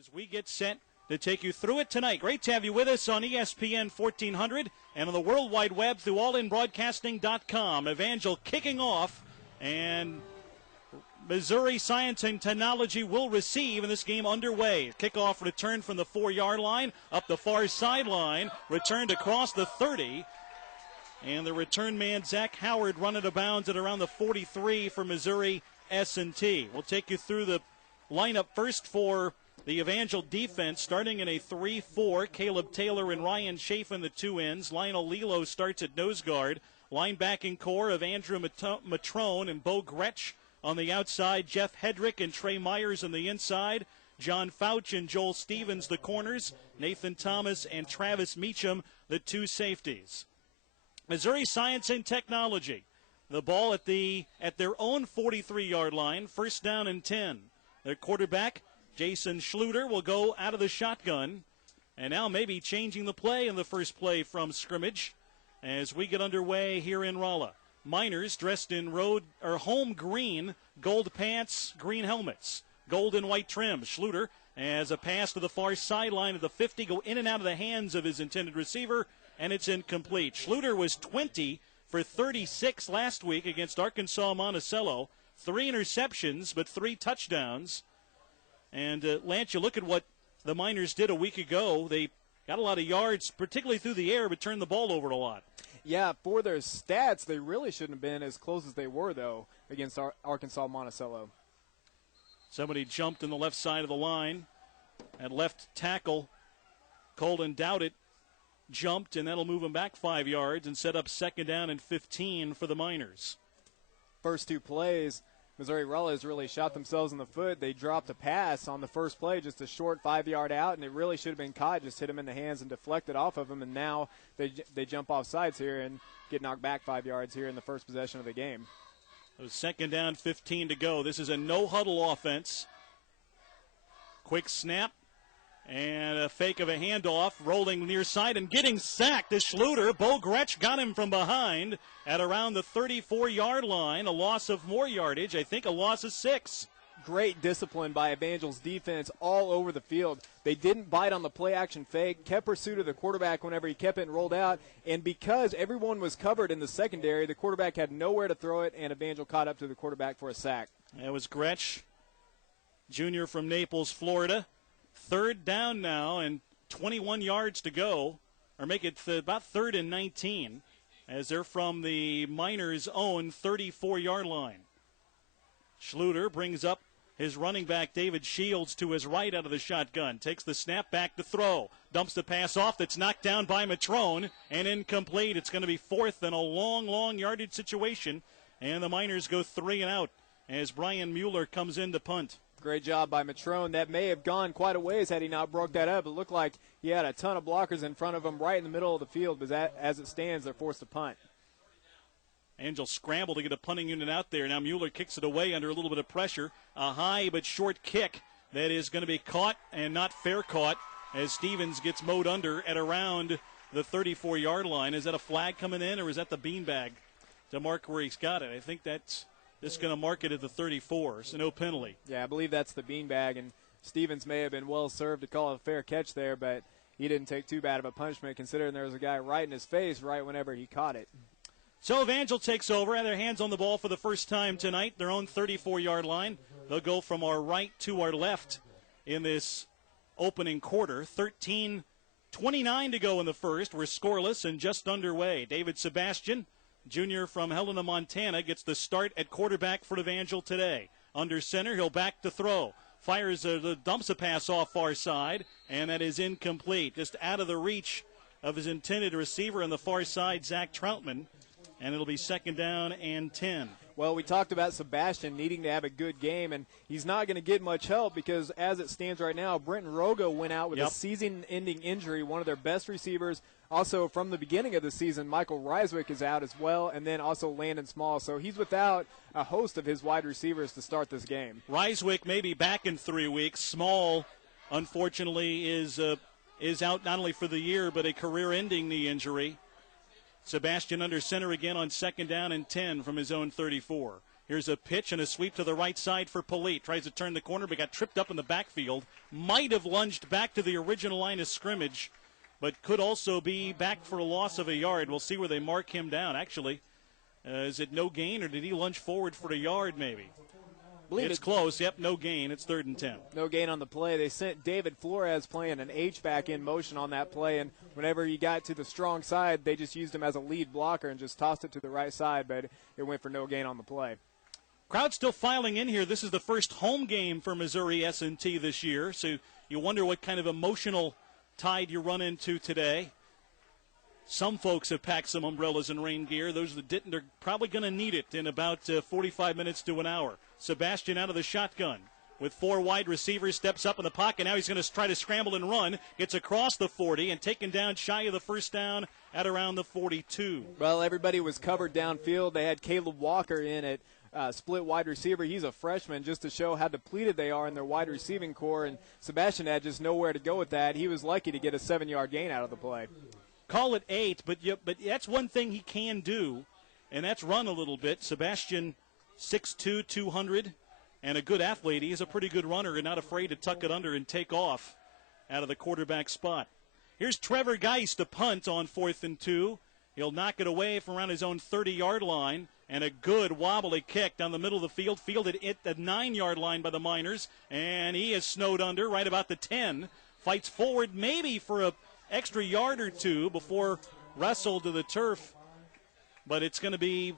As we get set to take you through it tonight. Great to have you with us on ESPN 1400 and on the World Wide Web through allinbroadcasting.com. Evangel kicking off, and Missouri Science and Technology will receive, and this game underway. Kickoff return from the 4-yard line, up the far sideline, returned across the 30. And the return man, Zach Howard, run out of bounds at around the 43 for Missouri S&T. We'll take you through the lineup first for the Evangel defense, starting in a 3-4. Caleb Taylor and Ryan Chafin, the two ends. Lionel Lilo starts at nose guard. Linebacking core of Andrew Matrone and Bo Gretsch on the outside. Jeff Hedrick and Trey Myers on the inside. John Fouch and Joel Stevens, the corners. Nathan Thomas and Travis Meacham, the two safeties. Missouri Science and Technology. The ball at their own 43-yard line, first down and 10. Their quarterback, Jason Schluter, will go out of the shotgun, and now maybe changing the play in the first play from scrimmage as we get underway here in Rolla. Miners dressed in home green, gold pants, green helmets, gold and white trim. Schluter as a pass to the far sideline of the 50, go in and out of the hands of his intended receiver, and it's incomplete. Schluter was 20 for 36 last week against Arkansas Monticello. 3 interceptions, but 3 touchdowns. And, Lance, you look at what the Miners did a week ago. They got a lot of yards, particularly through the air, but turned the ball over a lot. Yeah, for their stats, they really shouldn't have been as close as they were, though, against Arkansas Monticello. Somebody jumped in the left side of the line at left tackle. Colton Dowdett jumped, and that'll move him back 5 yards and set up second down and 15 for the Miners. First 2 plays, Missouri Rolla has really shot themselves in the foot. They dropped a pass on the first play, just a short 5-yard out, and it really should have been caught. Just hit him in the hands and deflected off of him, and now they jump off sides here and get knocked back 5 yards here in the first possession of the game. So second down, 15 to go. This is a no-huddle offense. Quick snap and a fake of a handoff, rolling near side and getting sacked is Schluter. Bo Gretsch got him from behind at around the 34-yard line. A loss of more yardage, I think a loss of 6. Great discipline by Evangel's defense all over the field. They didn't bite on the play-action fake, kept pursuit of the quarterback whenever he kept it and rolled out, and because everyone was covered in the secondary, the quarterback had nowhere to throw it, and Evangel caught up to the quarterback for a sack. That was Gretsch, junior from Naples, Florida. Third down now and 21 yards to go, or make it about 3rd and 19, as they're from the Miners' own 34-yard line. Schluter brings up his running back, David Shields, to his right out of the shotgun. Takes the snap back to throw. Dumps the pass off. That's knocked down by Matrone and incomplete. It's going to be 4th in a long yardage situation. And the Miners go 3 and out as Brian Mueller comes in to punt. Great job by Matrone. That may have gone quite a ways had he not broke that up. It looked like he had a ton of blockers in front of him right in the middle of the field, but as it stands, they're forced to punt. Angel scrambled to get a punting unit out there. Now Mueller kicks it away under a little bit of pressure. A high but short kick that is going to be caught and not fair caught as Stevens gets mowed under at around the 34-yard line. Is that a flag coming in, or is that the beanbag to mark where he's got it? I think that's just going to mark it at the 34, so no penalty. Yeah, I believe that's the beanbag, and Stevens may have been well served to call it a fair catch there, but he didn't take too bad of a punishment considering there was a guy right in his face right whenever he caught it. So Evangel takes over, have their hands on the ball for the first time tonight, their own 34-yard line. They'll go from our right to our left in this opening quarter. 13:29 to go in the first. We're scoreless and just underway. David Sebastian, junior from Helena, Montana, gets the start at quarterback for Evangel today. Under center, he'll back to throw. Dumps a pass off far side, and that is incomplete. Just out of the reach of his intended receiver on the far side, Zach Troutman. And it'll be second down and 10. Well, we talked about Sebastian needing to have a good game, and he's not going to get much help because as it stands right now, Brenton Rogo went out with a season-ending injury, one of their best receivers. Also, from the beginning of the season, Michael Reiswick is out as well, and then also Landon Small. So he's without a host of his wide receivers to start this game. Reiswick may be back in 3 weeks. Small, unfortunately, is out not only for the year but a career-ending knee injury. Sebastian under center again on second down and 10 from his own 34. Here's a pitch and a sweep to the right side for Polite. Tries to turn the corner, but got tripped up in the backfield. Might have lunged back to the original line of scrimmage, but could also be back for a loss of a yard. We'll see where they mark him down. Actually, is it no gain, or did he lunge forward for a yard maybe? It's close. Yep, no gain. It's 3rd and 10. No gain on the play. They sent David Flores playing an H-back in motion on that play, and whenever he got to the strong side, they just used him as a lead blocker and just tossed it to the right side, but it went for no gain on the play. Crowd still filing in here. This is the first home game for Missouri S&T this year, so you wonder what kind of emotional tide you run into today. Some folks have packed some umbrellas and rain gear. Those that didn't are probably going to need it in about 45 minutes to an hour. Sebastian out of the shotgun with 4 wide receivers, steps up in the pocket. Now he's going to try to scramble and run. Gets across the 40 and taken down shy of the first down at around the 42. Well, everybody was covered downfield. They had Caleb Walker in at split wide receiver. He's a freshman, just to show how depleted they are in their wide receiving core. And Sebastian had just nowhere to go with that. He was lucky to get a 7-yard gain out of the play. Call it 8, but that's one thing he can do, and that's run a little bit. Sebastian, 6'2", 200, and a good athlete. He's a pretty good runner and not afraid to tuck it under and take off out of the quarterback spot. Here's Trevor Geist to punt on 4th and 2. He'll knock it away from around his own 30-yard line, and a good wobbly kick down the middle of the field, fielded at the 9-yard line by the Miners, and he is snowed under right about the 10. Fights forward maybe for a extra yard or two before wrestled to the turf, but it's going to be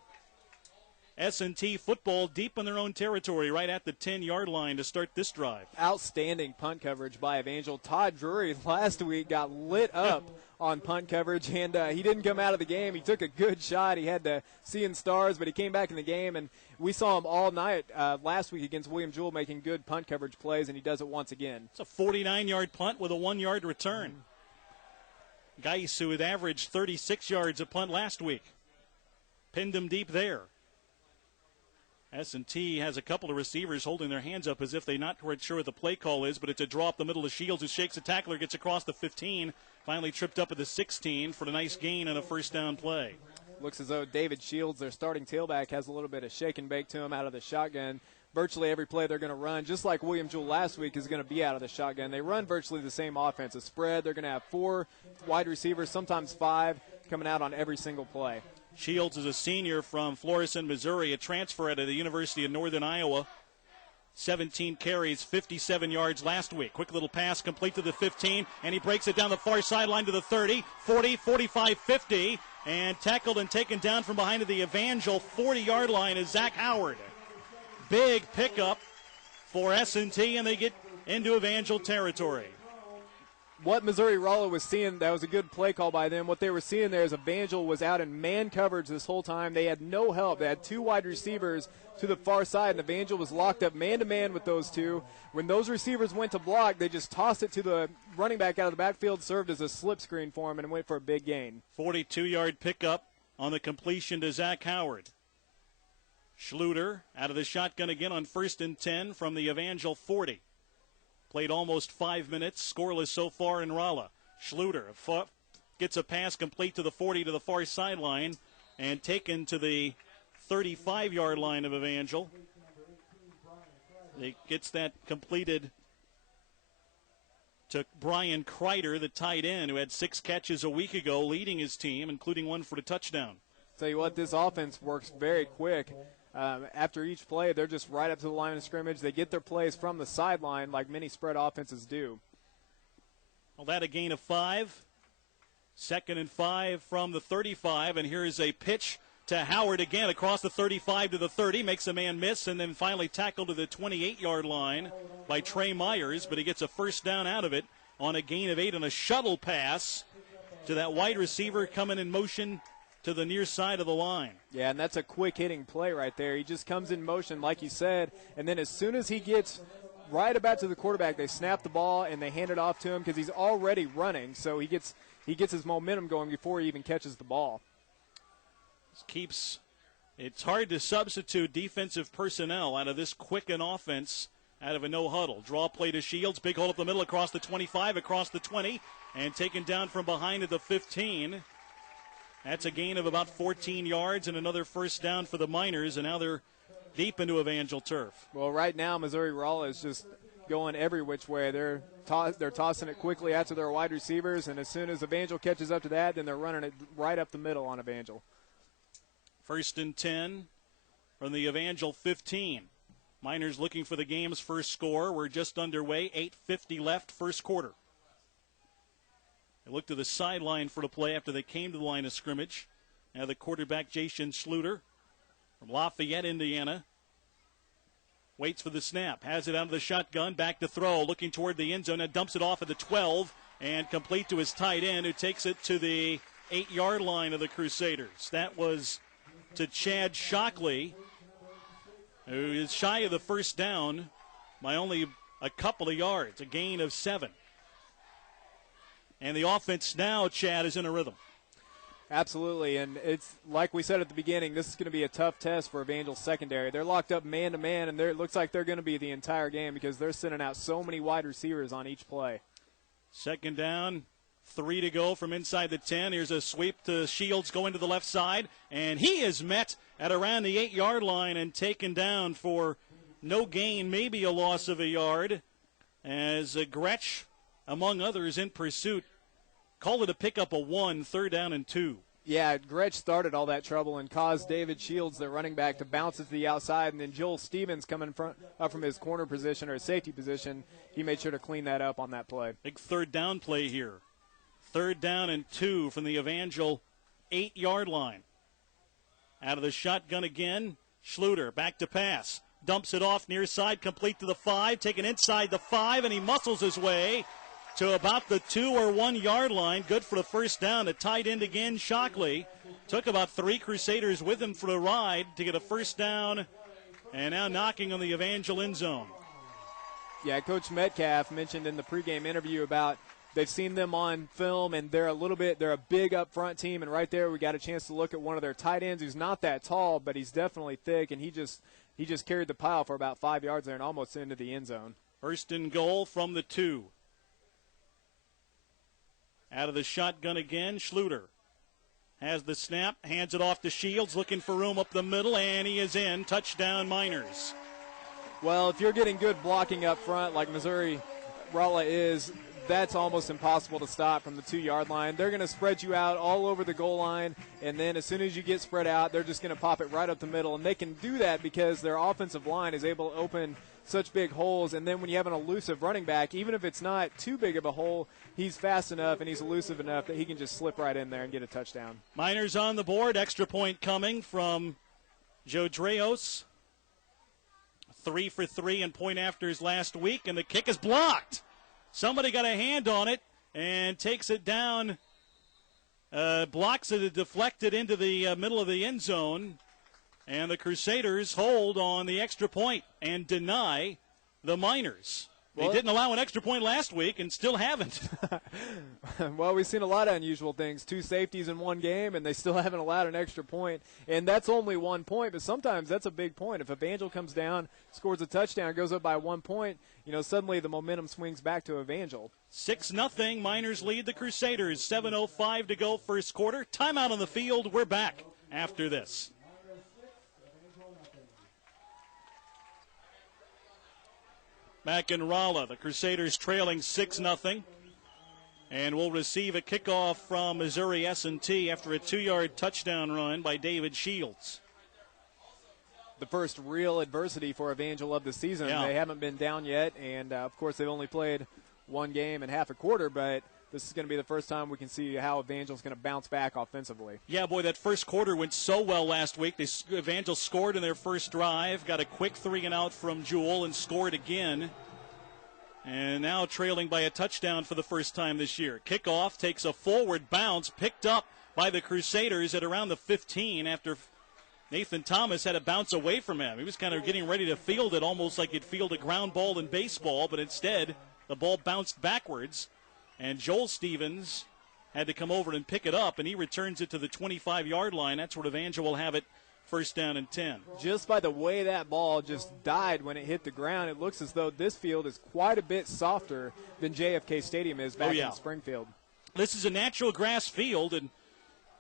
S&T football deep in their own territory right at the 10-yard line to start this drive. Outstanding punt coverage by Evangel. Todd Drury last week got lit up on punt coverage, and he didn't come out of the game. He took a good shot. He had to see in stars, but he came back in the game, and we saw him all night last week against William Jewell making good punt coverage plays, and he does it once again. It's a 49-yard punt with a 1-yard return. Geis, who had averaged 36 yards a punt last week, pinned him deep there. S&T has a couple of receivers holding their hands up as if they're not quite sure what the play call is, but it's a draw up the middle of Shields, who shakes a tackler, gets across the 15, finally tripped up at the 16 for a nice gain and a first down play. Looks as though David Shields, their starting tailback, has a little bit of shake and bake to him out of the shotgun. Virtually every play they're going to run, just like William Jewell last week, is going to be out of the shotgun. They run virtually the same offense. A spread, they're going to have 4 wide receivers, sometimes 5, coming out on every single play. Shields is a senior from Florissant, Missouri, a transfer out of the University of Northern Iowa. 17 carries, 57 yards last week. Quick little pass complete to the 15, and he breaks it down the far sideline to the 30, 40, 45, 50, and tackled and taken down from behind the Evangel 40-yard line is Zach Howard. Big pickup for S&T, and they get into Evangel territory. What Missouri Rolla was seeing, that was a good play call by them. What they were seeing there is Evangel was out in man coverage this whole time. They had no help. They had 2 wide receivers to the far side, and Evangel was locked up man-to-man with those 2. When those receivers went to block, they just tossed it to the running back out of the backfield, served as a slip screen for him, and went for a big gain. 42-yard pickup on the completion to Zach Howard. Schluter out of the shotgun again on 1st and 10 from the Evangel 40. Played almost 5 minutes, scoreless so far in Rolla. Schluter gets a pass complete to the 40 to the far sideline and taken to the 35-yard line of Evangel. He gets that completed to Brian Kreider, the tight end, who had 6 catches a week ago, leading his team, including 1 for the touchdown. Tell you what, this offense works very quick. After each play, they're just right up to the line of scrimmage. They get their plays from the sideline like many spread offenses do. Well, that a gain of 5. 2nd and 5 from the 35, and here is a pitch to Howard again across the 35 to the 30, makes a man miss, and then finally tackled to the 28-yard line by Trey Myers, but he gets a first down out of it on a gain of 8 on a shuttle pass to that wide receiver coming in motion to the near side of the line. Yeah, and that's a quick-hitting play right there. He just comes in motion, like you said, and then as soon as he gets right about to the quarterback, they snap the ball and they hand it off to him because he's already running, so he gets his momentum going before he even catches the ball. It's hard to substitute defensive personnel out of this quick an offense out of a no-huddle. Draw play to Shields, big hole up the middle across the 25, across the 20, and taken down from behind at the 15. That's a gain of about 14 yards and another first down for the Miners, and now they're deep into Evangel turf. Well, right now, Missouri Rolla is just going every which way. They're tossing it quickly after their wide receivers, and as soon as Evangel catches up to that, then they're running it right up the middle on Evangel. 1st and 10 from the Evangel 15. Miners looking for the game's first score. We're just underway. 8:50 left, first quarter. They look to the sideline for the play after they came to the line of scrimmage. Now the quarterback, Jason Schluter from Lafayette, Indiana, waits for the snap. Has it out of the shotgun. Back to throw. Looking toward the end zone. And dumps it off at the 12 and complete to his tight end, who takes it to the 8-yard line of the Crusaders. That was to Chad Shockley, who is shy of the first down by only a couple of yards, a gain of 7. And the offense now, Chad, is in a rhythm. Absolutely, and it's like we said at the beginning, this is going to be a tough test for Evangel's secondary. They're locked up man-to-man, and it looks like they're going to be the entire game because they're sending out so many wide receivers on each play. 2nd down, 3 to go from inside the 10. Here's a sweep to Shields going to the left side, and he is met at around the 8-yard line and taken down for no gain, maybe a loss of a yard, as Gretsch, among others, in pursuit. Called it a pickup of 1, 3rd down and 2. Yeah, Gretsch started all that trouble and caused David Shields, their running back, to bounce it to the outside, and then Joel Stevens coming up from his corner position or safety position, he made sure to clean that up on that play. Big 3rd down play here. 3rd down and 2 from the Evangel 8-yard line. Out of the shotgun again, Schluter back to pass. Dumps it off near side, complete to the 5, taken inside the 5, and he muscles his way to about the 2 or 1 yard line. Good for the first down. A tight end again, Shockley. Took about 3 Crusaders with him for the ride to get a first down, and now knocking on the Evangel end zone. Yeah, Coach Metcalf mentioned in the pregame interview about they've seen them on film, and they're a big up front team, and right there we got a chance to look at one of their tight ends who's not that tall, but he's definitely thick, and he just carried the pile for about 5 yards there and almost into the end zone. 1st and goal from the 2. Out of the shotgun again, Schluter has the snap, hands it off to Shields, looking for room up the middle, and he is in. Touchdown, Miners. Well, if you're getting good blocking up front like Missouri Rolla is, that's almost impossible to stop from the 2-yard line. They're going to spread you out all over the goal line, and then as soon as you get spread out, they're just going to pop it right up the middle. And they can do that because their offensive line is able to open such big holes. And then when you have an elusive running back, even if it's not too big of a hole, he's fast enough and he's elusive enough that he can just slip right in there and get a touchdown. Miners on the board. Extra point coming from Joe Dreos. 3 for 3 in point afters last week, and the kick is blocked. Somebody got a hand on it and takes it down, blocks it, deflected into the middle of the end zone, and the Crusaders hold on the extra point and deny the Miners. They didn't allow an extra point last week and still haven't. Well, we've seen a lot of unusual things. 2 safeties in one game, and they still haven't allowed an extra point. And that's only 1 point, but sometimes that's a big point. If Evangel comes down, scores a touchdown, goes up by 1 point, suddenly the momentum swings back to Evangel. 6-0. Miners lead the Crusaders. 7:05 to go first quarter. Timeout on the field. We're back after this. Back in Rolla, the Crusaders trailing 6-0, and will receive a kickoff from Missouri S&T after a 2-yard touchdown run by David Shields. The first real adversity for Evangel of the season. Yeah. They haven't been down yet, and of course they've only played 1 game and half a quarter, but this is going to be the first time we can see how Evangel's going to bounce back offensively. Yeah, boy, that first quarter went so well last week. Evangel scored in their first drive, got a quick 3-and-out from Jewell, and scored again. And now trailing by a touchdown for the first time this year. Kickoff takes a forward bounce, picked up by the Crusaders at around the 15 after Nathan Thomas had a bounce away from him. He was kind of getting ready to field it, almost like he'd field a ground ball in baseball, but instead the ball bounced backwards. And Joel Stevens had to come over and pick it up, and he returns it to the 25-yard line. That's where Evangel will have it, first down and 10. Just by the way that ball just died when it hit the ground, it looks as though this field is quite a bit softer than JFK Stadium is back in Springfield. This is a natural grass field, and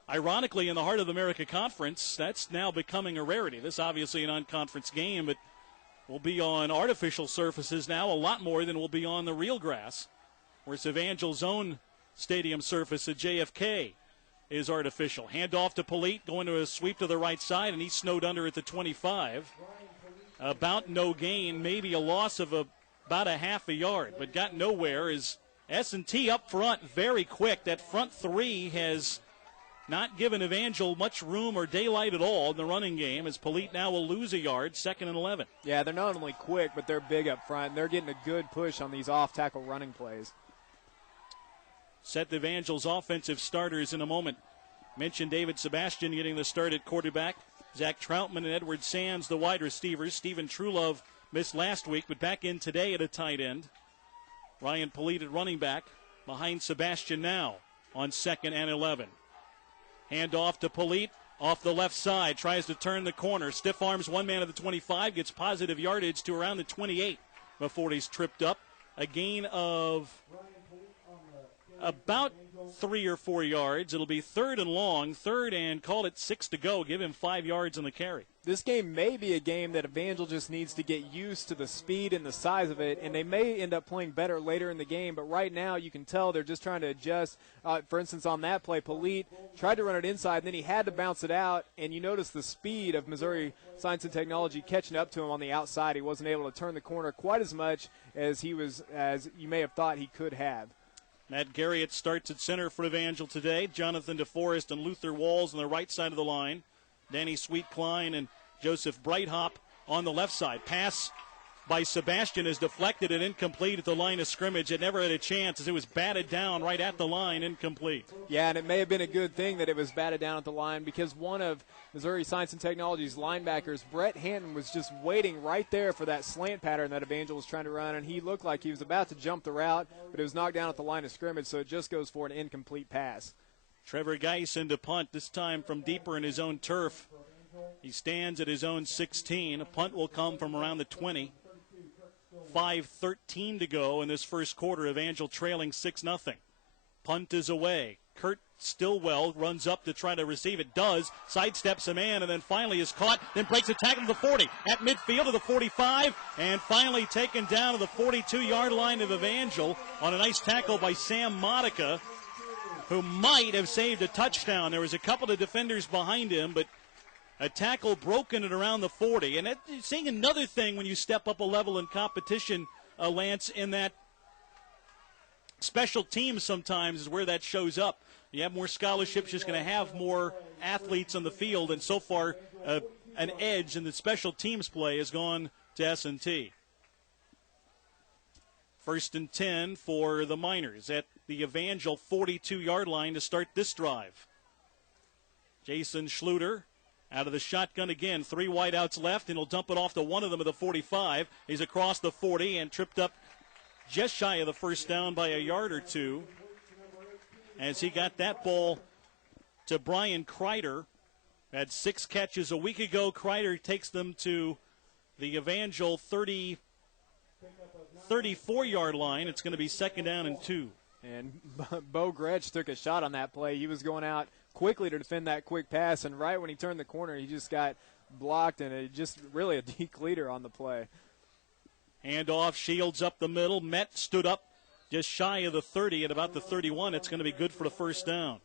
ironically, in the Heart of America Conference, that's now becoming a rarity. This obviously an on-conference game, but will be on artificial surfaces now a lot more than will be on the real grass, whereas Evangel's own stadium surface at JFK is artificial. Handoff to Polite, going to a sweep to the right side, and he's snowed under at the 25. About no gain, maybe a loss of about a half a yard, but got nowhere. Is S&T up front very quick. That front three has not given Evangel much room or daylight at all in the running game, as Polite now will lose a yard, 2nd and 11. Yeah, they're not only quick, but they're big up front. They're getting a good push on these off-tackle running plays. Set the Evangel's offensive starters in a moment. Mentioned David Sebastian getting the start at quarterback. Zach Troutman and Edward Sands, the wide receivers. Stephen Trulove missed last week, but back in today at a tight end. Ryan Polite at running back behind Sebastian now on 2nd and 11. Hand off to Polite off the left side. Tries to turn the corner. Stiff arms one man at the 25. Gets positive yardage to around the 28 before he's tripped up. A gain of about 3 or 4 yards. It'll be 3rd and long. 3rd and call it 6 to go. Give him 5 yards on the carry. This game may be a game that Evangel just needs to get used to the speed and the size of it, and they may end up playing better later in the game. But right now you can tell they're just trying to adjust. For instance, on that play, Polite tried to run it inside, and then he had to bounce it out. And you notice the speed of Missouri Science and Technology catching up to him on the outside. He wasn't able to turn the corner quite as much as as you may have thought he could have. Matt Garriott starts at center for Evangel today. Jonathan DeForest and Luther Walls on the right side of the line. Danny Sweet-Klein and Joseph Breithop on the left side. Pass by Sebastian is deflected and incomplete at the line of scrimmage. It never had a chance as it was batted down right at the line, incomplete. Yeah, and it may have been a good thing that it was batted down at the line, because one of Missouri Science and Technology's linebackers, Brett Hanton, was just waiting right there for that slant pattern that Evangel was trying to run, and he looked like he was about to jump the route, but it was knocked down at the line of scrimmage, so it just goes for an incomplete pass. Trevor Geis into punt, this time from deeper in his own turf. He stands at his own 16. A punt will come from around the 20. 5:13 to go in this first quarter. Evangel trailing 6-0. Punt is away. Kurt Stillwell runs up to try to receive it. Does. Sidesteps a man and then finally is caught. Then breaks a tackle to the 40. At midfield to the 45. And finally taken down to the 42-yard line of Evangel on a nice tackle by Sam Modica, who might have saved a touchdown. There was a couple of defenders behind him, but a tackle broken at around the 40. And seeing another thing when you step up a level in competition, Lance, in that special teams sometimes is where that shows up. You have more scholarships, just going to have more athletes on the field, and so far an edge in the special teams play has gone to S&T. 1st and 10 for the Miners at the Evangel 42-yard line to start this drive. Jason Schluter out of the shotgun again. 3 wideouts left, and he'll dump it off to one of them at the 45. He's across the 40 and tripped up just shy of the first down by a yard or two as he got that ball to Brian Kreider. Had 6 catches a week ago. Kreider takes them to the Evangel 34-yard line. It's going to be 2nd down and 2. And Bo Gretsch took a shot on that play. He was going out quickly to defend that quick pass, and right when he turned the corner, he just got blocked, and it just really a deep leader on the play. Hand off, Shields up the middle. Met stood up just shy of the 30 at about the 31. It's going to be good for the first down.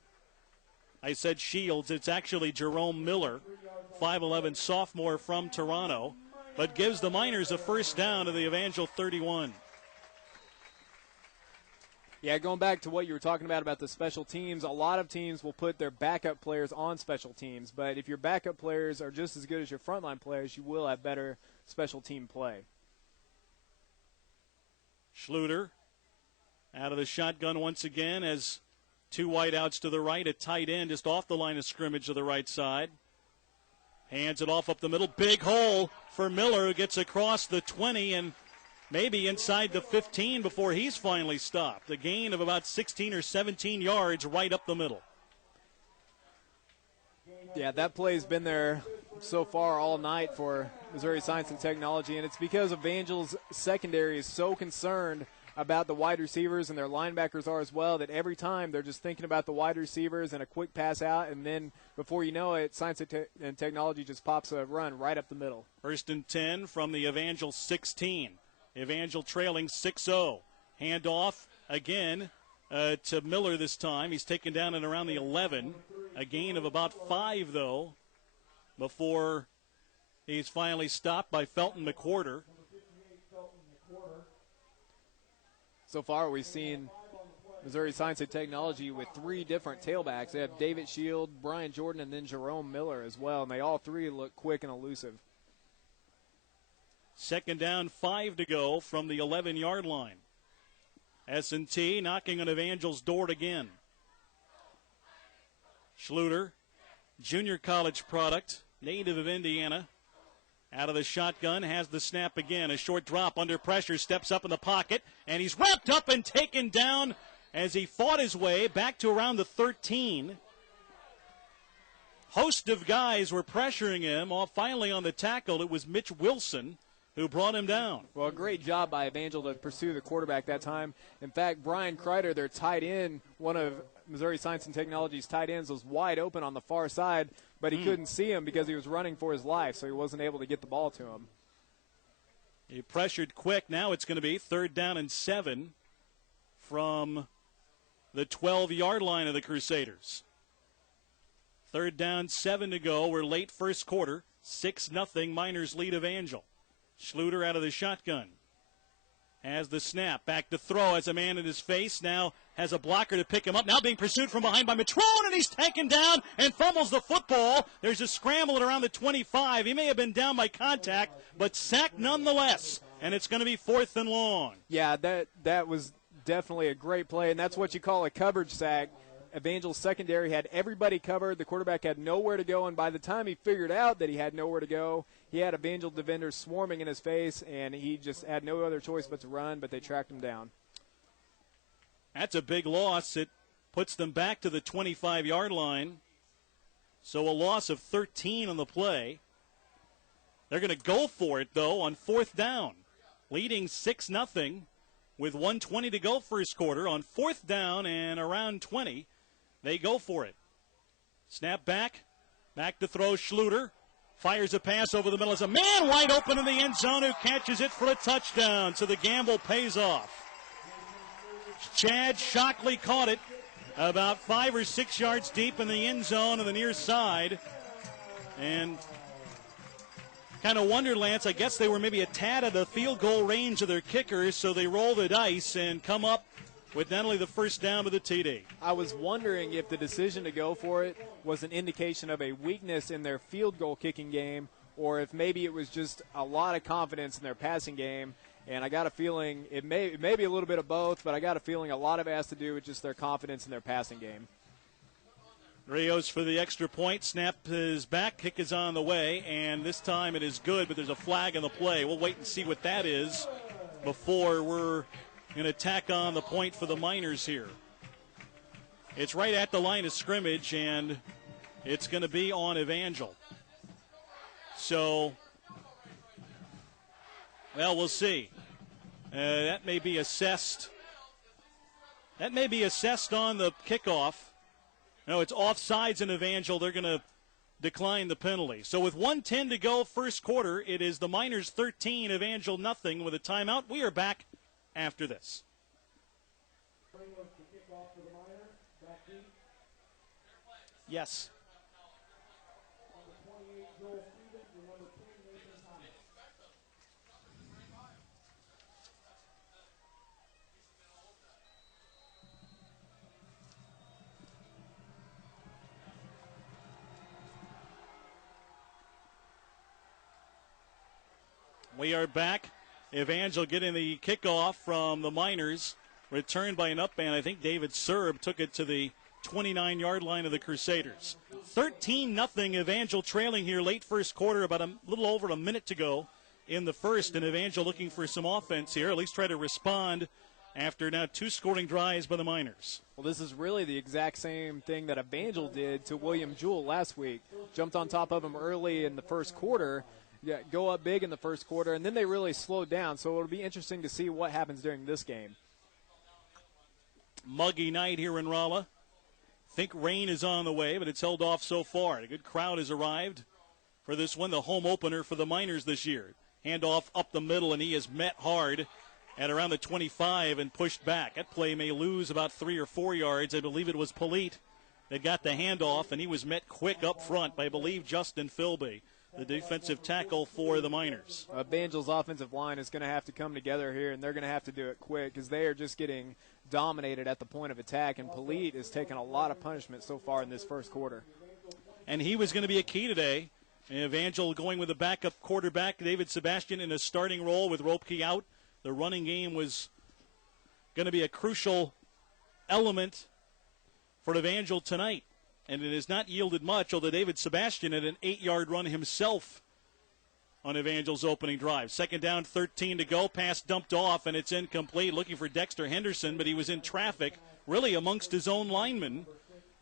I said Shields. It's actually Jerome Miller, 5'11" sophomore from Toronto, but gives the Miners a first down to the Evangel 31. Yeah, going back to what you were talking about the special teams, a lot of teams will put their backup players on special teams, but if your backup players are just as good as your frontline players, you will have better special team play. Schluter out of the shotgun once again as 2 wideouts to the right, a tight end just off the line of scrimmage to the right side. Hands it off up the middle. Big hole for Miller, who gets across the 20 and maybe inside the 15 before he's finally stopped. A gain of about 16 or 17 yards right up the middle. Yeah, that play's been there so far all night for Missouri Science and Technology, and it's because Evangel's secondary is so concerned about the wide receivers, and their linebackers are as well, that every time they're just thinking about the wide receivers and a quick pass out, and then before you know it, science and technology just pops a run right up the middle. 1st and 10 from the Evangel 16. Evangel trailing 6-0. Handoff again to Miller this time. He's taken down at around the 11. A gain of about 5, though, before he's finally stopped by Felton McWhorter. So far, we've seen Missouri Science and Technology with 3 different tailbacks. They have David Shield, Brian Jordan, and then Jerome Miller as well, and they all 3 look quick and elusive. 2nd down, 5 to go from the 11-yard line. S&T knocking on Evangel's door again. Schluter, junior college product, native of Indiana. Out of the shotgun, has the snap again. A short drop under pressure, steps up in the pocket, and he's wrapped up and taken down as he fought his way back to around the 13. Host of guys were pressuring him. Finally on the tackle, it was Mitch Wilson who brought him down. Well, great job by Evangel to pursue the quarterback that time. In fact, Brian Kreider, their tight end, one of Missouri Science and Technology's tight ends, was wide open on the far side, but he couldn't see him because he was running for his life, so he wasn't able to get the ball to him. He pressured quick. Now it's going to be 3rd down and 7 from the 12-yard line of the Crusaders. 3rd down, 7 to go. We're late first quarter. 6-0 Miners lead Evangel. Schluter out of the shotgun. Has the snap. Back to throw. Has a man in his face. Now has a blocker to pick him up. Now being pursued from behind by Matrone, and he's taken down and fumbles the football. There's a scramble at around the 25. He may have been down by contact, but sacked nonetheless. And it's going to be 4th and long. Yeah, that was definitely a great play, and that's what you call a coverage sack. Evangel's secondary had everybody covered. The quarterback had nowhere to go, and by the time he figured out that he had nowhere to go, he had Evangel defenders swarming in his face, and he just had no other choice but to run, but they tracked him down. That's a big loss. It puts them back to the 25-yard line. So a loss of 13 on the play. They're going to go for it, though, on 4th down. Leading 6-0 with 1:20 to go first quarter. On 4th down and around 20, they go for it. Snap back. Back to throw Schluter. Fires a pass over the middle. There's a man wide open in the end zone who catches it for a touchdown. So the gamble pays off. Chad Shockley caught it about 5 or 6 yards deep in the end zone on the near side. And kind of wonder, Lance, I guess they were maybe a tad at the field goal range of their kickers, so they roll the dice and come up with not only the first down but the TD. I was wondering if the decision to go for it was an indication of a weakness in their field goal kicking game, or if maybe it was just a lot of confidence in their passing game. And I got a feeling it may be a little bit of both, but I got a feeling a lot of it has to do with just their confidence in their passing game. Rios for the extra point. Snap is back. Kick is on the way, and this time it is good, but there's a flag in the play. We'll wait and see what that is before we're going to tack on the point for the Miners here. It's right at the line of scrimmage, and it's going to be on Evangel. So, well, we'll see. That may be assessed. That may be assessed on the kickoff. No, it's offsides in Evangel. They're going to decline the penalty. So with 1:10 to go first quarter, it is the Miners 13, Evangel nothing with a timeout. We are back after this. Yes. We are back. Evangel getting the kickoff from the Miners. Returned by an up man. I think David Serb took it to the 29-yard line of the Crusaders. 13-0 Evangel trailing here late first quarter, about a little over a minute to go in the first. And Evangel looking for some offense here, at least try to respond after now 2 scoring drives by the Miners. Well, this is really the exact same thing that Evangel did to William Jewell last week. Jumped on top of him early in the first quarter. Go up big in the first quarter, and then they really slowed down. So it'll be interesting to see what happens during this game. muggy night here in Rolla. Think rain is on the way, but it's held off so far. A good crowd has arrived for this one, the home opener for the Miners this year. Handoff up the middle, and he is met hard at around the 25 and pushed back. That play may lose about 3 or 4 yards. I believe it was Polite that got the handoff, and he was met quick up front by, I believe, Justin Philby, the defensive tackle for the Miners. Evangel's offensive line is going to have to come together here, and they're going to have to do it quick because they are just getting dominated at the point of attack, and Polite has taken a lot of punishment so far in this first quarter. And he was going to be a key today. Evangel going with a backup quarterback, David Sebastian, in a starting role with Ropke out. The running game was going to be a crucial element for Evangel tonight, and it has not yielded much, although David Sebastian had an 8-yard run himself on Evangel's opening drive. 2nd down, 13 to go. Pass dumped off, and it's incomplete. Looking for Dexter Henderson, but he was in traffic, really amongst his own linemen,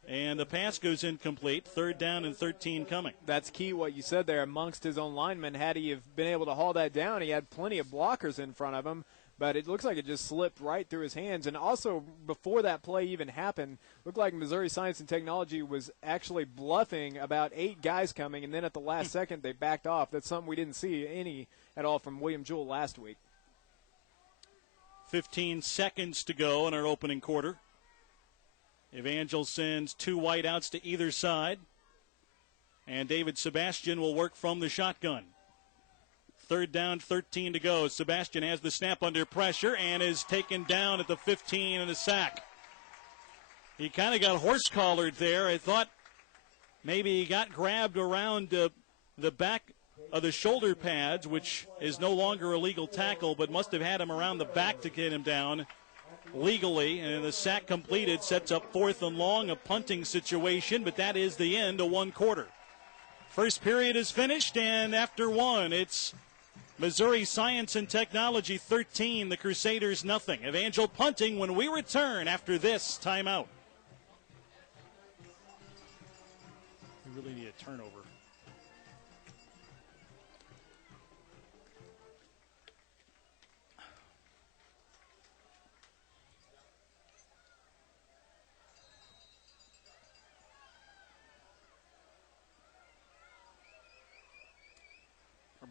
and the pass goes incomplete. 3rd down and 13 coming. That's key what you said there, amongst his own linemen. Had he have been able to haul that down, he had plenty of blockers in front of him, but it looks like it just slipped right through his hands. And also, before that play even happened, looked like Missouri Science and Technology was actually bluffing about 8 guys coming, and then at the last second they backed off. That's something we didn't see any at all from William Jewell last week. 15 seconds to go in our opening quarter. Evangel sends 2 wideouts to either side, and David Sebastian will work from the shotgun. 3rd down, 13 to go. Sebastian has the snap under pressure and is taken down at the 15 and a sack. He kind of got horse-collared there. I thought maybe he got grabbed around the back of the shoulder pads, which is no longer a legal tackle, but must have had him around the back to get him down legally. And the sack completed, sets up 4th and long, a punting situation, but that is the end of one quarter. First period is finished, and after one, it's Missouri Science and Technology 13, the Crusaders nothing. Evangel punting when we return after this timeout. We really need a turnover.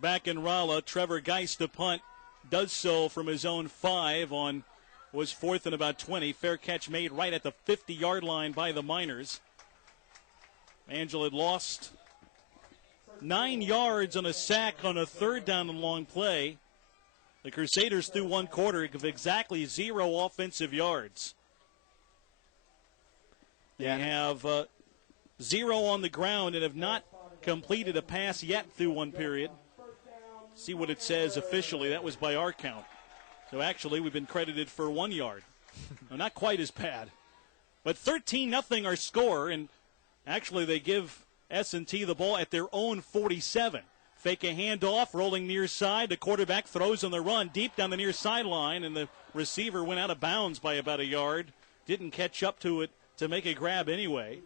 Back in Rolla, Trevor Geist, the punt, does so from his own 5 on, was 4th and about 20. Fair catch made right at the 50-yard line by the Miners. Evangel had lost 9 yards on a sack on a 3rd down and long play. The Crusaders through one quarter of exactly 0 offensive yards. They have 0 on the ground and have not completed a pass yet through one period. See what it says officially. That was by our count. So actually, we've been credited for 1 yard. No, not quite as bad. But 13-0 our score, and actually they give S&T the ball at their own 47. Fake a handoff, rolling near side. The quarterback throws on the run deep down the near sideline, and the receiver went out of bounds by about a yard. Didn't catch up to it to make a grab anyway.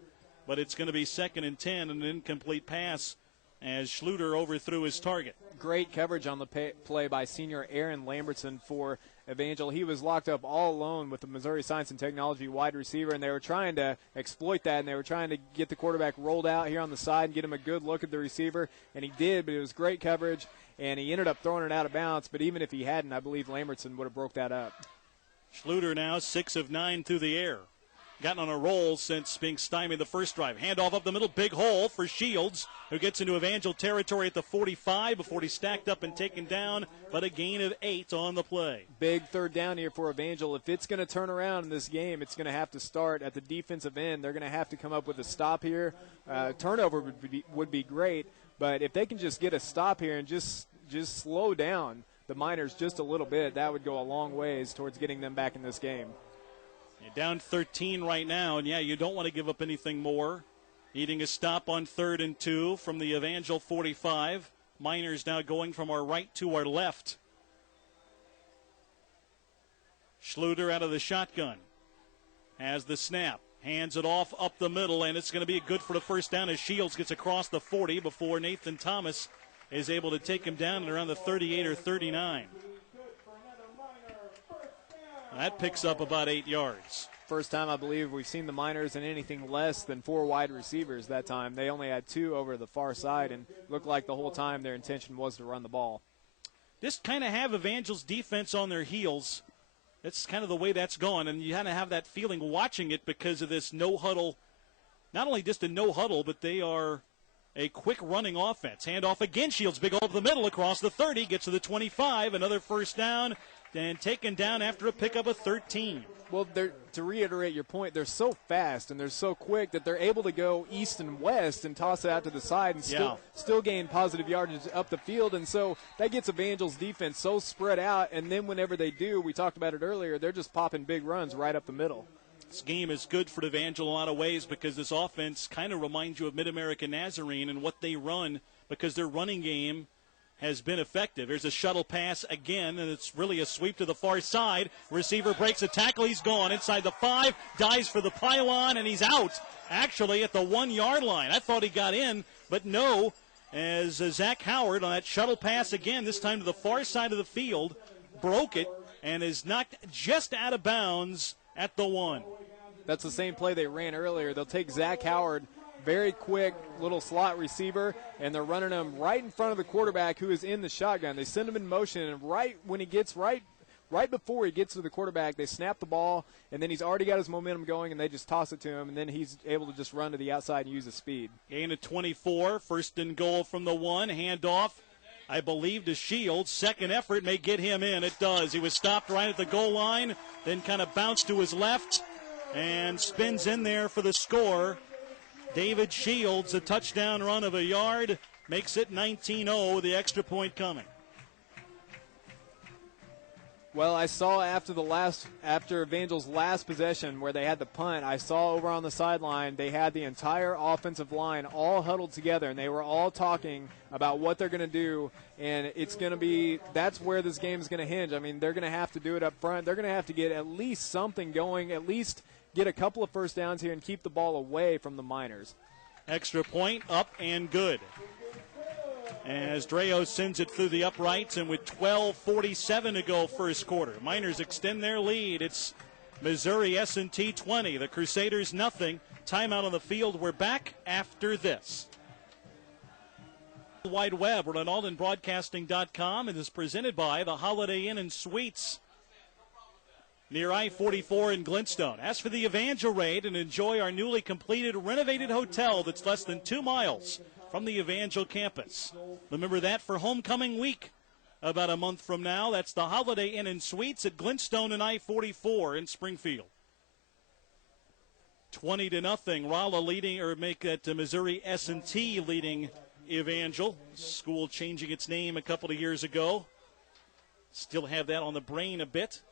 But it's going to be 2nd and 10, and an incomplete pass as Schluter overthrew his target. Great coverage on the play by senior Aaron Lambertson for Evangel. He was locked up all alone with the Missouri Science and Technology wide receiver, and they were trying to exploit that, and they were trying to get the quarterback rolled out here on the side and get him a good look at the receiver, and he did, but it was great coverage, and he ended up throwing it out of bounds, but even if he hadn't, I believe Lambertson would have broke that up. Schluter now 6 of 9 through the air. Gotten on a roll since being stymied the first drive. Handoff up the middle, big hole for Shields, who gets into Evangel territory at the 45 before he's stacked up and taken down, but a gain of 8 on the play. Big 3rd down here for Evangel. If it's going to turn around in this game, it's going to have to start at the defensive end. They're going to have to come up with a stop here. Turnover would be great, but if they can just get a stop here and just slow down the Miners just a little bit, that would go a long ways towards getting them back in this game. You're down 13 right now, and you don't want to give up anything more. Needing a stop on 3rd and 2 from the Evangel 45. Miners now going from our right to our left. Schluter out of the shotgun. Has the snap. Hands it off up the middle, and it's going to be good for the first down as Shields gets across the 40 before Nathan Thomas is able to take him down at around the 38 or 39. That picks up about 8 yards. First time, I believe, we've seen the Miners in anything less than 4 wide receivers that time. They only had 2 over the far side, and looked like the whole time their intention was to run the ball. Just kind of have Evangel's defense on their heels. That's kind of the way that's gone, and you kind of have that feeling watching it because of this no-huddle. Not only just a no-huddle, but they are a quick running offense. Handoff again, Shields big over the middle across the 30, gets to the 25, another first down, and taken down after a pickup of 13. Well, to reiterate your point, they're so fast and they're so quick that they're able to go east and west and toss it out to the side and still gain positive yardage up the field. And so that gets Evangel's defense so spread out. And then whenever they do, we talked about it earlier, they're just popping big runs right up the middle. This game is good for Evangel in a lot of ways because this offense kind of reminds you of Mid-American Nazarene and what they run because their running game has been effective. There's a shuttle pass again, and it's really a sweep to the far side. Receiver breaks a tackle. He's gone inside the 5, dives for the pylon, and he's out, actually, at the 1-yard line. I thought he got in, but no, as Zach Howard on that shuttle pass again, this time to the far side of the field, broke it and is knocked just out of bounds at the 1. That's the same play they ran earlier. They'll take Zach Howard, very quick little slot receiver, and they're running him right in front of the quarterback who is in the shotgun. They send him in motion, and right when he gets right before he gets to the quarterback, they snap the ball, and then he's already got his momentum going, and they just toss it to him, and then he's able to just run to the outside and use his speed. Gain of 24, first and goal from the 1, handoff, I believe, to Shields. Second effort may get him in. It does. He was stopped right at the goal line, then kind of bounced to his left and spins in there for the score. David Shields, a touchdown run of a yard, makes it 19-0, the extra point coming. Well, I saw after Evangel's last possession where they had the punt, I saw over on the sideline they had the entire offensive line all huddled together, and they were all talking about what they're going to do, and it's going to be – that's where this game is going to hinge. I mean, they're going to have to do it up front. They're going to have to get at least something going, at least get a couple of first downs here and keep the ball away from the Miners. Extra point, up and good. As Dreo sends it through the uprights, and with 12:47 to go first quarter. Miners extend their lead. It's Missouri S&T 20. The Crusaders nothing. Timeout on the field. We're back after this. Wide Web. We're on aldenbroadcasting.com and is presented by the Holiday Inn and Suites near I-44 in Glintstone. As for the Evangel raid, and enjoy our newly completed renovated hotel that's less than 2 miles from the Evangel campus. Remember that for homecoming week about a month from now. That's the Holiday Inn and Suites at Glintstone and I-44 in Springfield. 20-0. Rolla leading, or make that Missouri S&T leading Evangel. School changing its name a couple of years ago. Still have that on the brain a bit.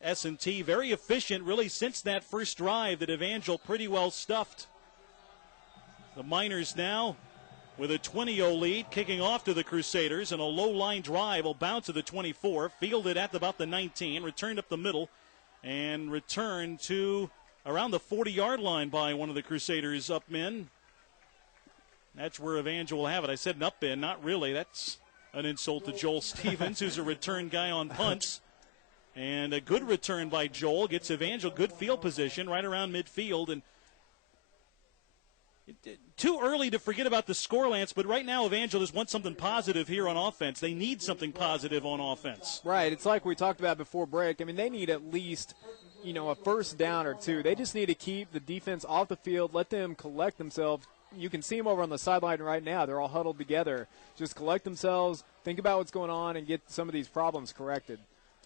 S&T very efficient really since that first drive that Evangel pretty well stuffed. The Miners now with a 20-0 lead, kicking off to the Crusaders, and a low-line drive will bounce to the 24, fielded at about the 19, returned up the middle, and returned to around the 40-yard line by one of the Crusaders' up men. That's where Evangel will have it. I said an up in, not really. That's an insult to Joel Stevens, who's a return guy on punts. And a good return by Joel gets Evangel good field position right around midfield. And too early to forget about the score, Lance, but right now Evangel just wants something positive here on offense. They need something positive on offense. Right. It's like we talked about before break. I mean, they need at least, a first down or two. They just need to keep the defense off the field, let them collect themselves. You can see them over on the sideline right now. They're all huddled together. Just collect themselves, think about what's going on, and get some of these problems corrected.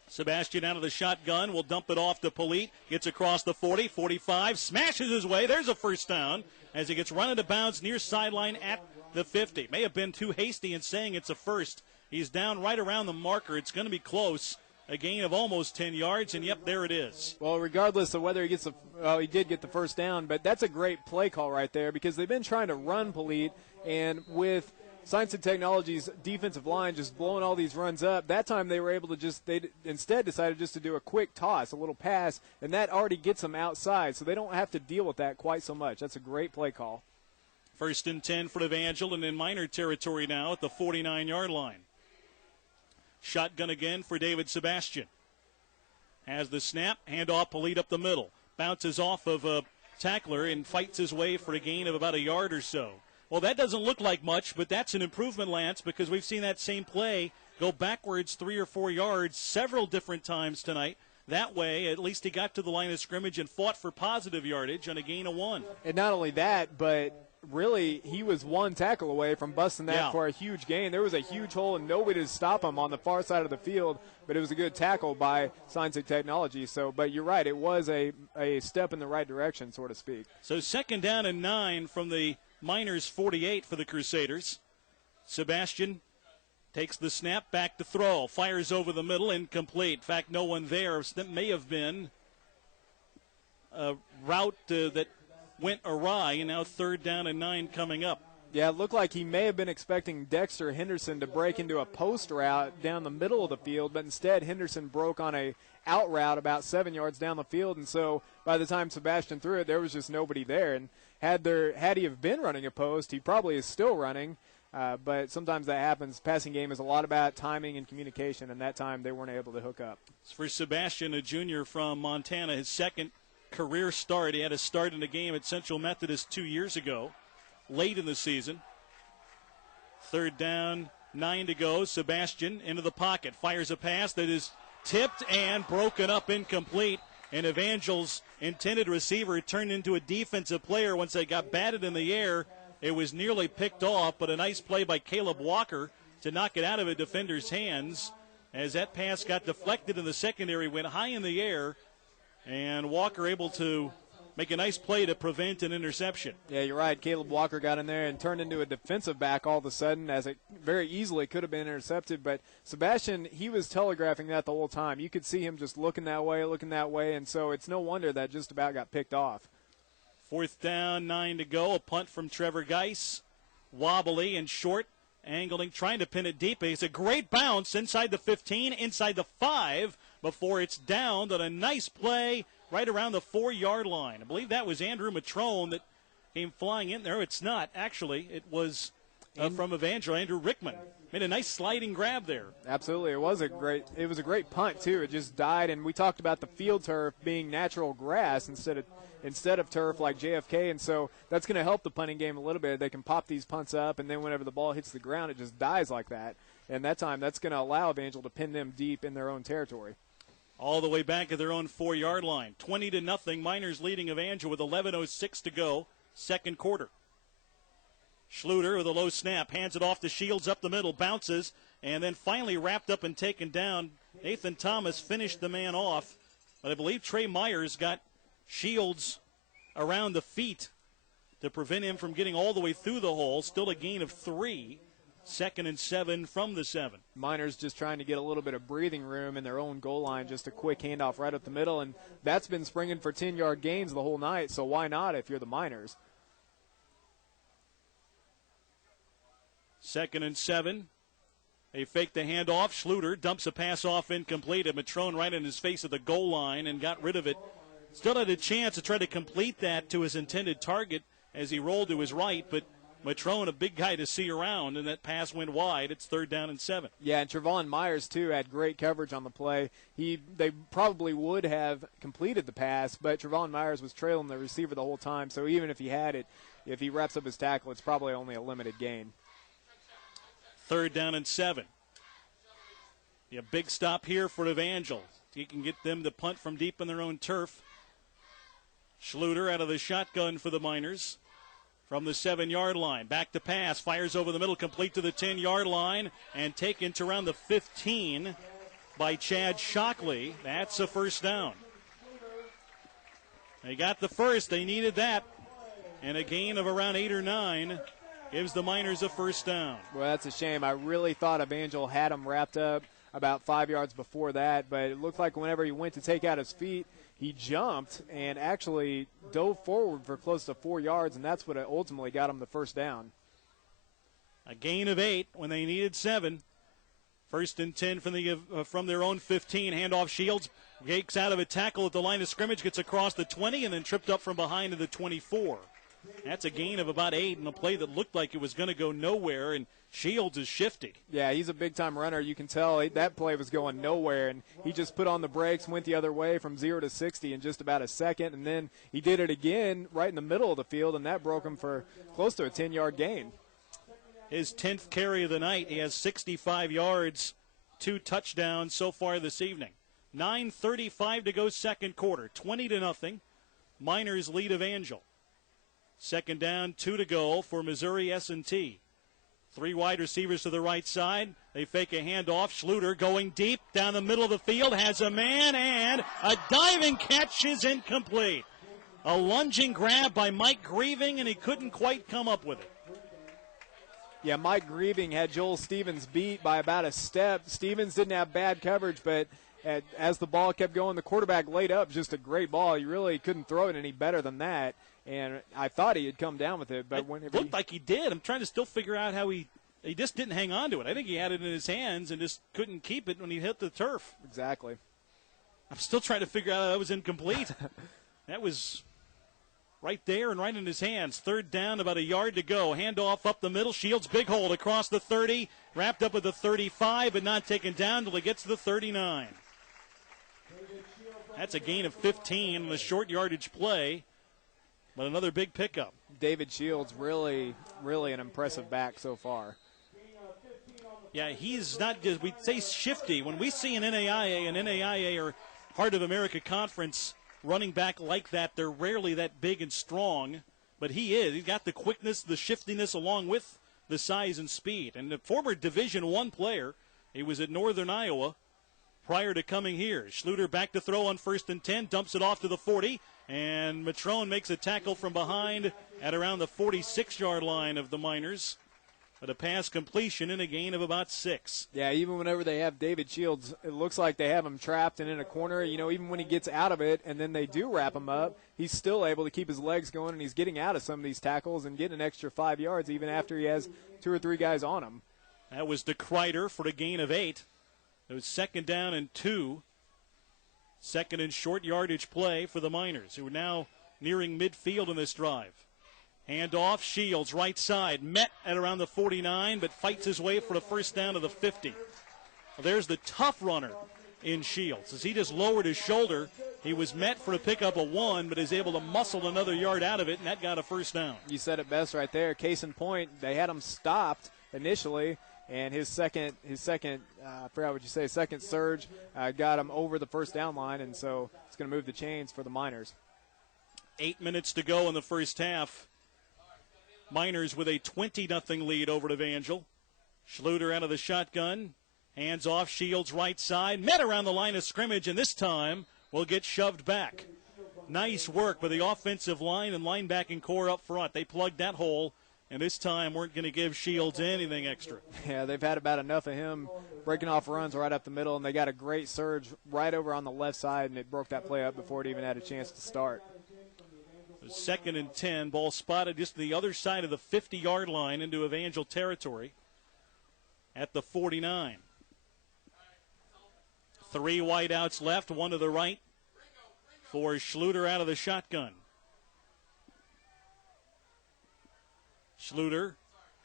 Sebastian out of the shotgun will dump it off to Polite. Gets across the 40, 45, smashes his way. There's a first down as he gets run into bounds near sideline at the 50. May have been too hasty in saying it's a first. He's down right around the marker. It's going to be close. A gain of almost 10 yards, and, yep, there it is. Well, regardless of whether he gets he did get the first down, but that's a great play call right there because they've been trying to run Polite, and with Science and Technology's defensive line just blowing all these runs up, that time they were able to they instead decided just to do a quick toss, a little pass, and that already gets them outside, so they don't have to deal with that quite so much. That's a great play call. First and 10 for Evangel, and in Miner territory now at the 49-yard line. Shotgun again for David Sebastian. has the snap, handoff, Polite up the middle. Bounces off of a tackler and fights his way for a gain of about a yard or so. Well, that doesn't look like much, but that's an improvement, Lance, because we've seen that same play go backwards 3 or 4 yards several different times tonight. That way, at least he got to the line of scrimmage and fought for positive yardage on a gain of 1. And not only that, but really he was one tackle away from busting that for a huge gain. There was a huge hole and nobody to stop him on the far side of the field, but it was a good tackle by Science and Technology. So, but you're right, it was a step in the right direction, so to speak. So 2nd down and 9 from the Miners 48 for the Crusaders. Sebastian takes the snap, back to throw, fires over the middle, incomplete. In fact, no one there. That may have been a route that went awry, and now 3rd down and 9 coming up. Yeah, it looked like he may have been expecting Dexter Henderson to break into a post route down the middle of the field, but instead Henderson broke on a out route about 7 yards down the field, and so by the time Sebastian threw it, there was just nobody there. And had he have been running a post, he probably is still running, but sometimes that happens. Passing game is a lot about timing and communication, and that time they weren't able to hook up. For Sebastian, a junior from Montana, his 2nd career start. He had a start in a game at Central Methodist 2 years ago, late in the season. 3rd down, 9 to go. Sebastian into the pocket, fires a pass that is tipped and broken up, incomplete. And Evangel's intended receiver turned into a defensive player once they got batted in the air. It was nearly picked off, but a nice play by Caleb Walker to knock it out of a defender's hands as that pass got deflected in the secondary, went high in the air, and Walker able to make a nice play to prevent an interception. Yeah, you're right. Caleb Walker got in there and turned into a defensive back all of a sudden, as it very easily could have been intercepted. But Sebastian, he was telegraphing that the whole time. You could see him just looking that way, and so it's no wonder that just about got picked off. 4th down, 9 to go. A punt from Trevor Geis. Wobbly and short, angling, trying to pin it deep. It's a great bounce inside the 15, inside the 5, before it's downed on a nice play right around the 4-yard line. I believe that was Andrew Matrone that came flying in there. It's not. Actually, it was from Evangel, Andrew Rickman. Made a nice sliding grab there. Absolutely. It was a great punt, too. It just died, and we talked about the field turf being natural grass instead of turf like JFK, and so that's going to help the punting game a little bit. They can pop these punts up, and then whenever the ball hits the ground, it just dies like that. And that time, that's going to allow Evangel to pin them deep in their own territory. All the way back at their own 4-yard line. 20-0. Miners leading Evangel with 11:06 to go, 2nd quarter. Schluter with a low snap, hands it off to Shields up the middle, bounces, and then finally wrapped up and taken down. Nathan Thomas finished the man off, but I believe Trey Myers got Shields around the feet to prevent him from getting all the way through the hole. Still a gain of 3. 2nd and 7 from the 7. Miners just trying to get a little bit of breathing room in their own goal line, just a quick handoff right up the middle, and that's been springing for 10-yard gains the whole night, so why not if you're the Miners? 2nd and 7. They fake the handoff. Schluter dumps a pass off incomplete, and Matrone right in his face at the goal line and got rid of it. Still had a chance to try to complete that to his intended target as he rolled to his right, but Matrone, a big guy to see around, and that pass went wide. It's 3rd down and 7. Yeah, and Trevon Myers, too, had great coverage on the play. They probably would have completed the pass, but Trevon Myers was trailing the receiver the whole time, so even if he had it, if he wraps up his tackle, it's probably only a limited gain. 3rd down and 7. Yeah, big stop here for Evangel. He can get them to punt from deep in their own turf. Schluter out of the shotgun for the Miners. From the 7-yard line, back to pass, fires over the middle, complete to the 10-yard line, and taken to around the 15 by Chad Shockley. That's a 1st down. They got the first. They needed that. And a gain of around 8 or 9 gives the Miners a 1st down. Well, that's a shame. I really thought Evangel had him wrapped up about 5 yards before that, but it looked like whenever he went to take out his feet, he jumped and actually dove forward for close to 4 yards, and that's what ultimately got him the 1st down. A gain of 8 when they needed 7. 1st and 10 from their own 15. Handoff Shields. Gakes out of a tackle at the line of scrimmage, gets across the 20, and then tripped up from behind to the 24. That's a gain of about 8 in a play that looked like it was going to go nowhere, and Shields is shifty. Yeah, he's a big-time runner. You can tell that play was going nowhere, and he just put on the brakes, went the other way from 0 to 60 in just about a second, and then he did it again right in the middle of the field, and that broke him for close to a 10-yard gain. His 10th carry of the night. He has 65 yards, 2 touchdowns so far this evening. 9:35 to go second quarter, 20-0. Miners lead Evangel. Second down, 2 to go for Missouri S&T. 3 wide receivers to the right side. They fake a handoff. Schluter going deep down the middle of the field, has a man, and a diving catch is incomplete. A lunging grab by Mike Grieving, and he couldn't quite come up with it. Yeah, Mike Grieving had Joel Stevens beat by about a step. Stevens didn't have bad coverage, but as the ball kept going, the quarterback laid up just a great ball. He really couldn't throw it any better than that. And I thought he had come down with it, but it looked like he did. I'm trying to still figure out how he just didn't hang on to it. I think he had it in his hands and just couldn't keep it when he hit the turf. Exactly. I'm still trying to figure out how that was incomplete. That was right there and right in his hands. Third down, about a yard to go. Handoff up the middle. Shields, big hold across the 30. Wrapped up at the 35, but not taken down until he gets to the 39. That's a gain of 15 on a short yardage play. But another big pickup. David Shields, really, really an impressive back so far. Yeah, he's not just, we say shifty. When we see an NAIA or Heart of America Conference running back like that, they're rarely that big and strong. But he is. He's got the quickness, the shiftiness, along with the size and speed. And the former Division I player, he was at Northern Iowa prior to coming here. Schluter back to throw on 1st and 10, dumps it off to the 40. And Matrone makes a tackle from behind at around the 46-yard line of the Miners. But a pass completion and a gain of about 6. Yeah, even whenever they have David Shields, it looks like they have him trapped and in a corner. You know, even when he gets out of it and then they do wrap him up, he's still able to keep his legs going, and he's getting out of some of these tackles and getting an extra 5 yards even after he has 2 or 3 guys on him. That was DeKreider for a gain of 8. It was 2nd down and 2. Second and short yardage play for the Miners, who are now nearing midfield in this drive. Handoff, Shields, right side, met at around the 49, but fights his way for the first down to the 50. Well, there's the tough runner in Shields. As he just lowered his shoulder, he was met for a pickup of 1, but is able to muscle another yard out of it, and that got a first down. You said it best right there. Case in point, they had him stopped initially, and his second I forgot what you say, second surge got him over the first down line, and so it's going to move the chains for the Miners. 8 minutes to go in the first half. Miners with a 20-0 lead over at Evangel. Schluter out of the shotgun. Hands off, Shields right side. Met around the line of scrimmage, and this time will get shoved back. Nice work by the offensive line and linebacking core up front. They plugged that hole, and this time weren't going to give Shields anything extra. Yeah, they've had about enough of him breaking off runs right up the middle, and they got a great surge right over on the left side, and it broke that play up before it even had a chance to start. 2nd and 10, ball spotted just to the other side of the 50-yard line into Evangel territory at the 49. 3 wideouts left, 1 to the right for Schluter out of the shotgun. Schluter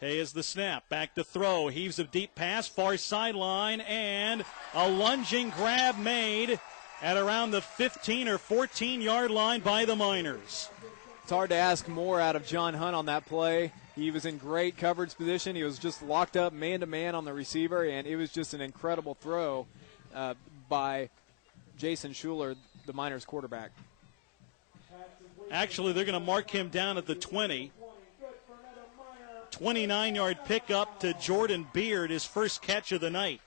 has the snap, back to throw, heaves a deep pass, far sideline, and a lunging grab made at around the 15 or 14-yard line by the Miners. It's hard to ask more out of John Hunt on that play. He was in great coverage position. He was just locked up man-to-man on the receiver, and it was just an incredible throw by Jason Schuler, the Miners quarterback. Actually, they're going to mark him down at the 20. 29-yard pickup to Jordan Beard, his first catch of the night.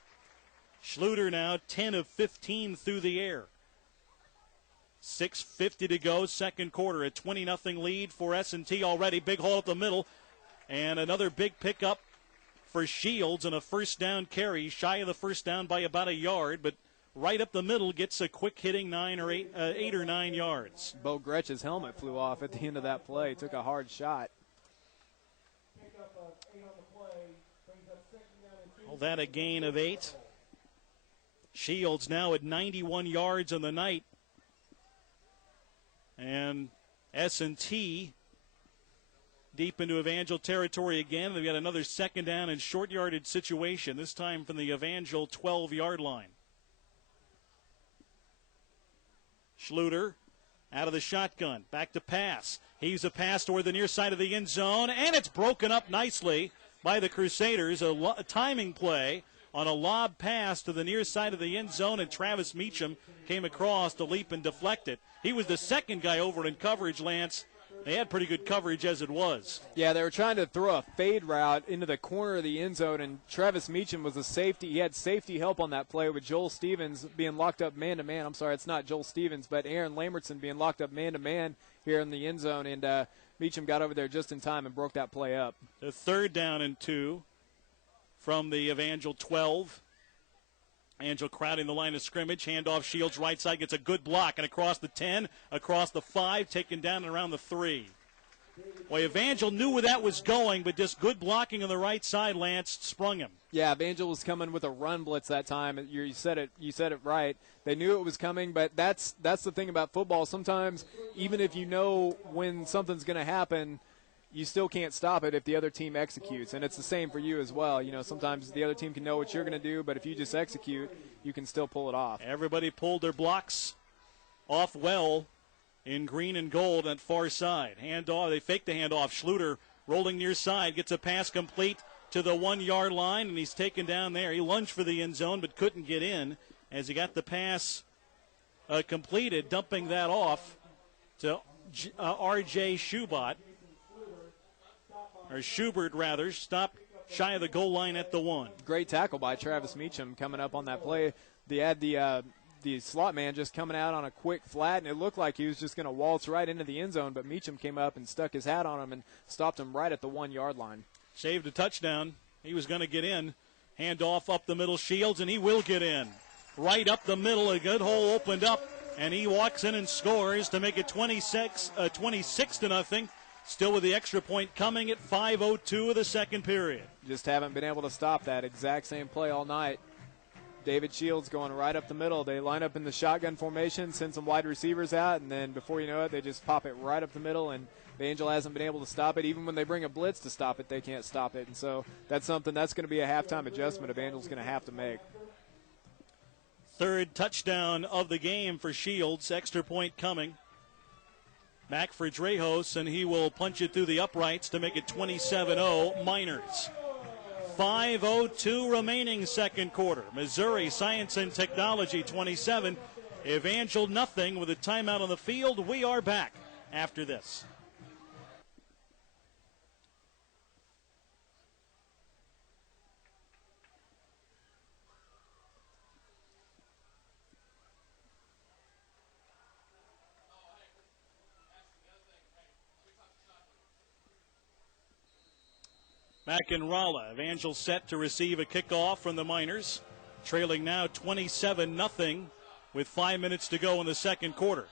Schluter now 10 of 15 through the air. 6:50 to go, second quarter. A 20-0 lead for S&T already. Big hole up the middle. And another big pickup for Shields and a first down carry. Shy of the first down by about a yard, but right up the middle gets a quick hitting 8 or 9 yards. Bo Gretsch's helmet flew off at the end of that play. Took a hard shot. Well, that a gain of 8. Shields now at 91 yards on the night. And S&T deep into Evangel territory again. They've got another second down and short yardage situation, this time from the Evangel 12-yard line. Schluter out of the shotgun, back to pass. He's a pass toward the near side of the end zone, and it's broken up nicely by the Crusaders. A timing play on a lob pass to the near side of the end zone, and Travis Meacham came across to leap and deflect it. He was the second guy over in coverage, Lance. They had pretty good coverage as it was. Yeah, they were trying to throw a fade route into the corner of the end zone, and Travis Meacham was a safety. He had safety help on that play with Joel Stevens being locked up man-to-man. I'm sorry, it's not Joel Stevens, but Aaron Lamertson being locked up man-to-man here in the end zone, and Meacham got over there just in time and broke that play up. The third down and 2 from the Evangel 12. Angel crowding the line of scrimmage. Handoff, Shields right side, gets a good block, and across the 10, across the 5, taken down and around the 3. Boy, Evangel knew where that was going, but just good blocking on the right side, Lance, sprung him. Yeah, Evangel was coming with a run blitz that time. You said it right. They knew it was coming, but that's the thing about football. Sometimes, even if you know when something's going to happen, you still can't stop it if the other team executes. And it's the same for you as well. You know, sometimes the other team can know what you're going to do, but if you just execute, you can still pull it off. Everybody pulled their blocks off well in green and gold on far side. Handoff, they fake the handoff. Schluter rolling near side, gets a pass complete to the 1-yard line, and he's taken down there. He lunged for the end zone but couldn't get in as he got the pass completed, dumping that off to R.J. Schubert, stopped shy of the goal line at the 1. Great tackle by Travis Meacham coming up on that play. They had the slot man just coming out on a quick flat, and it looked like he was just going to waltz right into the end zone, but Meacham came up and stuck his hat on him and stopped him right at the 1-yard line. Saved a touchdown. He was going to get in. Handoff up the middle, Shields, and he will get in. Right up the middle, a good hole opened up, and he walks in and scores to make it 26-0. Still with the extra point coming at 5:02 of the second period. Just haven't been able to stop that exact same play all night. David Shields going right up the middle. They line up in the shotgun formation, send some wide receivers out, and then before you know it, they just pop it right up the middle, and the Angel hasn't been able to stop it. Even when they bring a blitz to stop it, they can't stop it. And so that's something that's going to be a halftime adjustment Evangel's going to have to make. Third touchdown of the game for Shields. Extra point coming. Back for Drejos, and he will punch it through the uprights to make it 27-0 Miners. 5:02 remaining second quarter. Missouri Science and Technology 27. Evangel nothing with a timeout on the field. We are back after this. Back in Rolla, Evangel set to receive a kickoff from the Miners, trailing now 27-0 with 5 minutes to go in the second quarter.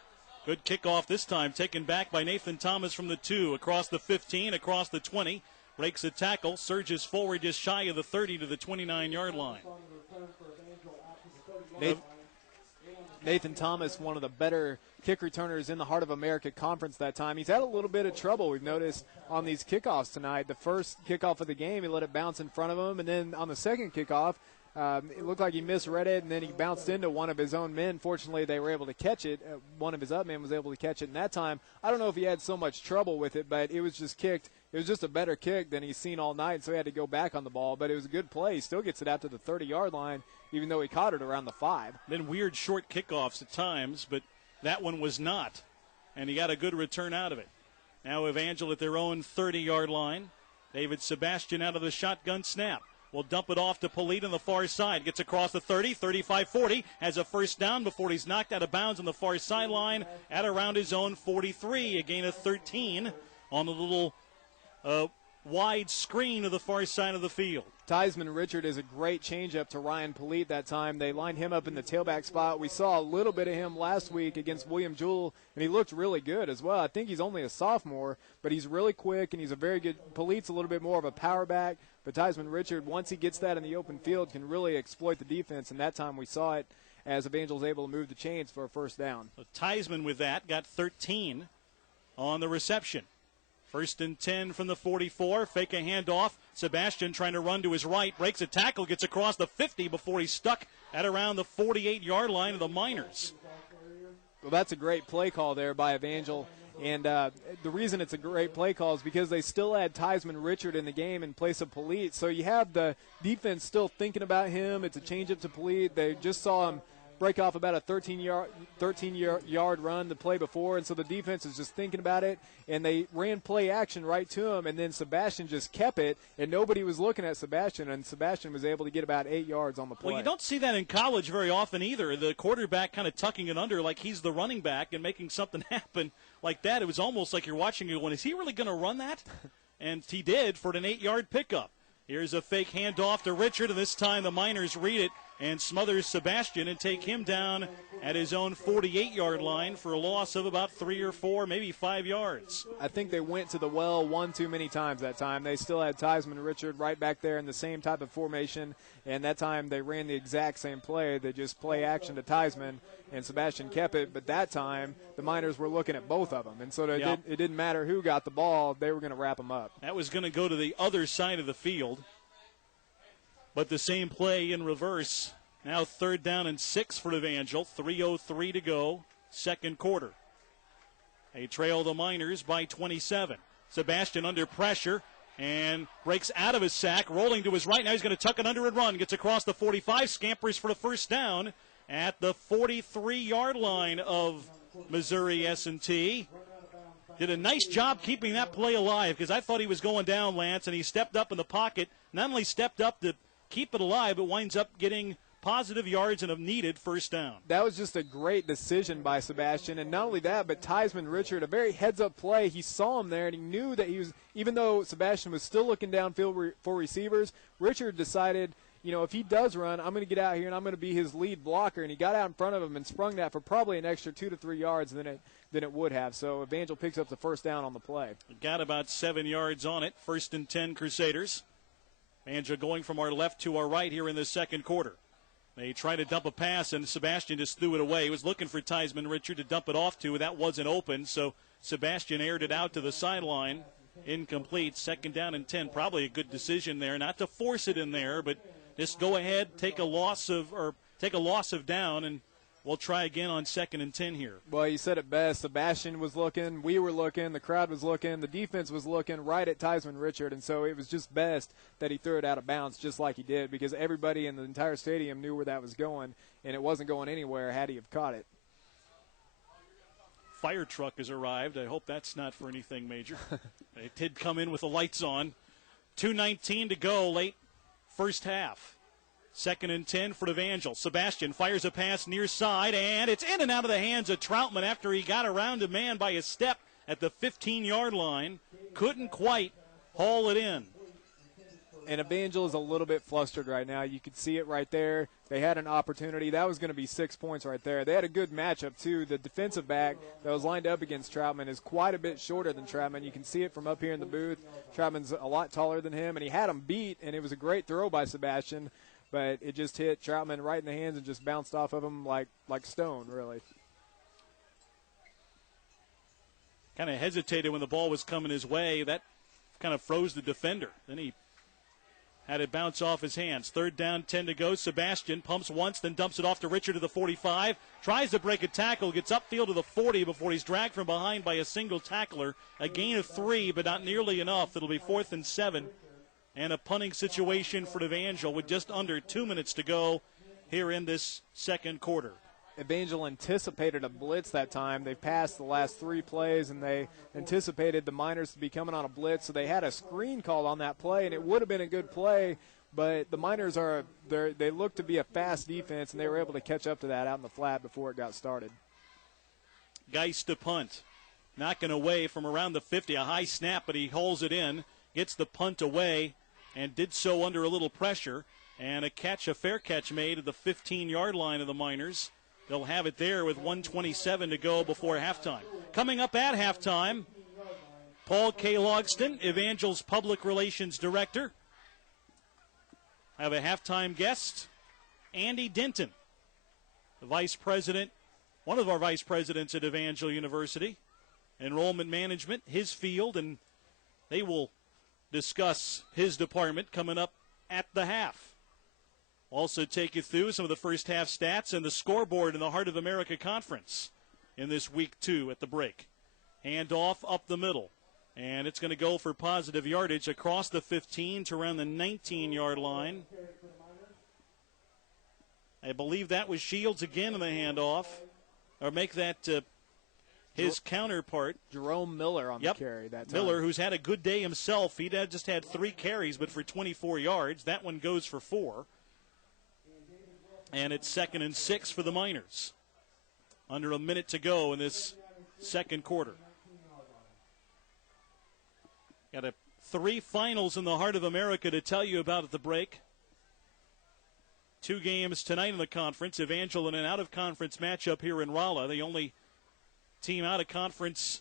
Good kickoff this time, taken back by Nathan Thomas from the 2, across the 15, across the 20, breaks a tackle, surges forward just shy of the 30 to the 29-yard line. Nathan Thomas, one of the better kick returners in the Heart of America Conference that time. He's had a little bit of trouble, we've noticed, on these kickoffs tonight. The first kickoff of the game, he let it bounce in front of him, and then on the second kickoff, it looked like he misread it, and then he bounced into one of his own men. Fortunately, they were able to catch it. One of his up men was able to catch it, and that time, I don't know if he had so much trouble with it, but it was just kicked. It was just a better kick than he's seen all night, so he had to go back on the ball. But it was a good play. He still gets it out to the 30-yard line, even though he caught it around the 5. Been weird short kickoffs at times, but that one was not, and he got a good return out of it. Now Evangel at their own 30-yard line. David Sebastian out of the shotgun snap. Will dump it off to Polite on the far side. Gets across the 30, 35, 40. Has a first down before he's knocked out of bounds on the far sideline at around his own 43. A gain of 13 on the little wide screen of the far side of the field. Theismann Richard is a great changeup to Ryan Polite that time. They lined him up in the tailback spot. We saw a little bit of him last week against William Jewell, and he looked really good as well. I think he's only a sophomore, but he's really quick, and he's a very good – Polite's a little bit more of a power back, but Theismann Richard, once he gets that in the open field, can really exploit the defense, and that time we saw it as Evangel's able to move the chains for a first down. So Theismann with that got 13 on the reception. First and 10 from the 44. Fake a handoff. Sebastian trying to run to his right. Breaks a tackle. Gets across the 50 before he's stuck at around the 48-yard line of the Miners. Well, that's a great play call there by Evangel. And the reason it's a great play call is because they still had Theismann Richard in the game in place of Polite. So you have the defense still thinking about him. It's a change-up to Polite. They just saw him break off about a 13-yard run the play before, and so the defense is just thinking about it, and they ran play action right to him, and then Sebastian just kept it, and nobody was looking at Sebastian, and Sebastian was able to get about 8 yards on the play. Well, you don't see that in college very often either. The quarterback kind of tucking it under like he's the running back and making something happen like that. It was almost like you're watching it going, is he really going to run that? And he did for an 8-yard pickup. Here's a fake handoff to Richard, and this time the Miners read it and smothers Sebastian and take him down at his own 48-yard line for a loss of about 3 or 4, maybe 5 yards. I think they went to the well one too many times that time. They still had Theismann Richard right back there in the same type of formation, and that time they ran the exact same play. They just play action to Theismann, and Sebastian kept it. But that time the Miners were looking at both of them, and so it didn't matter who got the ball. They were going to wrap them up. That was going to go to the other side of the field. But the same play in reverse. Now 3rd down and 6 for Evangel. 3:03 to go, second quarter. They trail the Miners by 27. Sebastian under pressure and breaks out of his sack, rolling to his right. Now he's going to tuck it under and run. Gets across the 45, scampers for the first down at the 43-yard line of Missouri S&T. Did a nice job keeping that play alive because I thought he was going down, Lance, and he stepped up in the pocket. Not only stepped up to keep it alive, but winds up getting positive yards and a needed first down. That was just a great decision by Sebastian, and not only that, but Theismann Richard, a very heads-up play. He saw him there, and he knew that he was, even though Sebastian was still looking downfield for receivers, Richard decided, you know, if he does run, I'm going to get out here and I'm going to be his lead blocker, and he got out in front of him and sprung that for probably an extra 2 to 3 yards than it would have. So Evangel picks up the first down on the play. Got about 7 yards on it. 1st and 10 Crusaders. Evangel going from our left to our right here in the second quarter. They try to dump a pass, and Sebastian just threw it away. He was looking for Theismann Richard to dump it off to. That wasn't open, so Sebastian aired it out to the sideline. Incomplete. 2nd down and 10. Probably a good decision there, not to force it in there, but just go ahead, take a loss of down, and we'll try again on 2nd and 10 here. Well, you said it best. Sebastian was looking, we were looking, the crowd was looking, the defense was looking right at Theismann Richard, and so it was just best that he threw it out of bounds just like he did, because everybody in the entire stadium knew where that was going, and it wasn't going anywhere had he have caught it. Fire truck has arrived. I hope that's not for anything major. It did come in with the lights on. 2:19 to go, late first half. 2nd and 10 for Evangel. Sebastian fires a pass near side, and it's in and out of the hands of Troutman after he got around a man by his step at the 15-yard line. Couldn't quite haul it in. And Evangel is a little bit flustered right now. You could see it right there. They had an opportunity. That was going to be 6 points right there. They had a good matchup, too. The defensive back that was lined up against Troutman is quite a bit shorter than Troutman. You can see it from up here in the booth. Troutman's a lot taller than him, and he had him beat, and it was a great throw by Sebastian, but it just hit Troutman right in the hands and just bounced off of him like stone, really. Kind of hesitated when the ball was coming his way. That kind of froze the defender. Then he had it bounce off his hands. 3rd down, 10 to go. Sebastian pumps once, then dumps it off to Richard to the 45. Tries to break a tackle, gets upfield to the 40 before he's dragged from behind by a single tackler. A gain of 3, but not nearly enough. It'll be 4th and 7. And a punting situation for Evangel with just under 2 minutes to go here in this second quarter. Evangel anticipated a blitz that time. They passed the last 3 plays, and they anticipated the Miners to be coming on a blitz, so they had a screen call on that play, and it would have been a good play, but the Miners they look to be a fast defense, and they were able to catch up to that out in the flat before it got started. Geist to punt. Knocking away from around the 50. A high snap, but he holds it in, gets the punt away, and did so under a little pressure, and a fair catch made at the 15-yard line of the Miners. They'll have it there with 1:27 to go before halftime. Coming up at halftime, Paul K. Logston, Evangel's Public Relations Director. I have a halftime guest, Andy Denton, the Vice President, one of our Vice Presidents at Evangel University. Enrollment Management, his field, and they will discuss his department coming up at the half. Also take you through some of the first half stats and the scoreboard in the Heart of America Conference in this week 2 at the break. Handoff up the middle. And it's going to go for positive yardage across the 15 to around the 19-yard line. I believe that was Shields again in the handoff. Or make that his counterpart. Jerome Miller on the carry that time. Miller, who's had a good day himself. He just had 3 carries, but for 24 yards. That one goes for 4. And it's 2nd and 6 for the Miners. Under a minute to go in this second quarter. Got 3 finals in the Heart of America to tell you about at the break. 2 games tonight in the conference. Evangel in an out-of-conference matchup here in Rolla. The only team out of conference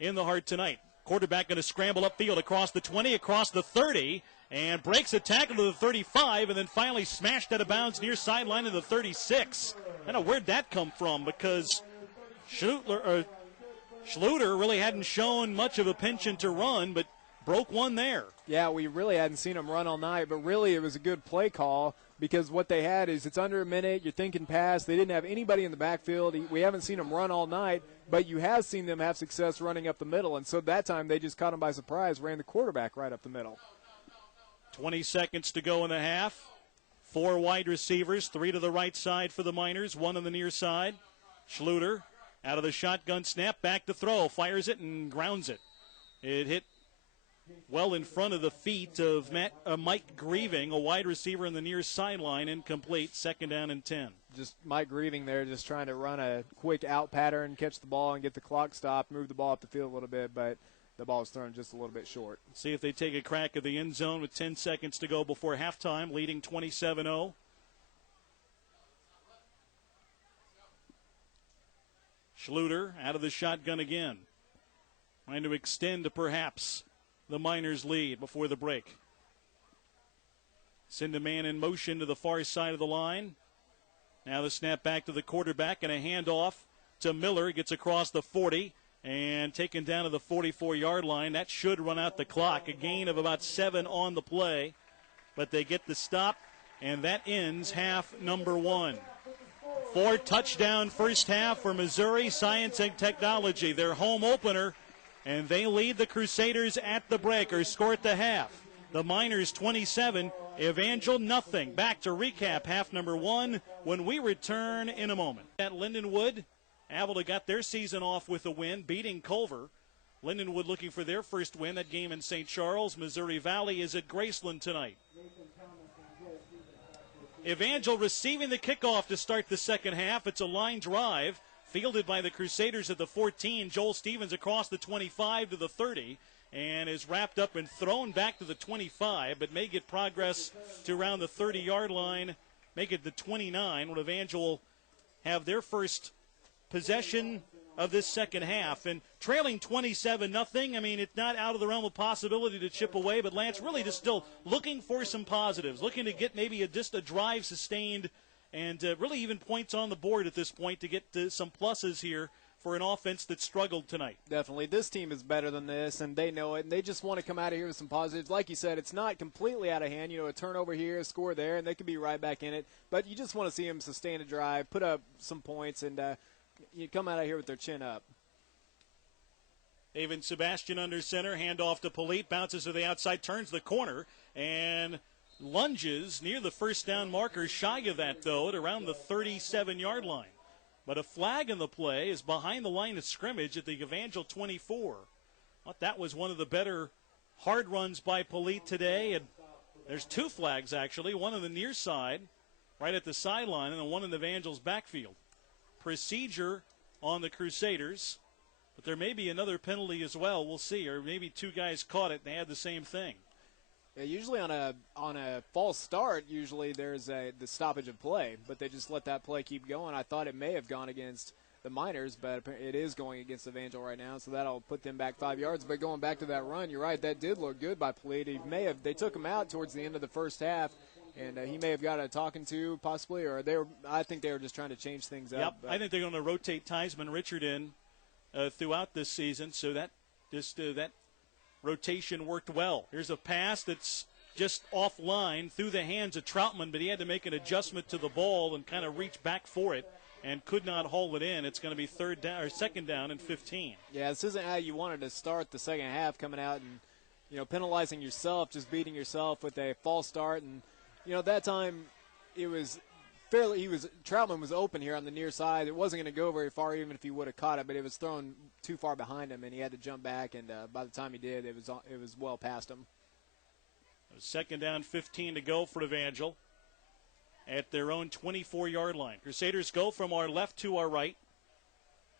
in the Heart tonight. Quarterback going to scramble upfield across the 20, across the 30, and breaks a tackle to the 35, and then finally smashed out of bounds near sideline to the 36. I don't know where'd that come from, because Schluter really hadn't shown much of a penchant to run, but broke one there. Yeah, we really hadn't seen him run all night, but really it was a good play call, because what they had is it's under a minute, you're thinking pass. They didn't have anybody in the backfield. We haven't seen them run all night, but you have seen them have success running up the middle, and so that time they just caught him by surprise, ran the quarterback right up the middle. 20 seconds to go in the half. 4 wide receivers, 3 to the right side for the Miners, 1 on the near side. Schluter out of the shotgun snap, back to throw, fires it and grounds it. It hit well in front of the feet of Mike Grieving, a wide receiver in the near sideline, incomplete, 2nd down and 10. Just Mike Grieving there just trying to run a quick out pattern, catch the ball and get the clock stopped, move the ball up the field a little bit, but the ball was thrown just a little bit short. See if they take a crack at the end zone with 10 seconds to go before halftime, leading 27-0. Schluter out of the shotgun again, trying to extend perhaps the Miners' lead before the break. Send a man in motion to the far side of the line. Now the snap back to the quarterback and a handoff to Miller. Gets across the 40 and taken down to the 44-yard line. That should run out the clock. A gain of about 7 on the play. But they get the stop, and that ends half number 1. 4 touchdown first half for Missouri Science and Technology. Their home opener, and they lead the Crusaders at the break, or score at the half. The Miners 27, Evangel nothing. Back to recap half number 1 when we return in a moment. At Lindenwood, Avila got their season off with a win, beating Culver. Lindenwood looking for their first win, that game in St. Charles. Missouri Valley is at Graceland tonight. Evangel receiving the kickoff to start the second half. It's a line drive, fielded by the Crusaders at the 14. Joel Stevens across the 25 to the 30, and is wrapped up and thrown back to the 25, but may get progress to around the 30-yard line, make it the 29, when Evangel have their first possession of this second half. And trailing 27-0, I mean, it's not out of the realm of possibility to chip away, but Lance really just still looking for some positives, looking to get maybe just a drive sustained and really even points on the board at this point to get some pluses here for an offense that struggled tonight. Definitely. This team is better than this, and they know it, and they just want to come out of here with some positives. Like you said, it's not completely out of hand. You know, a turnover here, a score there, and they could be right back in it. But you just want to see them sustain a drive, put up some points, and you come out of here with their chin up. David Sebastian under center, handoff to Polite, bounces to the outside, turns the corner, and lunges near the first down marker, shy of that, though, at around the 37-yard line. But a flag in the play is behind the line of scrimmage at the Evangel 24. Well, that was one of the better hard runs by Polite today. And there's 2 flags, actually, one on the near side, right at the sideline, and then one in the Evangel's backfield. Procedure on the Crusaders, but there may be another penalty as well. We'll see, or maybe 2 guys caught it and they had the same thing. Yeah, usually on a false start, usually there's the stoppage of play, but they just let that play keep going. I thought it may have gone against the Miners, but it is going against Evangel right now, so that'll put them back 5 yards. But going back to that run, you're right, that did look good by Polite. They took him out towards the end of the first half, and he may have got a talking to possibly, or I think they were just trying to change things up. Yep, I think they're going to rotate Theismann Richard in throughout this season, so that rotation worked well. Here's a pass that's just offline through the hands of Troutman, but he had to make an adjustment to the ball and kind of reach back for it and could not haul it in. It's going to be second down and 15. Yeah, this isn't how you wanted to start the second half, coming out and, penalizing yourself, just beating yourself with a false start. And, that time it was Troutman was open here on the near side. It wasn't going to go very far even if he would have caught it, but it was thrown too far behind him, and he had to jump back, and by the time he did, it was well past him. Second down, 15 to go for Evangel at their own 24-yard line. Crusaders go from our left to our right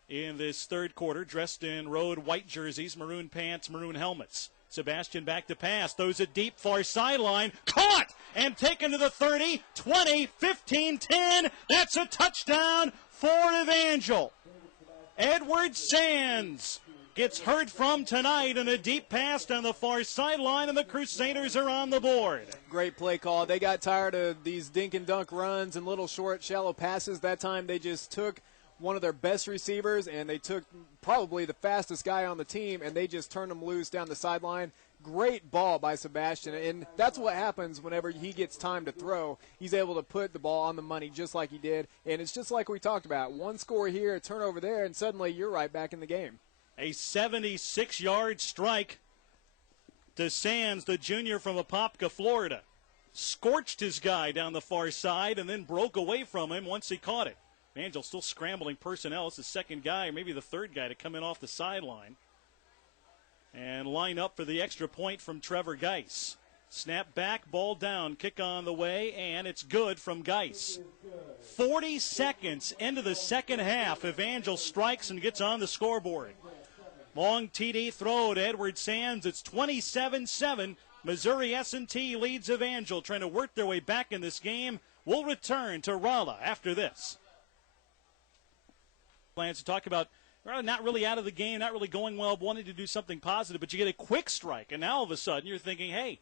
in this third quarter, dressed in road white jerseys, maroon pants, maroon helmets. Sebastian back to pass, throws it deep, far sideline, caught and taken to the 30, 20, 15, 10. That's a touchdown for Evangel. Edward Sands gets heard from tonight in a deep pass down the far sideline, and the Crusaders are on the board. Great play call. They got tired of these dink and dunk runs and little short, shallow passes. That time they just took one of their best receivers, and they took probably the fastest guy on the team, and they just turned him loose down the sideline. Great ball by Sebastian, and that's what happens whenever he gets time to throw. He's able to put the ball on the money just like he did, and it's just like we talked about. One score here, a turnover there, and suddenly you're right back in the game. A 76-yard strike to Sands, the junior from Apopka, Florida. Scorched his guy down the far side and then broke away from him once he caught it. Evangel still scrambling personnel. It's the second guy, maybe the third guy to come in off the sideline and line up for the extra point from Trevor Geis. Snap back, ball down, kick on the way, and it's good from Geis. 40 seconds into the second half, Evangel strikes and gets on the scoreboard. Long TD throw to Edward Sands. It's 27-7. Missouri S&T leads Evangel, trying to work their way back in this game. We'll return to Rolla after this. Plans to talk about not really out of the game, not really going well, wanting to do something positive, but you get a quick strike, and now all of a sudden you're thinking, hey,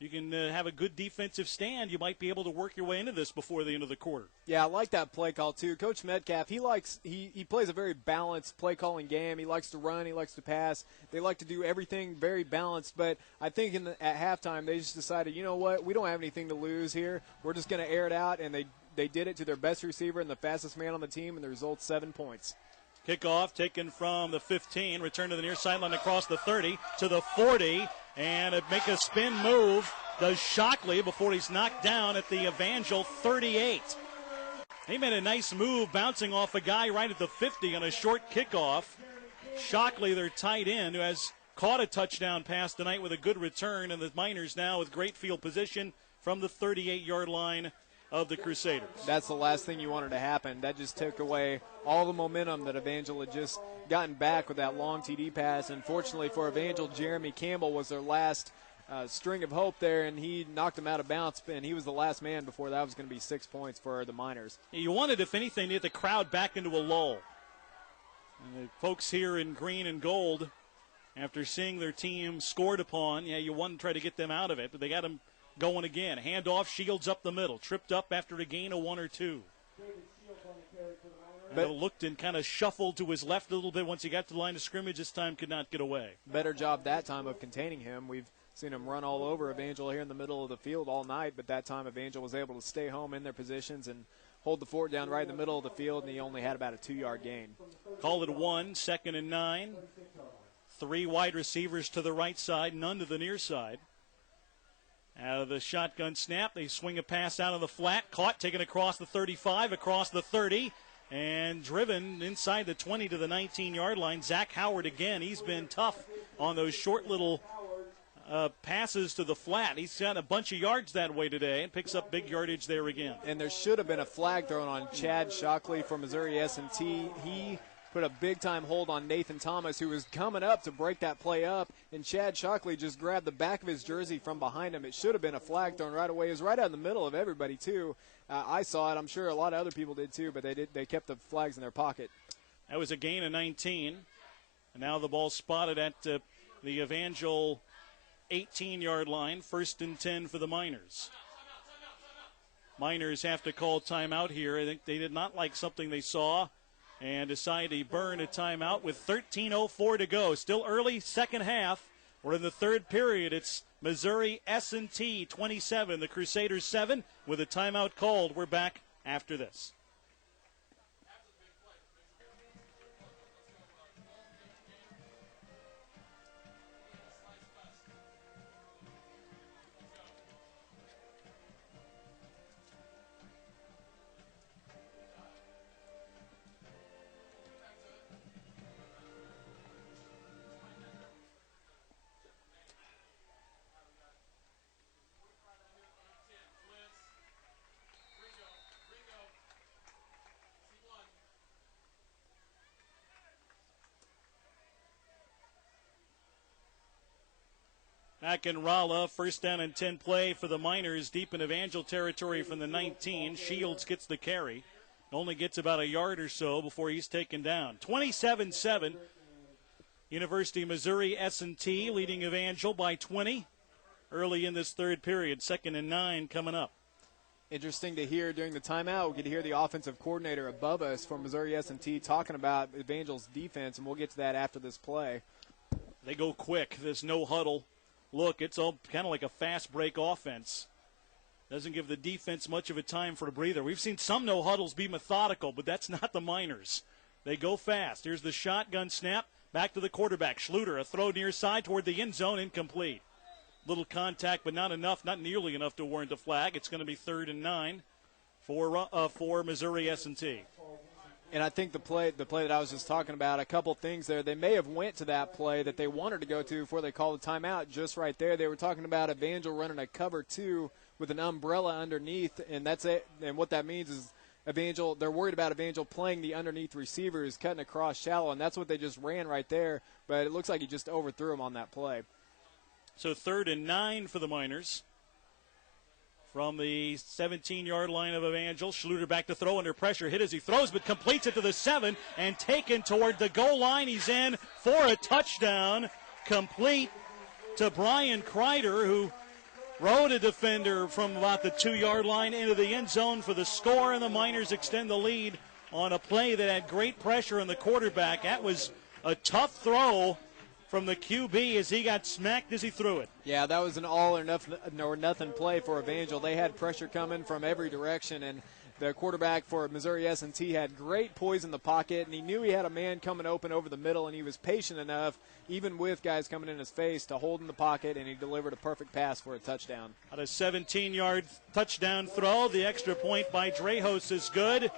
you can have a good defensive stand. You might be able to work your way into this before the end of the quarter. Yeah, I like that play call, too. Coach Metcalf, he plays a very balanced play-calling game. He likes to run. He likes to pass. They like to do everything very balanced. But I think at halftime they just decided, you know what, we don't have anything to lose here. We're just going to air it out, and they did it to their best receiver and the fastest man on the team, and the result 7 points. Kickoff taken from the 15, return to the near sideline across the 30 to the 40, and make a spin move does Shockley before he's knocked down at the Evangel 38. He made a nice move bouncing off a guy right at the 50 on a short kickoff. Shockley, their tight end, who has caught a touchdown pass tonight with a good return, and the Miners now with great field position from the 38-yard line of the Crusaders. That's the last thing you wanted to happen. That just took away all the momentum that Evangel had just gotten back with that long TD pass. And fortunately for Evangel, Jeremy Campbell was their last string of hope there, and he knocked him out of bounds, and he was the last man before that was going to be 6 points for the Miners. You wanted, if anything, to get the crowd back into a lull. And the folks here in green and gold, after seeing their team scored upon, you want to try to get them out of it, but they got them going again. Handoff, Shields up the middle. Tripped up after a gain of 1 or 2. Looked and kind of shuffled to his left a little bit once he got to the line of scrimmage. This time could not get away. Better job that time of containing him. We've seen him run all over Evangel here in the middle of the field all night, but that time Evangel was able to stay home in their positions and hold the fort down right in the middle of the field, and he only had about a 2-yard gain. Call it 1, 2nd and 9. 3 wide receivers to the right side, none to the near side. Out of the shotgun snap, they swing a pass out of the flat, caught, taken across the 35, across the 30, and driven inside the 20 to the 19-yard line. Zach Howard again, he's been tough on those short little passes to the flat. He's got a bunch of yards that way today and picks up big yardage there again. And there should have been a flag thrown on Chad Shockley from Missouri S&T. He put a big-time hold on Nathan Thomas, who was coming up to break that play up, and Chad Shockley just grabbed the back of his jersey from behind him. It should have been a flag thrown right away. It was right out in the middle of everybody, too. I saw it. I'm sure a lot of other people did, too, but they kept the flags in their pocket. That was a gain of 19. And now the ball spotted at the Evangel 18-yard line, 1st and 10 for the Miners. Miners have to call timeout here. I think they did not like something they saw and decided to burn a timeout with 13:04 to go. Still early second half. We're in the third period. It's Missouri S&T 27, the Crusaders 7, with a timeout called. We're back after this. Back in Rolla, first down and 10 play for the Miners, deep in Evangel territory from the 19. Shields gets the carry. Only gets about a yard or so before he's taken down. 27-7. University of Missouri S&T leading Evangel by 20 early in this third period. 2nd and 9 coming up. Interesting to hear during the timeout. We get to hear the offensive coordinator above us from Missouri S&T talking about Evangel's defense, and we'll get to that after this play. They go quick. There's no huddle. Look, it's all kind of like a fast break offense. Doesn't give the defense much of a time for a breather. We've seen some no huddles be methodical, but that's not the Miners. They go fast. Here's the shotgun snap. Back to the quarterback. Schluter, a throw near side toward the end zone, incomplete. Little contact, but not enough, not nearly enough to warrant a flag. It's going to be 3rd and 9 for Missouri S&T. And I think the play that I was just talking about, a couple things there. They may have went to that play that they wanted to go to before they called the timeout. Just right there, they were talking about Evangel running a cover 2 with an umbrella underneath, and that's it. And what that means is Evangel, they're worried about Evangel playing the underneath receivers, cutting across shallow, and that's what they just ran right there. But it looks like he just overthrew him on that play. So 3rd and 9 for the Miners. From the 17-yard line of Evangel, Schluter back to throw under pressure. Hit as he throws, but completes it to the 7 and taken toward the goal line. He's in for a touchdown. Complete to Brian Kreider, who rode a defender from about the 2-yard line into the end zone for the score, and the Miners extend the lead on a play that had great pressure on the quarterback. That was a tough throw from the QB as he got smacked as he threw it. Yeah, that was an all or nothing play for Evangel. They had pressure coming from every direction, and the quarterback for Missouri S&T had great poise in the pocket, and he knew he had a man coming open over the middle, and he was patient enough, even with guys coming in his face, to hold in the pocket, and he delivered a perfect pass for a touchdown. On a 17-yard touchdown throw, the extra point by Drejos is good,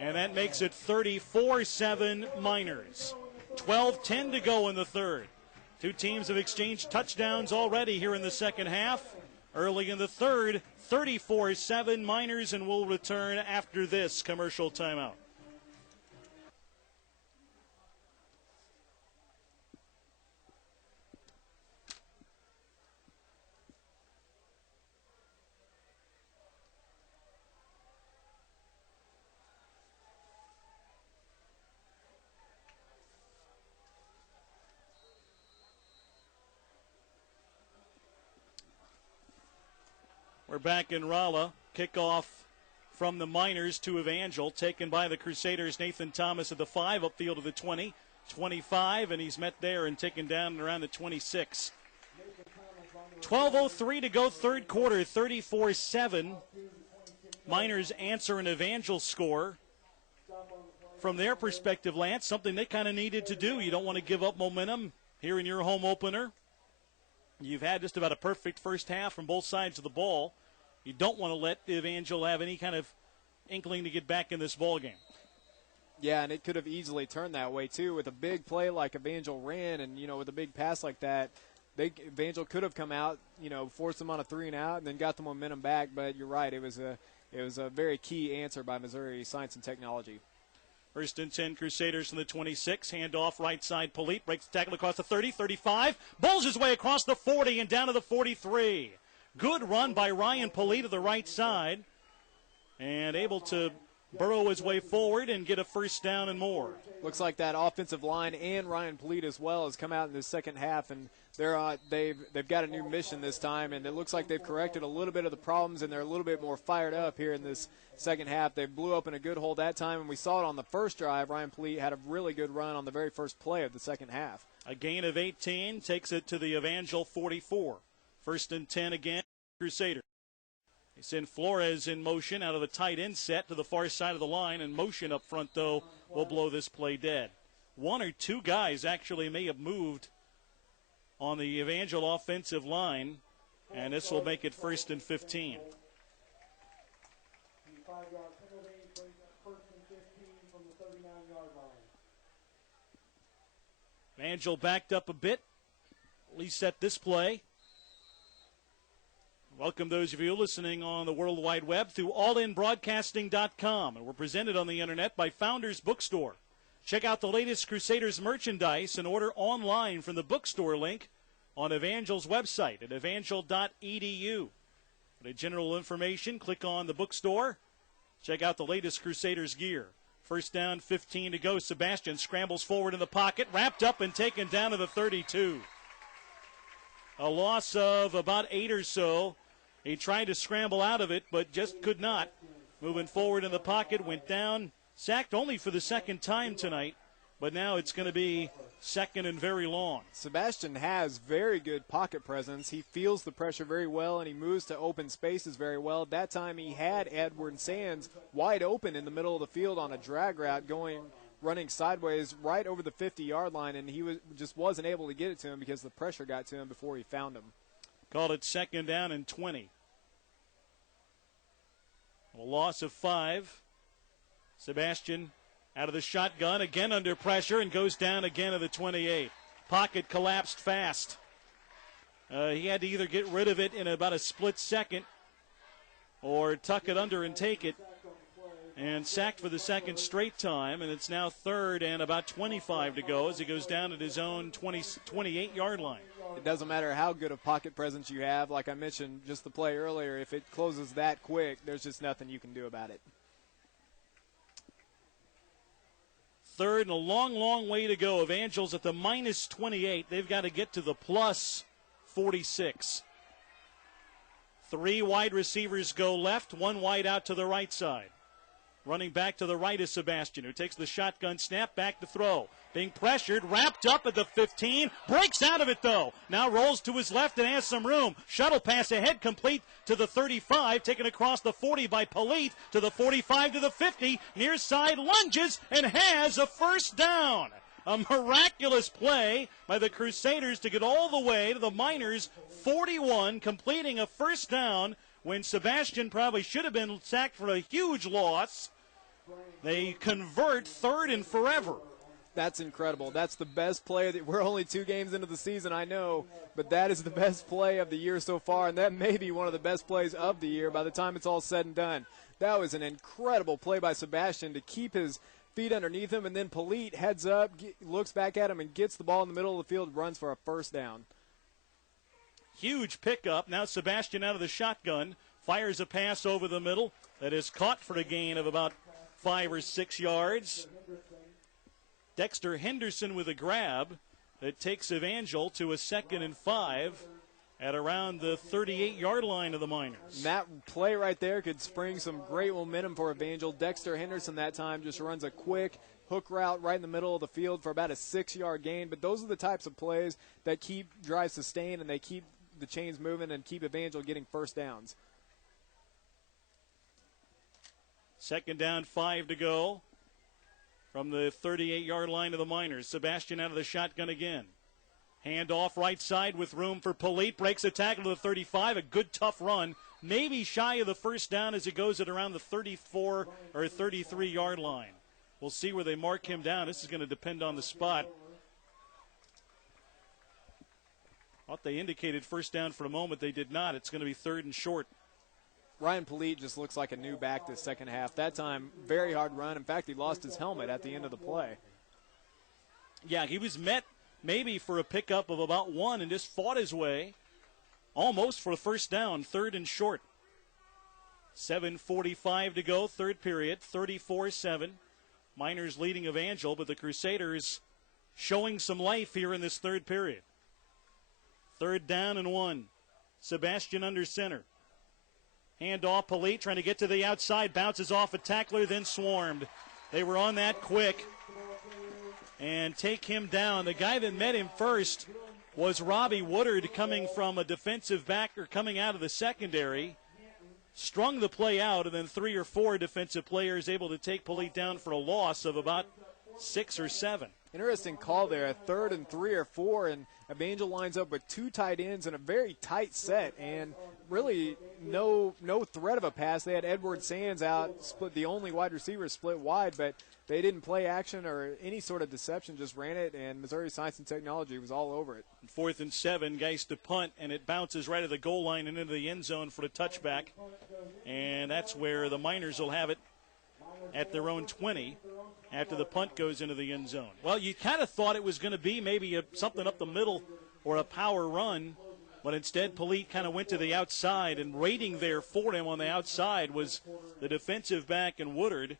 and that makes it 34-7 Miners. 12-10 to go in the third. Two teams have exchanged touchdowns already here in the second half. Early in the third, 34-7 Miners, and we'll return after this commercial timeout. We're back in Rolla. Kickoff from the Miners to Evangel, taken by the Crusaders. Nathan Thomas at the 5, upfield to the 20, 25, and he's met there and taken down around the 26. 12:03 to go, third quarter, 34-7. Miners answer an Evangel score. From their perspective, Lance, something they kind of needed to do. You don't want to give up momentum here in your home opener. You've had just about a perfect first half from both sides of the ball. You don't want to let Evangel have any kind of inkling to get back in this ball game. Yeah, and it could have easily turned that way, too. With a big play like Evangel ran and, with a big pass like that, Evangel could have come out, forced them on a 3-and-out and then got the momentum back. But you're right, it was a very key answer by Missouri Science and Technology. First and 10, Crusaders from the 26. Handoff right side. Polite breaks the tackle across the 30, 35. Bowls his way across the 40 and down to the 43. Good run by Ryan Polite to the right side. And able to burrow his way forward and get a first down and more. Looks like that offensive line and Ryan Polite as well has come out in the second half, and they've got a new mission this time, and it looks like they've corrected a little bit of the problems, and they're a little bit more fired up here in this second half. They blew open a good hole that time, and we saw it on the first drive. Ryan Polite had a really good run on the very first play of the second half. A gain of 18 takes it to the Evangel 44. 1st and 10 again, Crusader. They send Flores in motion out of the tight end set to the far side of the line, and motion up front, though, will blow this play dead. One or two guys actually may have moved on the Evangel offensive line, and this will make it 1st and 15. Evangel backed up a bit, at least at this play. Welcome those of you listening on the World Wide Web through allinbroadcasting.com. And we're presented on the internet by Founders Bookstore. Check out the latest Crusaders merchandise and order online from the bookstore link on Evangel's website at evangel.edu. For general information, click on the bookstore. Check out the latest Crusaders gear. 1st down, 15 to go. Sebastian scrambles forward in the pocket, wrapped up and taken down to the 32. A loss of about 8 or so. He tried to scramble out of it, but just could not. Moving forward in the pocket, went down, sacked only for the second time tonight, but now it's going to be 2nd and very long. Sebastian has very good pocket presence. He feels the pressure very well, and he moves to open spaces very well. At that time, he had Edward Sands wide open in the middle of the field on a drag route running sideways right over the 50-yard line, and he just wasn't able to get it to him because the pressure got to him before he found him. Called it 2nd down and 20. A loss of 5. Sebastian out of the shotgun, again under pressure, and goes down again to the 28. Pocket collapsed fast. He had to either get rid of it in about a split second or tuck it under and take it. And sacked for the second straight time, and it's now 3rd and about 25 to go as he goes down at his own 28-yard line. It doesn't matter how good of pocket presence you have. Like I mentioned just the play earlier, if it closes that quick, there's just nothing you can do about it. 3rd and a long, long way to go. Evangel's at the minus 28. They've got to get to the plus 46. 3 wide receivers go left, 1 wide out to the right side. Running back to the right is Sebastian, who takes the shotgun snap, back to throw. Being pressured, wrapped up at the 15, breaks out of it though. Now rolls to his left and has some room. Shuttle pass ahead, complete to the 35, taken across the 40 by Polite, to the 45 to the 50, near side lunges and has a 1st down. A miraculous play by the Crusaders to get all the way to the Miners' 41, completing a 1st down when Sebastian probably should have been sacked for a huge loss. They convert 3rd and forever. That's incredible. That's the best play. We're only 2 games into the season, I know, but that is the best play of the year so far, and that may be one of the best plays of the year by the time it's all said and done. That was an incredible play by Sebastian to keep his feet underneath him, and then Polite heads up, looks back at him, and gets the ball in the middle of the field, runs for a 1st down. Huge pickup. Now Sebastian out of the shotgun, fires a pass over the middle that is caught for a gain of about 5 or 6 yards. Dexter Henderson with a grab that takes Evangel to a 2nd and 5 at around the 38-yard line of the Miners. And that play right there could spring some great momentum for Evangel. Dexter Henderson that time just runs a quick hook route right in the middle of the field for about a 6-yard gain. But those are the types of plays that keep drives sustained and they keep the chains moving and keep Evangel getting 1st downs. 2nd down, 5 to go from the 38-yard line of the Miners. Sebastian out of the shotgun again. Hand off right side with room for Polite. Breaks a tackle to the 35. A good tough run. Maybe shy of the 1st down as it goes at around the 34 or 33-yard line. We'll see where they mark him down. This is going to depend on the spot. Thought they indicated 1st down for a moment. They did not. It's going to be 3rd and short. Ryan Polite just looks like a new back this second half. That time, very hard run. In fact, he lost his helmet at the end of the play. Yeah, he was met maybe for a pickup of about 1 and just fought his way almost for a 1st down, 3rd and short. 7:45 to go, 3rd period, 34-7. Miners leading Evangel, but the Crusaders showing some life here in this 3rd period. 3rd down and 1. Sebastian under center. Hand off, Polite trying to get to the outside, bounces off a tackler, then swarmed. They were on that quick. and take him down. The guy that met him first was Robbie Woodard, coming from a defensive backer coming out of the secondary. Strung the play out, and then 3 or 4 defensive players able to take Polite down for a loss of about 6 or 7. Interesting call there, a 3rd and 3 or 4, and Evangel lines up with 2 tight ends in a very tight set, and really no threat of a pass. They had Edward Sands out, split the only wide receiver split wide, but they didn't play action or any sort of deception, just ran it, and Missouri Science and Technology was all over it. 4th and 7, Geis to punt, and it bounces right at the goal line and into the end zone for the touchback. And that's where the Miners will have it at their own 20 after the punt goes into the end zone. Well, you kind of thought it was going to be maybe something up the middle or a power run, but instead Polite kind of went to the outside, and waiting there for him on the outside was the defensive back and Woodard.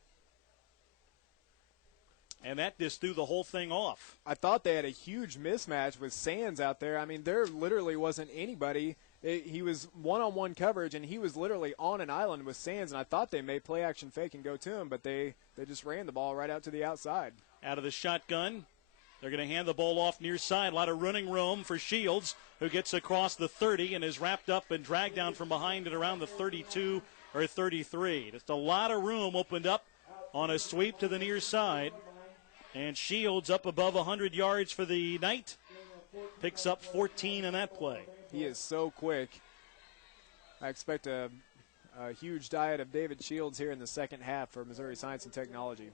And that just threw the whole thing off. I thought they had a huge mismatch with Sands out there. I mean, there literally wasn't anybody. He was one-on-one coverage, and he was literally on an island with Sands, and I thought they may play action fake and go to him, but they just ran the ball right out to the outside. Out of the shotgun, they're going to hand the ball off near side. A lot of running room for Shields, who gets across the 30 and is wrapped up and dragged down from behind at around the 32 or 33. Just a lot of room opened up on a sweep to the near side. And Shields up above 100 yards for the night. Picks up 14 in that play. He is so quick. I expect a huge diet of David Shields here in the second half for Missouri Science and Technology.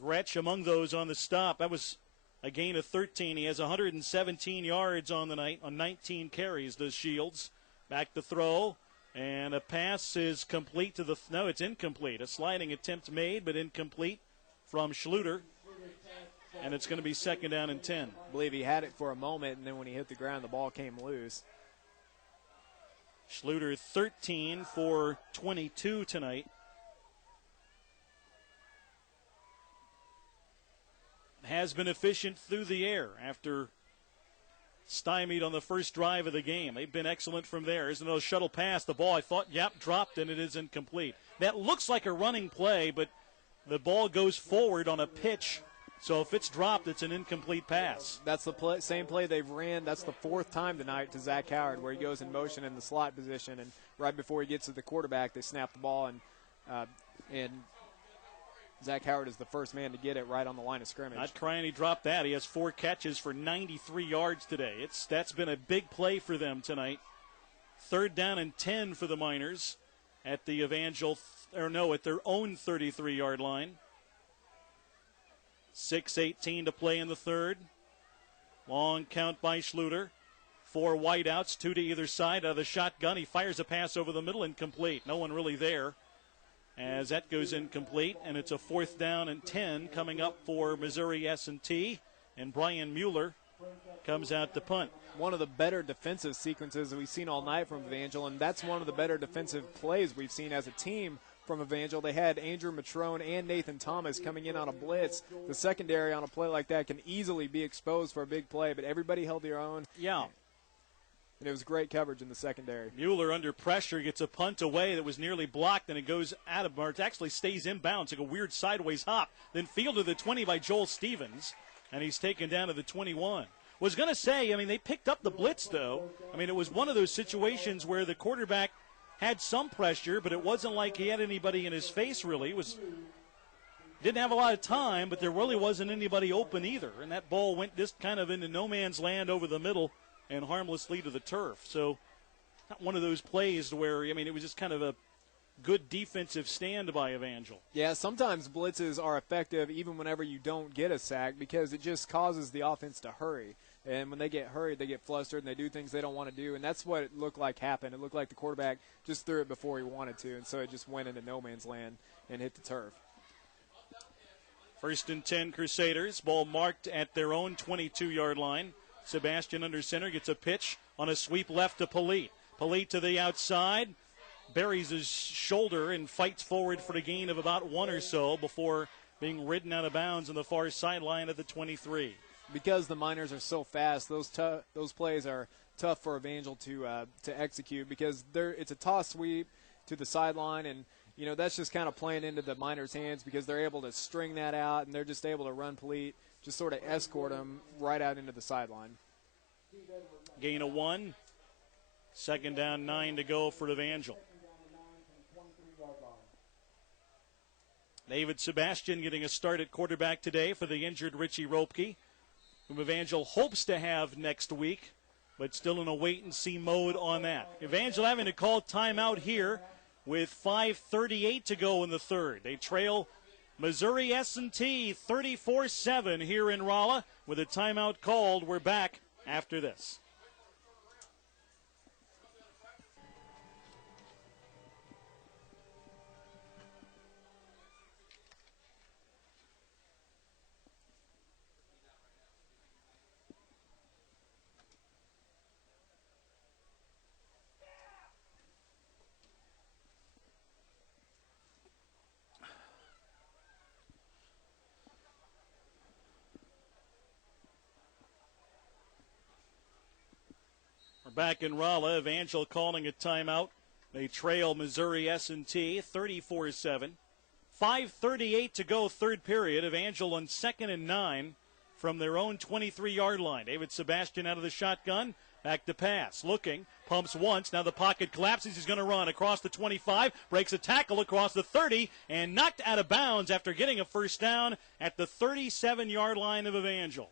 Gretsch among those on the stop. That was a gain of 13. He has 117 yards on the night on 19 carries, does Shields. Back to throw. And a pass is complete to the – no, it's incomplete. A sliding attempt made, but incomplete from Schluter, and it's going to be 2nd down and 10. I believe he had it for a moment, and then when he hit the ground, the ball came loose. Schluter 13 for 22 tonight. Has been efficient through the air after stymied on the first drive of the game. They've been excellent from there. Isn't it a shuttle pass? The ball, I thought, dropped, and it is incomplete. That looks like a running play, but the ball goes forward on a pitch, so if it's dropped, it's an incomplete pass. That's the same play they've ran. That's the 4th time tonight to Zach Howard, where he goes in motion in the slot position, and right before he gets to the quarterback, they snap the ball, and Zach Howard is the first man to get it right on the line of scrimmage. Not crying he dropped that. He has 4 catches for 93 yards today. That's been a big play for them tonight. 3rd down and 10 for the Miners at the at their own 33-yard line. 6:18 to play in the 3rd. Long count by Schluter. 4 wideouts, 2 to either side. Out of the shotgun, he fires a pass over the middle, incomplete. No one really there as that goes incomplete, and it's a 4th down and 10 coming up for Missouri S&T, and Brian Mueller comes out to punt. One of the better defensive sequences that we've seen all night from Evangel, and that's one of the better defensive plays we've seen as a team from Evangel. They had Andrew Matrone and Nathan Thomas coming in on a blitz. The secondary on a play like that can easily be exposed for a big play, but everybody held their own. Yeah. And it was great coverage in the secondary. Mueller under pressure gets a punt away that was nearly blocked, and it goes out of bounds. It actually stays inbounds, like a weird sideways hop. Then fielded to the 20 by Joel Stevens, and he's taken down to the 21. Was going to say, they picked up the blitz, though. It was one of those situations where the quarterback had some pressure, but it wasn't like he had anybody in his face, really. Didn't have a lot of time, but there really wasn't anybody open either. And that ball went just kind of into no man's land over the middle and harmlessly to the turf. So not one of those plays where, it was just kind of a good defensive stand by Evangel. Yeah, sometimes blitzes are effective even whenever you don't get a sack because it just causes the offense to hurry. And when they get hurried, they get flustered and they do things they don't want to do. And that's what it looked like happened. It looked like the quarterback just threw it before he wanted to, and so it just went into no man's land and hit the turf. 1st and 10 Crusaders. Ball marked at their own 22-yard line. Sebastian under center gets a pitch on a sweep left to Polite. Polite to the outside. Buries his shoulder and fights forward for the gain of about 1 or so before being ridden out of bounds on the far sideline at the 23. Because the Miners are so fast, those plays are tough for Evangel to execute because it's a toss sweep to the sideline, and you know, that's just kind of playing into the Miners' hands because they're able to string that out and they're just able to run Polite, just sort of escort them right out into the sideline. Gain of 1. Second down, 9 to go for Evangel. David Sebastian getting a start at quarterback today for the injured Richie Ropke, whom Evangel hopes to have next week, but still in a wait-and-see mode on that. Evangel having to call timeout here with 5:38 to go in the third. They trail Missouri S&T 34-7 here in Rolla with a timeout called. We're back after this. Back in Rolla, Evangel calling a timeout. They trail Missouri S&T 34-7. 5:38 to go, third period. Evangel on 2nd and 9 from their own 23-yard line. David Sebastian out of the shotgun. Back to pass. Looking. Pumps once. Now the pocket collapses. He's going to run across the 25. Breaks a tackle across the 30. And knocked out of bounds after getting a first down at the 37-yard line of Evangel.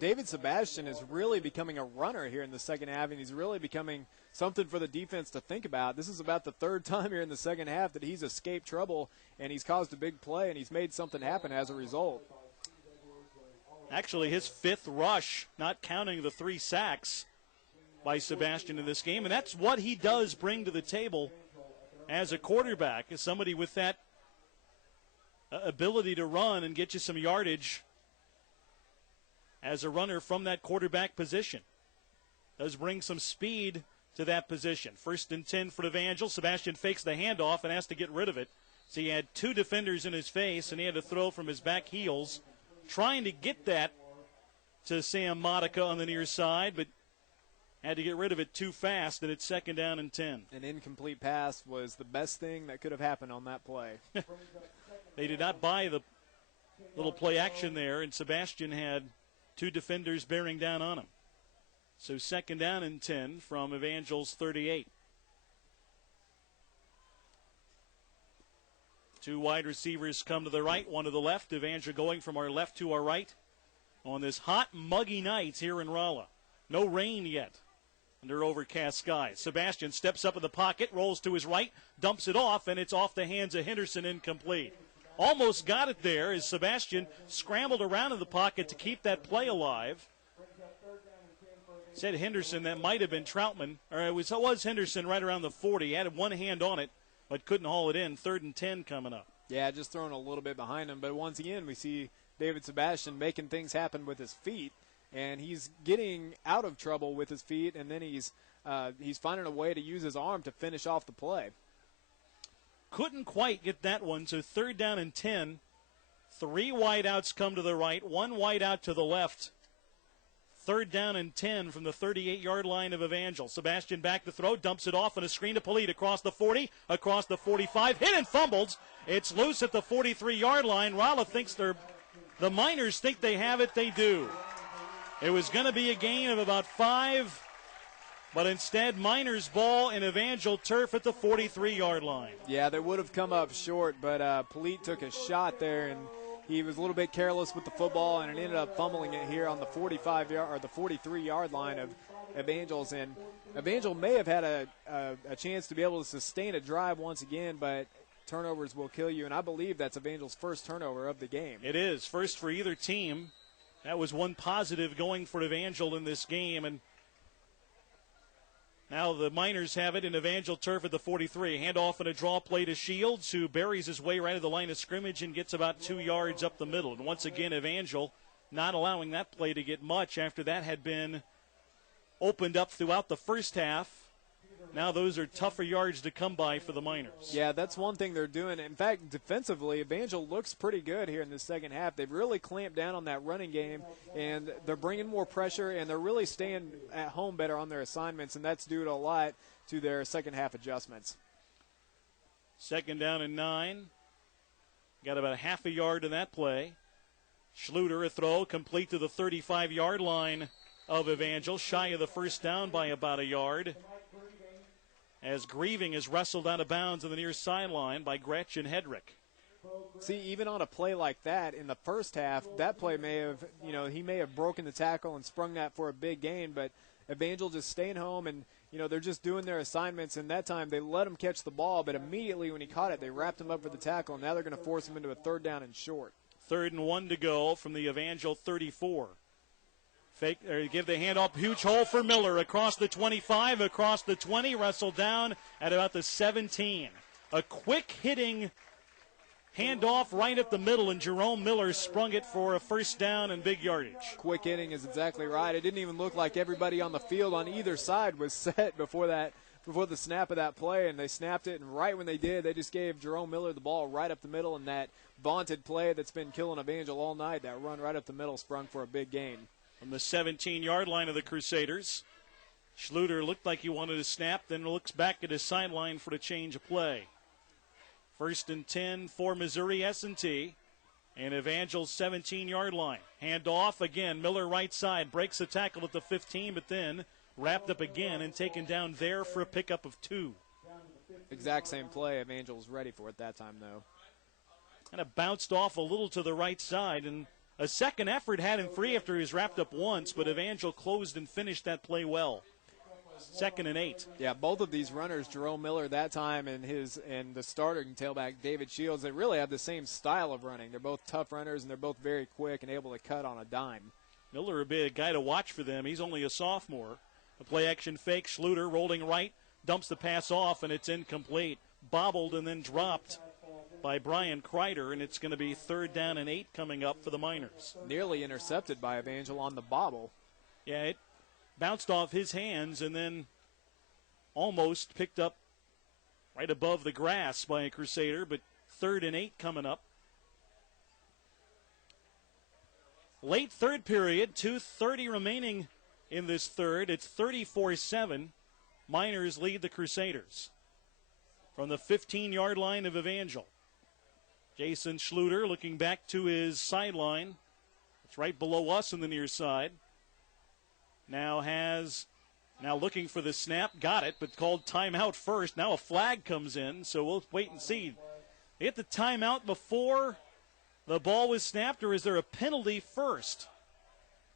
David Sebastian is really becoming a runner here in the second half, and he's really becoming something for the defense to think about. This is about the third time here in the second half that he's escaped trouble, and he's caused a big play, and he's made something happen as a result. Actually, his 5th rush, not counting the 3 sacks by Sebastian in this game, and that's what he does bring to the table as a quarterback, as somebody with that ability to run and get you some yardage as a runner from that quarterback position. Does bring some speed to that position. 1st and 10 for Evangel. Sebastian fakes the handoff and has to get rid of it. So he had 2 defenders in his face, and he had to throw from his back heels, trying to get that to Sam Modica on the near side, but had to get rid of it too fast, and it's 2nd down and 10. An incomplete pass was the best thing that could have happened on that play. They did not buy the little play action there, and Sebastian had 2 defenders bearing down on him. So 2nd down and 10 from Evangel's 38. 2 wide receivers come to the right, 1 to the left. Evangel going from our left to our right on this hot, muggy night here in Rolla. No rain yet under overcast skies. Sebastian steps up in the pocket, rolls to his right, dumps it off, and it's off the hands of Henderson, incomplete. Almost got it there as Sebastian scrambled around in the pocket to keep that play alive. Said Henderson, that might have been Troutman, or it was Henderson right around the 40. He had one hand on it, but couldn't haul it in. 3rd and 10 coming up. Yeah, just throwing a little bit behind him. But once again, we see David Sebastian making things happen with his feet, and he's getting out of trouble with his feet, and then he's finding a way to use his arm to finish off the play. Couldn't quite get that one, so 3rd down and 10. 3 wideouts come to the right, 1 wideout to the left. 3rd down and 10 from the 38-yard line of Evangel. Sebastian back to throw, dumps it off on a screen to Polite across the 40, across the 45, hit and fumbled. It's loose at the 43-yard line. Rolla thinks the Miners think they have it. They do. It was going to be a gain of about 5. But instead, Miners ball and Evangel turf at the 43-yard line. Yeah, they would have come up short, but Polite took a shot there, and he was a little bit careless with the football, and it ended up fumbling it here on the 45-yard or the 43-yard line of Evangel's. And Evangel may have had a chance to be able to sustain a drive once again, but turnovers will kill you, and I believe that's Evangel's first turnover of the game. It is first for either team. That was one positive going for Evangel in this game, and now the Miners have it in Evangel turf at the 43. Handoff and a draw play to Shields, who buries his way right at the line of scrimmage and gets about 2 yards up the middle. And once again, Evangel not allowing that play to get much after that had been opened up throughout the first half. Now those are tougher yards to come by for the Miners. Yeah, that's one thing they're doing. In fact, defensively, Evangel looks pretty good here in the second half. They've really clamped down on that running game, and they're bringing more pressure, and they're really staying at home better on their assignments, and that's due to a lot to their second half adjustments. 2nd down and 9. Got about a half a yard in that play. Schluter, a throw complete to the 35-yard line of Evangel, shy of the first down by about a yard, as Grieving is wrestled out of bounds on the near sideline by Gretchen Hedrick. See, even on a play like that in the first half, that play may have, he may have broken the tackle and sprung that for a big gain, but Evangel just staying home and, they're just doing their assignments, and that time they let him catch the ball, but immediately when he caught it, they wrapped him up for the tackle, and now they're going to force him into a 3rd down and short. 3rd and 1 to go from the Evangel 34. Give the handoff, huge hole for Miller across the 25, across the 20, wrestled down at about the 17. A quick hitting handoff right up the middle, and Jerome Miller sprung it for a 1st down and big yardage. Quick hitting is exactly right. It didn't even look like everybody on the field on either side was set before the snap of that play, and they snapped it, and right when they did, they just gave Jerome Miller the ball right up the middle, and that vaunted play that's been killing Evangel all night, that run right up the middle sprung for a big gain. From the 17-yard line of the Crusaders, Schluter looked like he wanted to snap, then looks back at his sideline for the change of play. 1st and 10 for Missouri S&T, and Evangel's 17-yard line. Hand off again, Miller right side, breaks the tackle at the 15, but then wrapped up again and taken down there for a pickup of 2. Exact same play. Evangel was ready for it that time, though. Kind of bounced off a little to the right side, and a second effort had him free after he was wrapped up once, but Evangel closed and finished that play well. 2nd and 8. Yeah, both of these runners, Jerome Miller that time and the starting tailback, David Shields, they really have the same style of running. They're both tough runners, and they're both very quick and able to cut on a dime. Miller, a big guy to watch for them. He's only a sophomore. A play-action fake. Schluter rolling right, dumps the pass off, and it's incomplete. Bobbled and then dropped by Brian Kreider, and it's going to be 3rd down and 8 coming up for the Miners. Nearly intercepted by Evangel on the bobble. Yeah, it bounced off his hands and then almost picked up right above the grass by a Crusader, but 3rd and 8 coming up. Late third period, 2:30 remaining in this third. It's 34-7. Miners lead the Crusaders from the 15-yard line of Evangel. Jason Schluter looking back to his sideline. It's right below us on the near side. Now looking for the snap. Got it, but called timeout first. Now a flag comes in, so we'll wait and see. They hit the timeout before the ball was snapped, or is there a penalty first?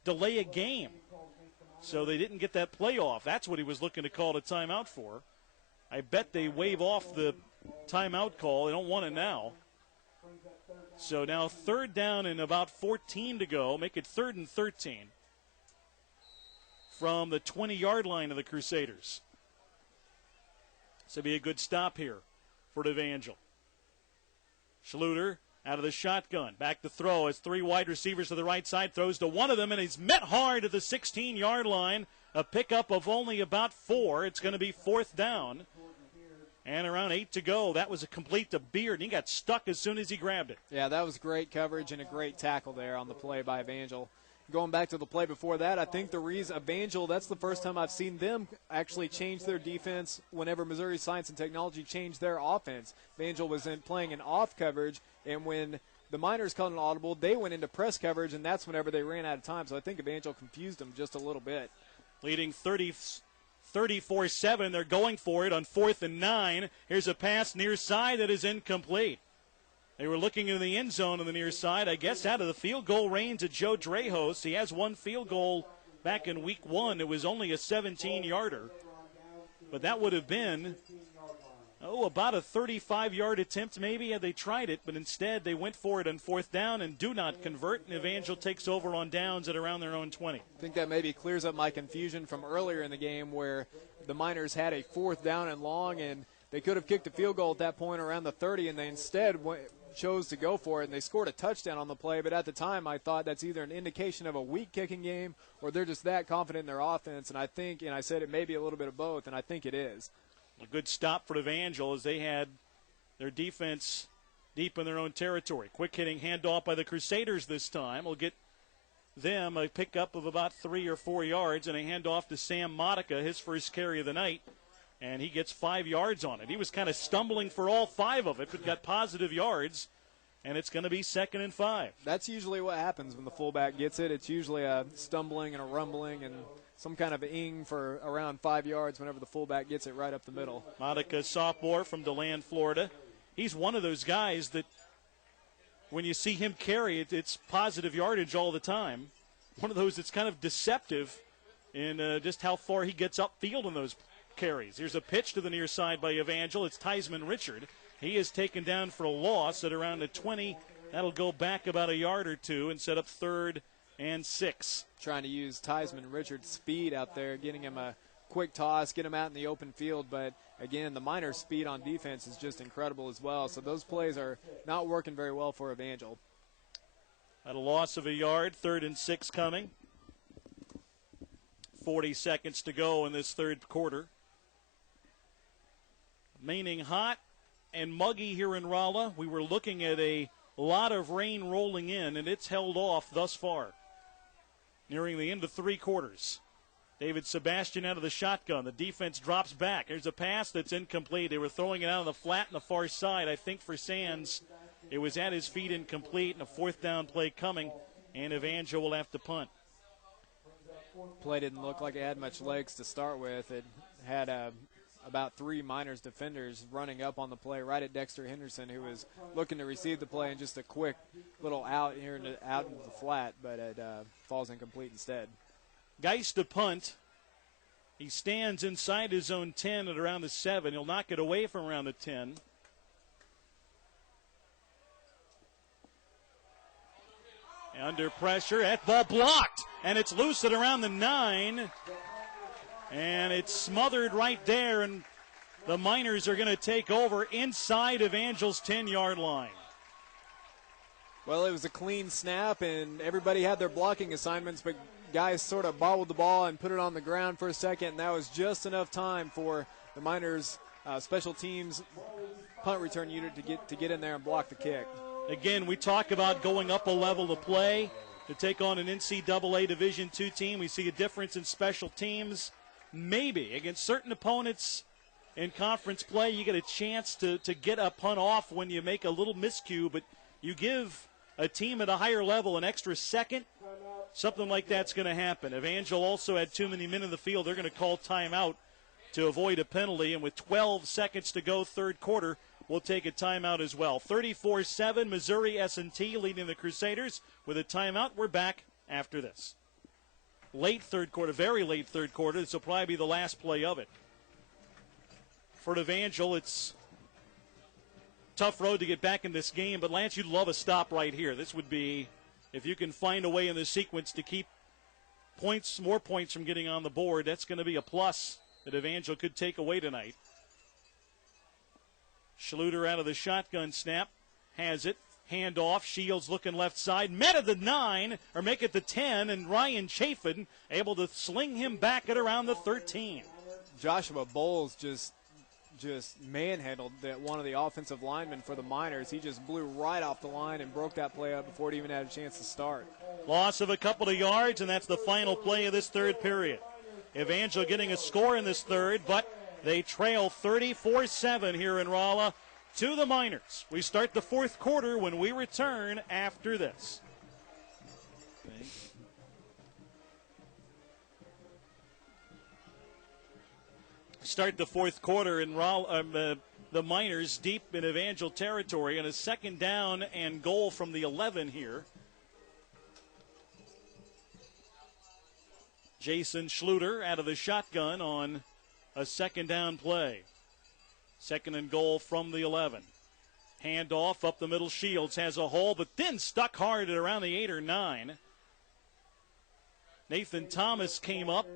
Delay a game. So they didn't get that play off. That's what he was looking to call a timeout for. I bet they wave off the timeout call. They don't want it now. So now 3rd down and about 14 to go. Make it 3rd and 13 from the 20-yard line of the Crusaders. This will be a good stop here for Evangel. Schluter out of the shotgun. Back to throw as 3 wide receivers to the right side. Throws to one of them, and he's met hard at the 16-yard line. A pickup of only about 4. It's going to be 4th down. And around 8 to go. That was a complete to Beard. He got stuck as soon as he grabbed it. Yeah, that was great coverage and a great tackle there on the play by Evangel. Going back to the play before that, I think the reason Evangel, that's the first time I've seen them actually change their defense whenever Missouri Science and Technology changed their offense. Evangel was playing in off coverage, and when the Miners called an audible, they went into press coverage, and that's whenever they ran out of time. So I think Evangel confused them just a little bit. Leading 34-7. They're going for it on 4th and 9. Here's a pass near side that is incomplete. They were looking in the end zone on the near side, I guess out of the field goal range of Joe Drehos. He has one field goal back in week 1. It was only a 17-yarder. But that would have been, about a 35-yard attempt maybe had they tried it. But instead they went for it on 4th down and do not convert. And Evangel takes over on downs at around their own 20. I think that maybe clears up my confusion from earlier in the game where the Miners had a 4th down and long, and they could have kicked a field goal at that point around the 30, and they instead chose to go for it, and they scored a touchdown on the play. But at the time, I thought that's either an indication of a weak kicking game or they're just that confident in their offense. And I think, and I said it may be a little bit of both, and I think it is. A good stop for Evangel as they had their defense deep in their own territory. Quick hitting handoff by the Crusaders this time will get them a pickup of about 3 or 4 yards, and a handoff to Sam Modica, his first carry of the night. and he gets 5 yards on it. He was kind of stumbling for all 5 of it, but got positive yards, and it's going to be 2nd and 5. That's usually what happens when the fullback gets it. It's usually a stumbling and a rumbling and some kind of ing for around 5 yards whenever the fullback gets it right up the middle. Monica, sophomore from DeLand, Florida. He's one of those guys that when you see him carry, it's positive yardage all the time. One of those that's kind of deceptive in just how far he gets upfield in those carries. Here's a pitch to the near side by Evangel. It's Theismann Richard. He is taken down for a loss at around the 20. That'll go back about a yard or two and set up 3rd and 6. Trying to use Theismann Richard's speed out there, getting him a quick toss, get him out in the open field. But, again, the Miners' speed on defense is just incredible as well. So those plays are not working very well for Evangel. At a loss of a yard, 3rd and 6 coming. 40 seconds to go in this 3rd quarter. Remaining hot and muggy here in Rolla. We were looking at a lot of rain rolling in, and it's held off thus far. Nearing the end of 3 quarters. David Sebastian out of the shotgun. The defense drops back. There's a pass that's incomplete. They were throwing it out on the flat on the far side. I think for Sands, it was at his feet incomplete, and a 4th down play coming, and Evangel will have to punt. Play didn't look like it had much legs to start with. It had about 3 Miners defenders running up on the play right at Dexter Henderson, who was looking to receive the play, and just a quick little out here out into the flat, but it falls incomplete instead. Geist to punt. He stands inside his own 10 at around the 7. He'll knock it away from around the 10. Under pressure, that ball blocked, and it's loose at around the 9. And it's smothered right there, and the Miners are going to take over inside Evangel's 10-yard line. Well, it was a clean snap, and everybody had their blocking assignments, but guys sort of bobbled the ball and put it on the ground for a second, and that was just enough time for the Miners' special teams punt return unit to get in there and block the kick. Again, we talk about going up a level to play to take on an NCAA Division II team. We see a difference in special teams. Maybe against certain opponents in conference play, you get a chance to get a punt off when you make a little miscue, but you give a team at a higher level an extra second, something like that's going to happen. Evangel also had too many men in the field. They're going to call timeout to avoid a penalty, and with 12 seconds to go, 3rd quarter, we'll take a timeout as well. 34-7, Missouri S&T leading the Crusaders with a timeout. We're back after this. Late 3rd quarter, very late 3rd quarter. This will probably be the last play of it. For Evangel, it's tough road to get back in this game, but Lance, you'd love a stop right here. This would be, if you can find a way in the sequence to keep points, more points from getting on the board, that's going to be a plus that Evangel could take away tonight. Schluter out of the shotgun snap, has it. Handoff, Shields looking left side, met at the 9, or make it the 10, and Ryan Chafin able to sling him back at around the 13. Joshua Bowles just manhandled one of the offensive linemen for the Miners. He just blew right off the line and broke that play up before it even had a chance to start. Loss of a couple of yards, and that's the final play of this 3rd period. Evangel getting a score in this 3rd, but they trail 34-7 here in Rolla to the Miners. We start the 4th quarter when we return after this. Start the 4th quarter in Rolla, the Miners deep in Evangel territory, and a 2nd down and goal from the 11 here. Jason Schluter out of the shotgun on a 2nd down play. 2nd and goal from the 11. Handoff up the middle. Shields has a hole, but then stuck hard at around the 8 or 9. Nathan Thomas came up,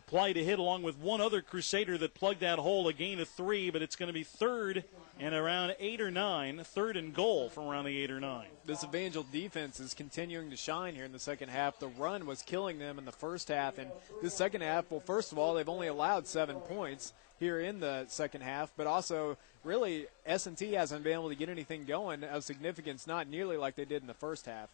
applied a hit along with one other Crusader that plugged that hole, a gain of 3, but it's going to be 3rd and around 8 or 9, 3rd and goal from around the 8 or 9. This Evangel defense is continuing to shine here in the 2nd half. The run was killing them in the 1st half, and this 2nd half, well, first of all, they've only allowed 7 points here in the 2nd half, but also really S&T hasn't been able to get anything going of significance, not nearly like they did in the 1st half.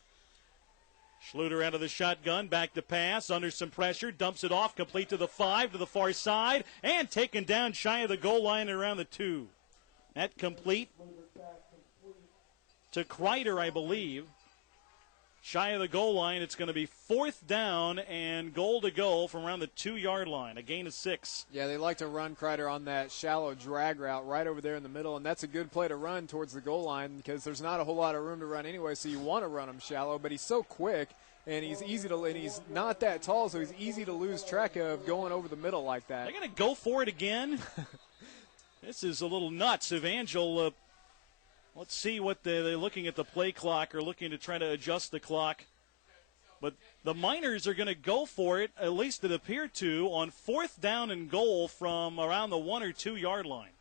Schluter out of the shotgun, back to pass, under some pressure, dumps it off, complete to the 5, to the far side, and taken down shy of the goal line around the 2. That complete to Kreider, I believe. Shy of the goal line, it's going to be 4th down and goal to go from around the 2-yard line, a gain of 6. Yeah, they like to run Kreider on that shallow drag route right over there in the middle, and that's a good play to run towards the goal line because there's not a whole lot of room to run anyway, so you want to run him shallow, but he's so quick and he's not that tall, so he's easy to lose track of going over the middle like that. They're going to go for it again. This is a little nuts. Evangel, let's see what they're looking at the play clock or looking to try to adjust the clock. But the Miners are going to go for it, at least it appeared to, on 4th down and goal from around the 1 or 2 yard line,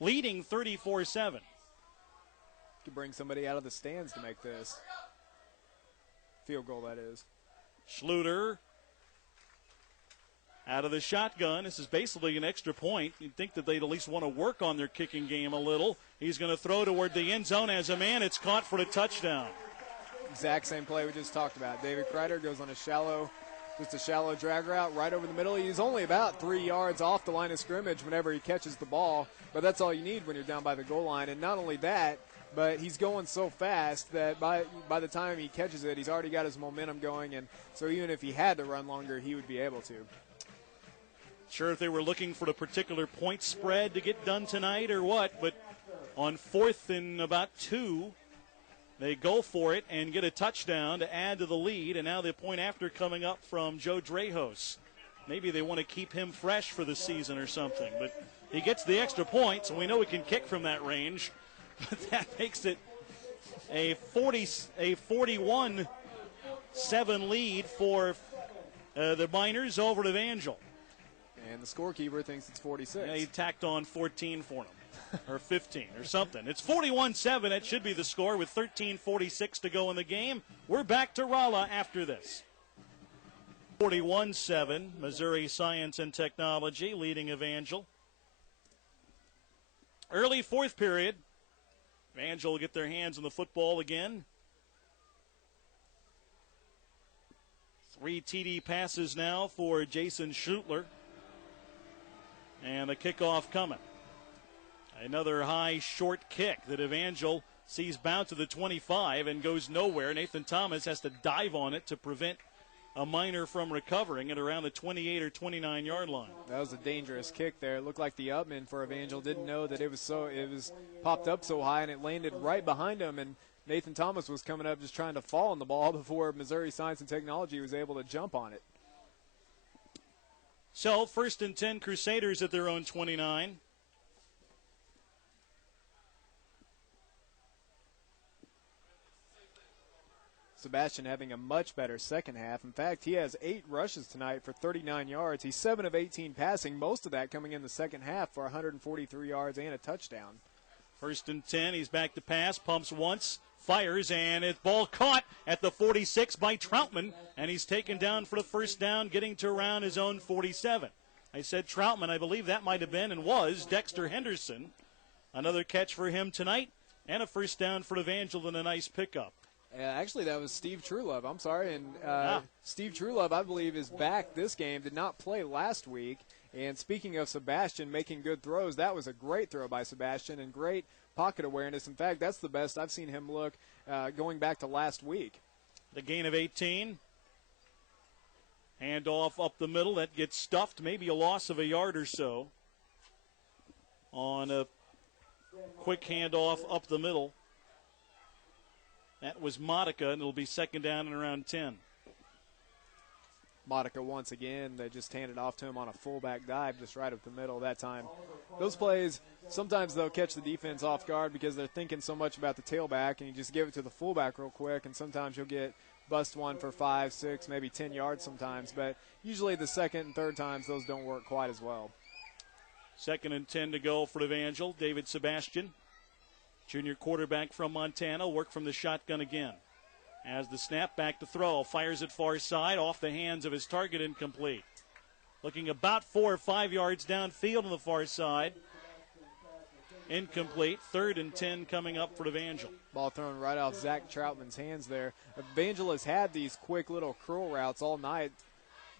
leading 34-7. Could bring somebody out of the stands to make this. Field goal, that is. Schluter out of the shotgun. This is basically an extra point. You'd think that they'd at least want to work on their kicking game a little. He's going to throw toward the end zone as a man. It's caught for the touchdown. Exact same play we just talked about. David Kreider goes on a shallow drag route right over the middle. He's only about 3 yards off the line of scrimmage whenever he catches the ball, but that's all you need when you're down by the goal line. And not only that, but he's going so fast that by the time he catches it, he's already got his momentum going, and so even if he had to run longer, he would be able to. Sure if they were looking for the particular point spread to get done tonight or what, but on 4th and about 2, they go for it and get a touchdown to add to the lead, and now the point after coming up from Joe Drejos. Maybe they want to keep him fresh for the season or something, but he gets the extra points, and we know he can kick from that range. But that makes it a 41-7 lead for the Miners over to Evangel. And the scorekeeper thinks it's 46. Yeah, he tacked on 14 for them, or 15 or something. It's 41-7. That should be the score with 13:46 to go in the game. We're back to Rolla after this. 41-7, Missouri Science and Technology leading Evangel. Early 4th period. Evangel will get their hands on the football again. 3 TD passes now for Jason Schutler. And the kickoff coming. Another high short kick that Evangel sees bounce to the 25 and goes nowhere. Nathan Thomas has to dive on it to prevent a Miner from recovering at around the 28 or 29 yard line. That was a dangerous kick there. It looked like the upman for Evangel didn't know that it was popped up so high and it landed right behind him, and Nathan Thomas was coming up just trying to fall on the ball before Missouri Science and Technology was able to jump on it. So 1st and 10 Crusaders at their own 29. Sebastian having a much better second half. In fact, he has 8 rushes tonight for 39 yards. He's 7 of 18 passing, most of that coming in the second half for 143 yards and a touchdown. 1st and 10, he's back to pass, pumps once, fires, and it's ball caught at the 46 by Troutman, and he's taken down for the 1st down, getting to around his own 47. I said Troutman, I believe that might have been and was Dexter Henderson. Another catch for him tonight, and a 1st down for Evangel and a nice pickup. Actually, that was Steve Truelove. I'm sorry. And Steve Truelove, I believe, is back this game. Did not play last week. And speaking of Sebastian making good throws, that was a great throw by Sebastian and great pocket awareness. In fact, that's the best I've seen him look going back to last week. The gain of 18. Handoff up the middle. That gets stuffed. Maybe a loss of a yard or so on a quick handoff up the middle. That was Modica, and it'll be 2nd down and around 10. Modica once again, they just handed off to him on a fullback dive just right up the middle that time. Those plays, sometimes they'll catch the defense off guard because they're thinking so much about the tailback, and you just give it to the fullback real quick, and sometimes you'll get bust one for 5, 6, maybe 10 yards sometimes. But usually the 2nd and 3rd times, those don't work quite as well. 2nd and 10 to go for Evangel. David Sebastian, junior quarterback from Montana, work from the shotgun again. As the snap, back to throw, fires it far side, off the hands of his target, incomplete. Looking about 4 or 5 yards downfield on the far side. incomplete. 3rd and 10 coming up for Evangel. Ball thrown right off Zach Troutman's hands there. Evangel has had these quick little curl routes all night.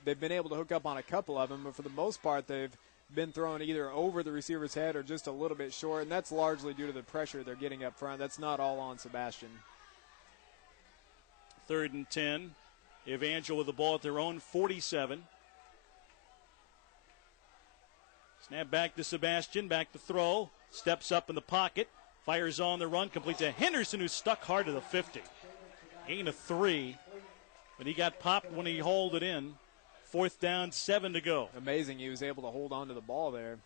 They've been able to hook up on a couple of them, but for the most part, they've been thrown either over the receiver's head or just a little bit short, and that's largely due to the pressure they're getting up front. That's not all on Sebastian. 3rd and 10. Evangel with the ball at their own 47. Snap back to Sebastian, back to throw. Steps up in the pocket, fires on the run, complete to Henderson, who's stuck hard to the 50. Gain of 3, but he got popped when he hauled it in. 4th down, 7 to go. Amazing he was able to hold on to the ball there.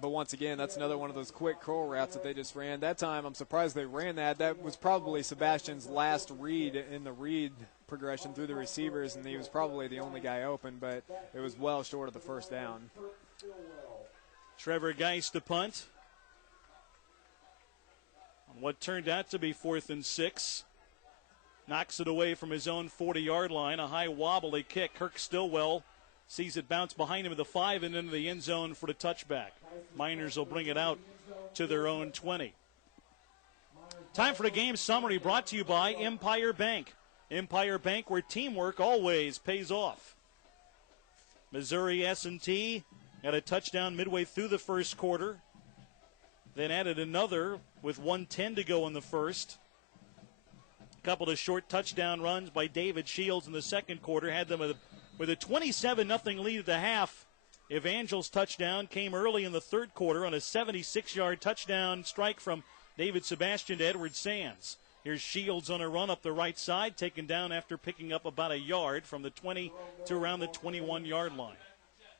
But once again, that's another one of those quick curl routes that they just ran. That time, I'm surprised they ran that. That was probably Sebastian's last read in the read progression through the receivers, and he was probably the only guy open, but it was well short of the 1st down. Trevor Geist to punt on what turned out to be 4th and 6. Knocks it away from his own 40-yard line. A high wobbly kick. Kirk Stillwell sees it bounce behind him at the 5 and into the end zone for the touchback. Miners will bring it out to their own 20. Time for the game summary brought to you by Empire Bank. Empire Bank, where teamwork always pays off. Missouri S&T had a touchdown midway through the first quarter, then added another with 1:10 to go in the first. A couple of short touchdown runs by David Shields in the second quarter had them with a 27-0 lead at the half. Evangel's touchdown came early in the third quarter on a 76-yard touchdown strike from David Sebastian to Edward Sands. Here's Shields on a run up the right side, taken down after picking up about a yard from the 20 to around the 21-yard line.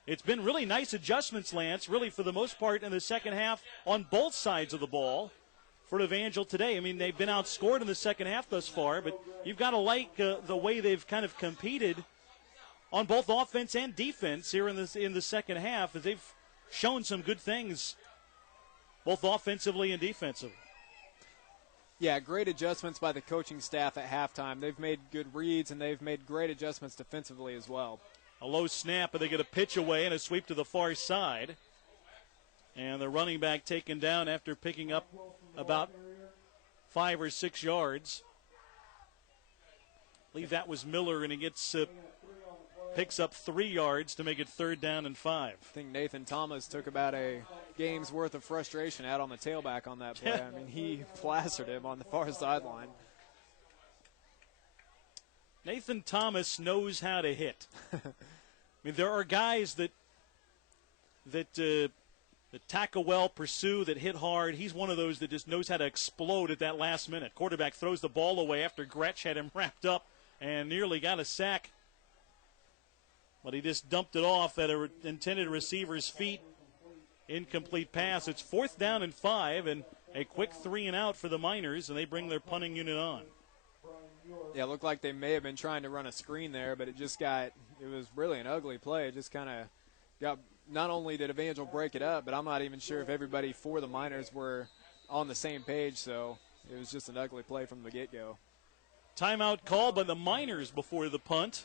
It's been really nice adjustments, Lance, really for the most part in the second half on both sides of the ball for Evangel today. I mean, they've been outscored in the second half thus far, but you've got to like the way they've kind of competed on both offense and defense here in the second half, as they've shown some good things both offensively and defensively. Yeah, great adjustments by the coaching staff at halftime. They've made good reads, and they've made great adjustments defensively as well. A low snap, but they get a pitch away and a sweep to the far side. And the running back taken down after picking up about 5 or 6 yards. I believe that was Miller, and he picks up 3 yards to make it 3rd down and 5. I think Nathan Thomas took about a game's worth of frustration out on the tailback on that play. I mean, he plastered him on the far sideline. Nathan Thomas knows how to hit. I mean, there are guys that tackle well, pursue, that hit hard. He's one of those that just knows how to explode at that last minute. Quarterback throws the ball away after Gretsch had him wrapped up and nearly got a sack. But he just dumped it off at an intended receiver's feet. Incomplete pass. It's 4th down and 5, and a quick 3 and out for the Miners, and they bring their punting unit on. Yeah, it looked like they may have been trying to run a screen there, but it was really an ugly play. It just kind of got, not only did Evangel break it up, but I'm not even sure if everybody for the Miners were on the same page, so it was just an ugly play from the get-go. Timeout called by the Miners before the punt.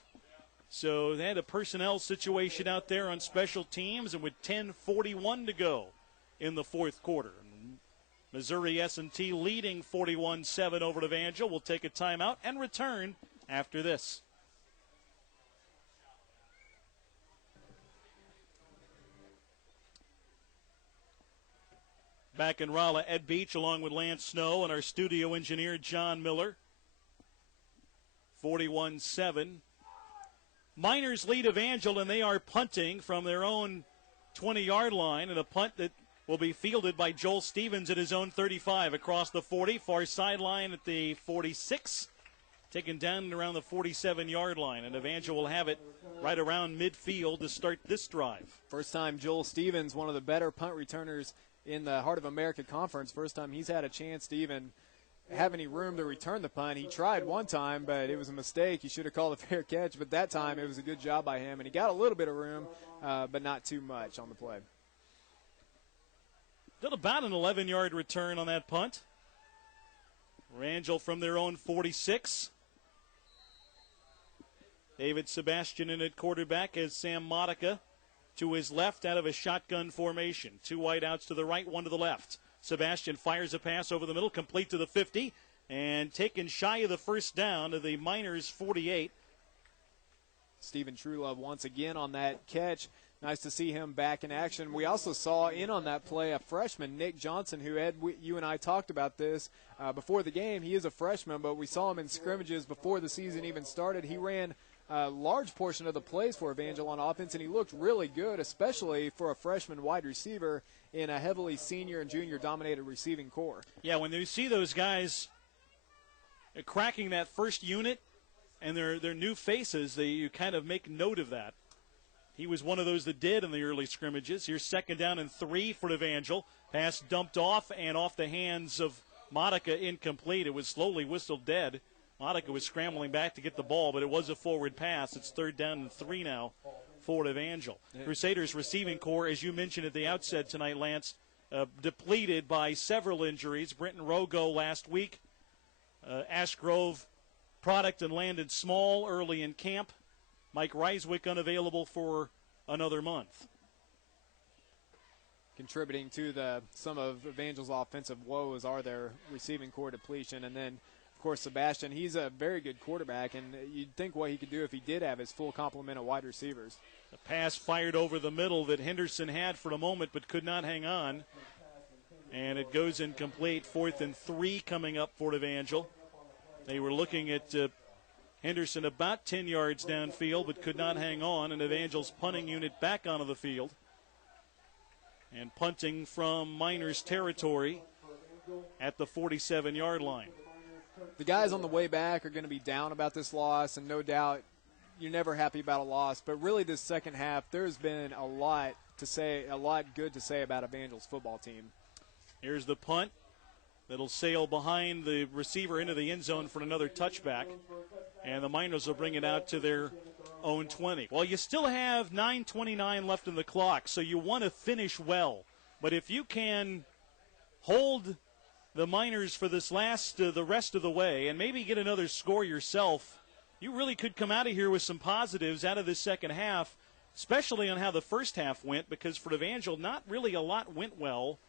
So they had a personnel situation out there on special teams, and with 10:41 to go in the fourth quarter. Missouri S&T leading 41-7 over Evangel. We'll take a timeout and return after this. Back in Rolla, Ed Beach along with Lance Snow and our studio engineer John Miller. 41-7. Miners lead Evangel, and they are punting from their own 20-yard line, and a punt that will be fielded by Joel Stevens at his own 35 across the 40, far sideline at the 46, taken down and around the 47-yard line, and Evangel will have it right around midfield to start this drive. First time Joel Stevens, one of the better punt returners in the Heart of America Conference, first time he's had a chance to even have any room to return the punt. He tried one time, but it was a mistake. He should have called a fair catch, but that time it was a good job by him, and he got a little bit of room, but not too much on the play. Did about an 11-yard return on that punt. Evangel from their own 46. David Sebastian in at quarterback as Sam Modica to his left out of a shotgun formation. 2 wideouts to the right, 1 to the left. Sebastian fires a pass over the middle, complete to the 50, and taken shy of the first down to the Miners' 48. Stephen Truelove once again on that catch. Nice to see him back in action. We also saw in on that play a freshman, Nick Johnson, who, Ed, you and I talked about this before the game. He is a freshman, but we saw him in scrimmages before the season even started. He ran a large portion of the plays for Evangel on offense, and he looked really good, especially for a freshman wide receiver in a heavily senior and junior-dominated receiving corps. Yeah, when you see those guys cracking that first unit and their new faces, you kind of make note of that. He was one of those that did in the early scrimmages. Here's 2nd down and 3 for Evangel. Pass dumped off and off the hands of Modica, incomplete. It was slowly whistled dead. Modica was scrambling back to get the ball, but it was a forward pass. It's 3rd down and 3 now for Evangel. Yeah. Crusaders receiving corps, as you mentioned at the outset tonight, Lance, depleted by several injuries. Brenton Rogo last week. Ash Grove product and landed small early in camp. Mike Reiswick unavailable for another month. Contributing to some of Evangel's offensive woes are their receiving corps depletion. And then, of course, Sebastian, he's a very good quarterback, and you'd think what he could do if he did have his full complement of wide receivers. A pass fired over the middle that Henderson had for a moment but could not hang on. And it goes incomplete. 4th and 3 coming up for Evangel. They were looking at Henderson about 10 yards downfield, but could not hang on, and Evangel's punting unit back onto the field. And punting from Miners territory at the 47-yard line. The guys on the way back are going to be down about this loss, and no doubt you're never happy about a loss. But really this second half, there's been a lot good to say about Evangel's football team. Here's the punt. That'll sail behind the receiver into the end zone for another touchback. And the Miners will bring it out to their own 20. Well, you still have 9:29 left in the clock, so you want to finish well. But if you can hold the Miners for this the rest of the way and maybe get another score yourself, you really could come out of here with some positives out of this second half, especially on how the first half went, because for Evangel, not really a lot went well.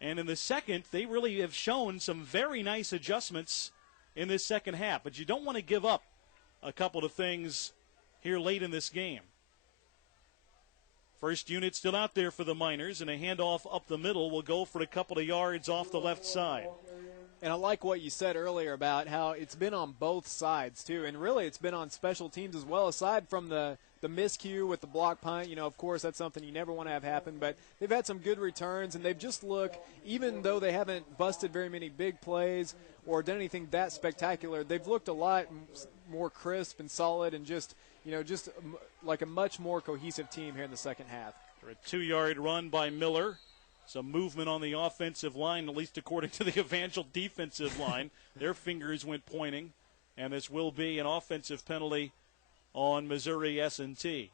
And in the second, they really have shown some very nice adjustments in this second half. But you don't want to give up a couple of things here late in this game. First unit still out there for the Miners, and a handoff up the middle will go for a couple of yards off the left side. And I like what you said earlier about how it's been on both sides, too. And really it's been on special teams as well, aside from the miscue with the block punt. You know, of course, that's something you never want to have happen. But they've had some good returns, and they've just looked, even though they haven't busted very many big plays or done anything that spectacular, they've looked a lot more crisp and solid and just like a much more cohesive team here in the second half. For a 2-yard run by Miller. Some movement on the offensive line, at least according to the Evangel defensive line. Their fingers went pointing, and this will be an offensive penalty on Missouri S&T.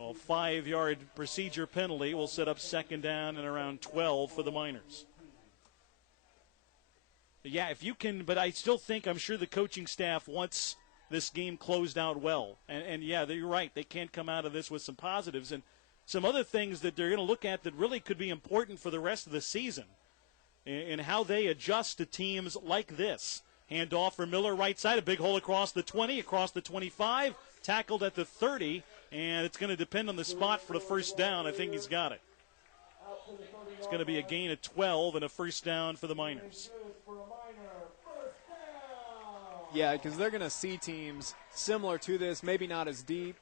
A 5-yard procedure penalty will set up 2nd down and around 12 for the Miners. Yeah, if you can, but I still think, I'm sure the coaching staff wants this game closed out well. And yeah, you're right. They can't come out of this with some positives. And some other things that they're going to look at that really could be important for the rest of the season and how they adjust to teams like this. Handoff for Miller, right side, a big hole across the 20, across the 25, tackled at the 30, and it's going to depend on the spot for the first down. I think he's got it. It's going to be a gain of 12 and a first down for the Miners. Yeah, because they're going to see teams similar to this, maybe not as deep.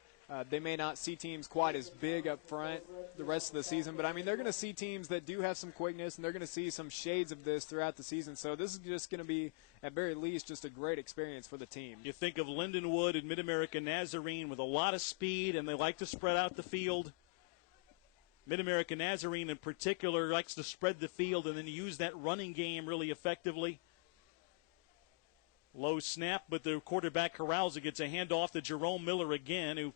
They may not see teams quite as big up front the rest of the season, but, I mean, they're going to see teams that do have some quickness, and they're going to see some shades of this throughout the season. So this is just going to be, at very least, just a great experience for the team. You think of Lindenwood and Mid-America Nazarene with a lot of speed, and they like to spread out the field. Mid-America Nazarene in particular likes to spread the field and then use that running game really effectively. Low snap, but the quarterback corrals it, gets a handoff to Jerome Miller again, who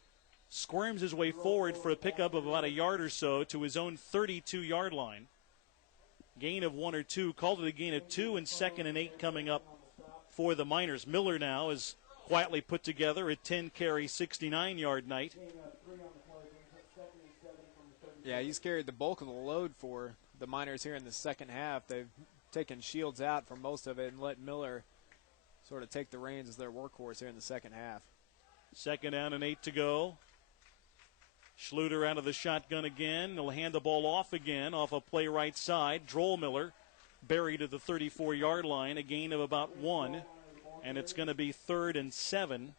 squirms his way forward for a pickup of about a yard or so to his own 32-yard line. Gain of 1 or 2, called it a gain of 2, and 2nd and 8 coming up for the Miners. Miller now is quietly put together a 10-carry, 69-yard night. Yeah, he's carried the bulk of the load for the Miners here in the second half. They've taken Shields out for most of it and let Miller sort of take the reins as their workhorse here in the second half. 2nd down and 8 to go. Schluter out of the shotgun again. He'll hand the ball off again off a play right side. Drollmiller buried at the 34-yard line, a gain of about 1. And it's going to be 3rd and 7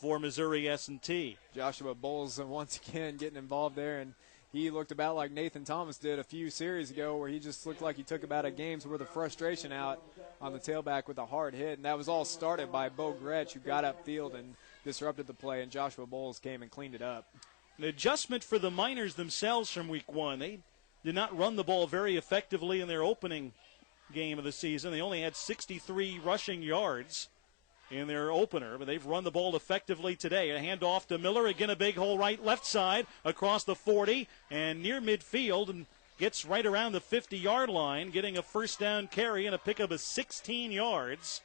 for Missouri S&T. Joshua Bowles once again getting involved there, and he looked about like Nathan Thomas did a few series ago, where he just looked like he took about a game's worth of frustration out on the tailback with a hard hit. And that was all started by Bo Gretsch, who got upfield and disrupted the play, and Joshua Bowles came and cleaned it up. An adjustment for the Miners themselves from week 1. They did not run the ball very effectively in their opening game of the season. They only had 63 rushing yards in their opener, but they've run the ball effectively today. A handoff to Miller, again a big hole left side across the 40 and near midfield, and gets right around the 50-yard line, getting a 1st down carry and a pickup of 16 yards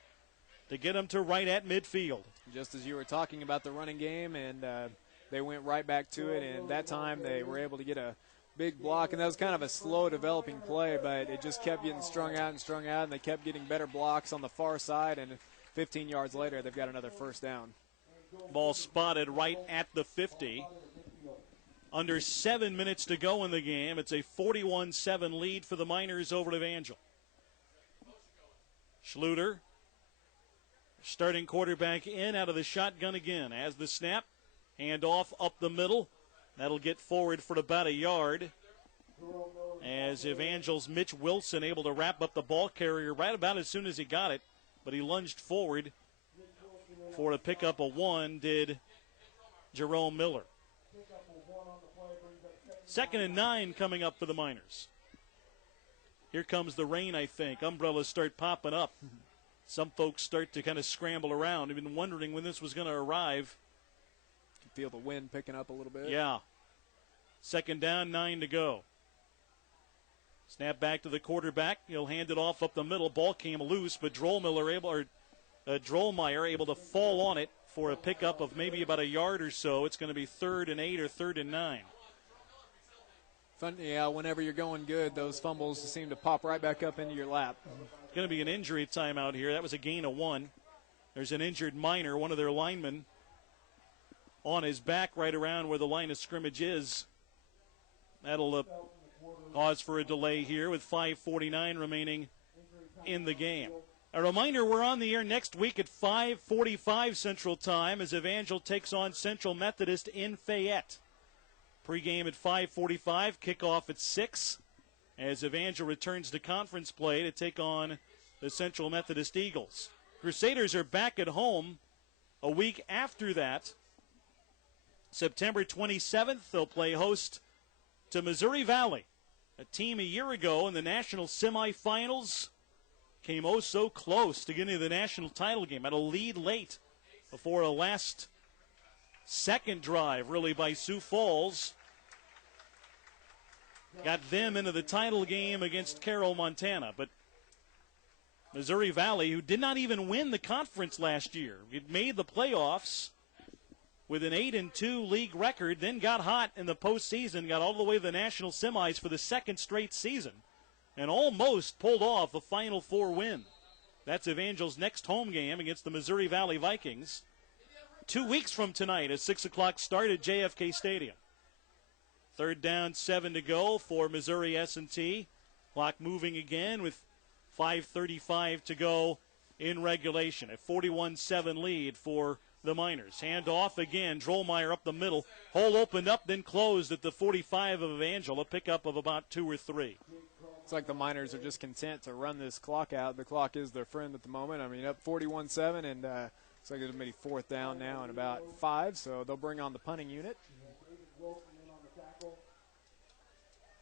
to get them to right at midfield. Just as you were talking about the running game, and they went right back to it, and that time they were able to get a big block, and that was kind of a slow developing play, but it just kept getting strung out, and they kept getting better blocks on the far side, and 15 yards later, they've got another 1st down. Ball spotted right at the 50. Under 7 minutes to go in the game. It's a 41-7 lead for the Miners over at Evangel. Schluter, starting quarterback, in out of the shotgun again. As the snap, handoff up the middle. That'll get forward for about a yard. As Evangel's Mitch Wilson able to wrap up the ball carrier right about as soon as he got it. But he lunged forward for a pickup of 1, did Jerome Miller. 2nd and 9 coming up for the Miners. Here comes the rain, I think. Umbrellas start popping up. Some folks start to kind of scramble around. I've been wondering when this was going to arrive. You feel the wind picking up a little bit. Yeah. 2nd down, 9 to go. Snap back to the quarterback. He'll hand it off up the middle. Ball came loose, but Drollmeyer able to fall on it for a pickup of maybe about a yard or so. It's going to be 3rd and 8 or 3rd and 9. Fun, yeah, whenever you're going good, those fumbles seem to pop right back up into your lap. It's going to be an injury timeout here. That was a gain of 1. There's an injured Miner, one of their linemen, on his back right around where the line of scrimmage is. That'll cause for a delay here with 5:49 remaining in the game. A reminder, we're on the air next week at 5:45 Central Time as Evangel takes on Central Methodist in Fayette. Pre-game at 5:45, kickoff at 6 as Evangel returns to conference play to take on the Central Methodist Eagles. Crusaders are back at home a week after that. September 27th, they'll play host to Missouri Valley, a team a year ago in the national semifinals. Came oh so close to getting to the national title game. Had a lead late before a last second drive, really, by Sioux Falls. Got them into the title game against Carroll, Montana. But Missouri Valley, who did not even win the conference last year, it made the playoffs with an 8-2 league record, then got hot in the postseason, got all the way to the national semis for the 2nd straight season, and almost pulled off a Final Four win. That's Evangel's next home game against the Missouri Valley Vikings. 2 weeks from tonight, a 6 o'clock start at JFK Stadium. 3rd down, 7 to go for Missouri S&T. Clock moving again with 5:35 to go in regulation. A 41-7 lead for the Miners. Hand off again. Drollmeyer up the middle. Hole opened up, then closed at the 45 of Evangel. A pickup of about 2 or 3. It's like the Miners are just content to run this clock out. The clock is their friend at the moment. I mean, up 41-7, and looks like it'll be 4th down now and about 5, so they'll bring on the punting unit.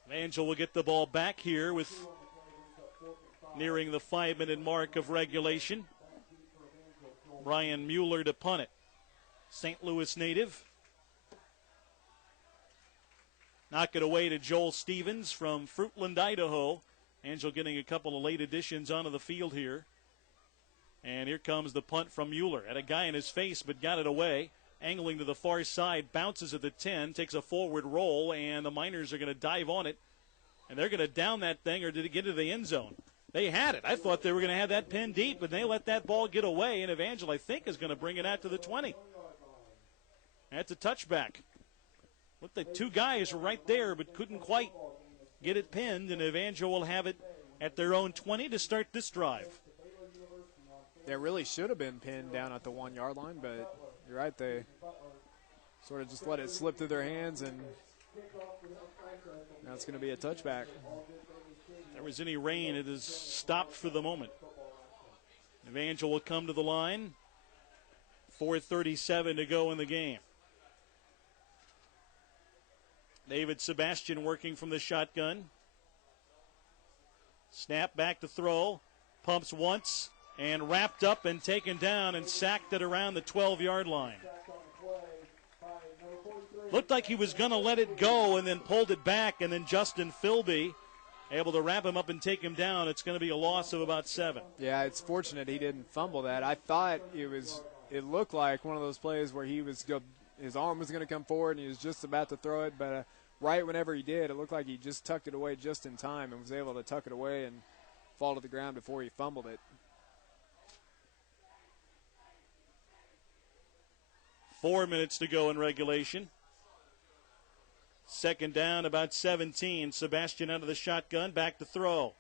Evangel will get the ball back here with nearing the 5-minute mark of regulation. Brian Mueller to punt it. St. Louis native. Knock it away to Joel Stevens from Fruitland, Idaho. Angel getting a couple of late additions onto the field here. And here comes the punt from Mueller. Had a guy in his face but got it away. angling to the far side, bounces at the 10, takes a forward roll, and the Miners are going to dive on it. And they're going to down that thing, or did it get into the end zone? They had it. I thought they were going to have that pin deep, but they let that ball get away, and Evangel, I think, is going to bring it out to the 20. That's a touchback. Looked like two guys were right there, but couldn't quite get it pinned, and Evangel will have it at their own 20 to start this drive. They really should have been pinned down at the 1 yard line, but you're right, they sort of just let it slip through their hands, and now it's going to be a touchback. If there was any rain, it is stopped for the moment. Evangel will come to the line. 4:37 to go in the game. David Sebastian working from the shotgun. Snap back to throw. Pumps once and wrapped up and taken down and sacked at around the 12-yard line. Looked like he was going to let it go and then pulled it back, and then Justin Philby able to wrap him up and take him down. It's going to be a loss of about 7. Yeah, it's fortunate he didn't fumble that. I thought it looked like one of those plays where his arm was going to come forward and he was just about to throw it, but right whenever he did, it looked like he just tucked it away just in time and was able to tuck it away and fall to the ground before he fumbled it. 4 minutes to go in regulation. Second down, about 17. Sebastian out of the shotgun, back to throw.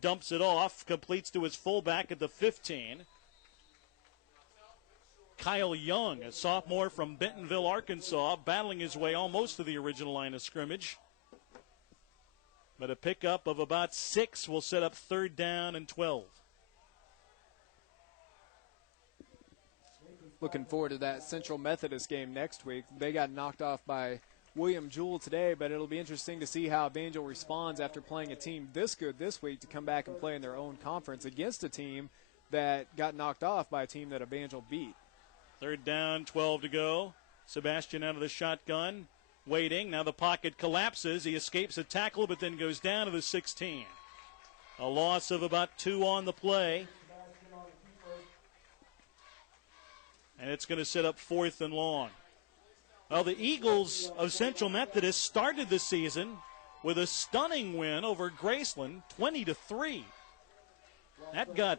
Dumps it off, completes to his fullback at the 15. Kyle Young, a sophomore from Bentonville, Arkansas, battling his way almost to the original line of scrimmage. But a pickup of about 6 will set up third down and 12. Looking forward to that Central Methodist game next week. They got knocked off by William Jewell today, but it'll be interesting to see how Evangel responds after playing a team this good this week to come back and play in their own conference against a team that got knocked off by a team that Evangel beat. Third down, 12 to go. Sebastian out of the shotgun, waiting. Now the pocket collapses. He escapes a tackle, but then goes down to the 16. A loss of about 2 on the play. And it's going to set up 4th and long. Well, the Eagles of Central Methodist started the season with a stunning win over Graceland, 20-3. That got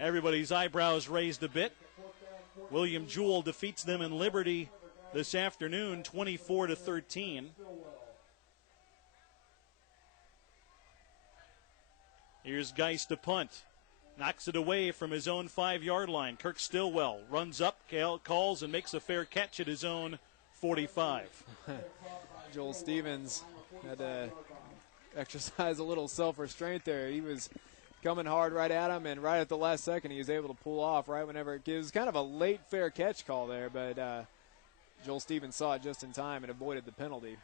everybody's eyebrows raised a bit. William Jewell defeats them in Liberty this afternoon, 24-13. Here's Geist to punt. Knocks it away from his own 5-yard line. Kirk Stillwell runs up, calls, and makes a fair catch at his own 45. Joel Stevens had to exercise a little self-restraint there. He was coming hard right at him, and right at the last second he was able to pull off right whenever it gives. Kind of a late fair catch call there, but Joel Stevens saw it just in time and avoided the penalty.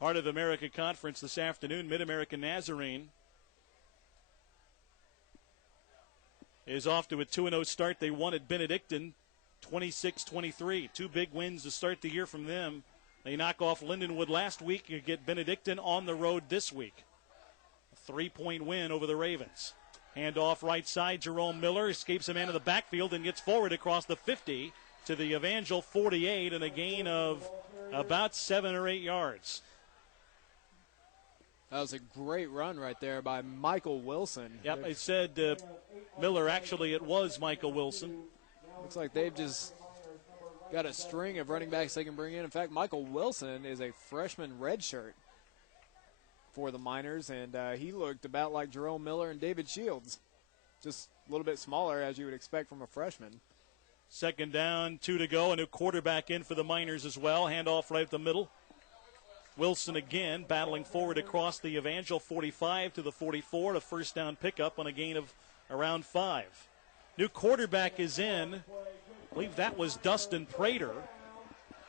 Heart of America Conference this afternoon. Mid-American Nazarene is off to a 2-0 start. They won at Benedictine 26-23. 2 big wins to start the year from them. They knock off Lindenwood last week and get Benedictine on the road this week. A 3-point win over the Ravens. Hand off right side. Jerome Miller escapes a man in the backfield and gets forward across the 50 to the Evangel 48 and a gain of about 7 or 8 yards. That was a great run right there by Michael Wilson. Yep, I said Miller. Actually, it was Michael Wilson. Looks like they've just got a string of running backs they can bring in. In fact, Michael Wilson is a freshman redshirt for the Miners, and he looked about like Jerome Miller and David Shields. Just a little bit smaller, as you would expect from a freshman. Second down, 2 to go. A new quarterback in for the Miners as well. Handoff right up the middle. Wilson again battling forward across the Evangel 45 to the 44. A first down pickup on a gain of around 5. New quarterback is in. I believe that was Dustin Prater,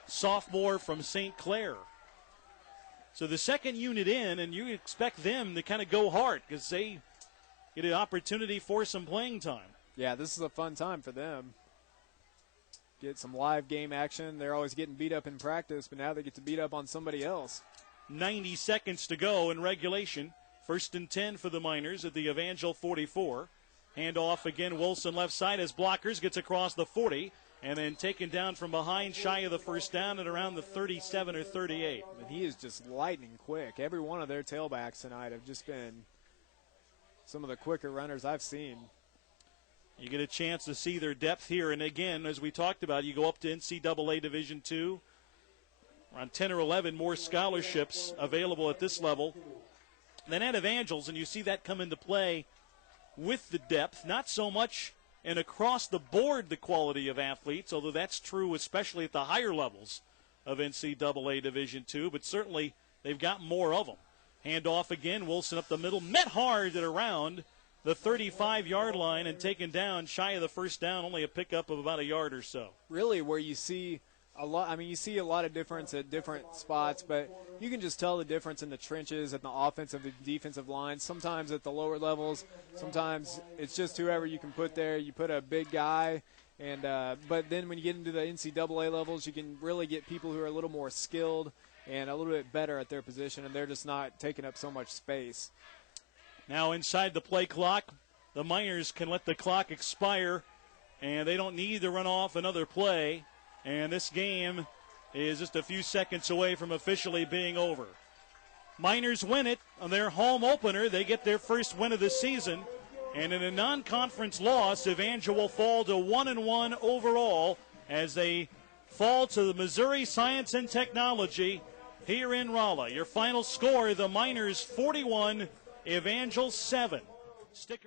sophomore from St. Clair. So the second unit in, and you expect them to kind of go hard because they get an opportunity for some playing time. Yeah, this is a fun time for them. Get some live game action. They're always getting beat up in practice, but now they get to beat up on somebody else. 90 seconds to go in regulation. First and 10 for the Miners at the Evangel 44. Hand off again, Wilson left side as blockers, gets across the 40, and then taken down from behind shy of the first down at around the 37 or 38. And he is just lightning quick. Every one of their tailbacks tonight have just been some of the quicker runners I've seen. You get a chance to see their depth here. And again, as we talked about, you go up to NCAA Division II. Around 10 or 11 more scholarships available at this level than at Evangels, and you see that come into play with the depth. Not so much and across the board the quality of athletes, although that's true especially at the higher levels of NCAA Division II, but certainly they've got more of them. Hand off again, Wilson up the middle, met hard at around the 35-yard line and taken down shy of the first down, only a pickup of about a yard or so. Really where you see a lot, I mean, you see a lot of difference at different spots, but you can just tell the difference in the trenches, at the offensive and defensive line. Sometimes at the lower levels, sometimes it's just whoever you can put there. You put a big guy, and but then when you get into the NCAA levels, you can really get people who are a little more skilled and a little bit better at their position, and they're just not taking up so much space. Now inside the play clock, the Miners can let the clock expire, and they don't need to run off another play. And this game is just a few seconds away from officially being over. Miners win it on their home opener. They get their first win of the season. And in a non-conference loss, Evangel will fall to 1-1 overall as they fall to the Missouri Science and Technology here in Rolla. Your final score, the Miners 41, Evangel 7. Stick around.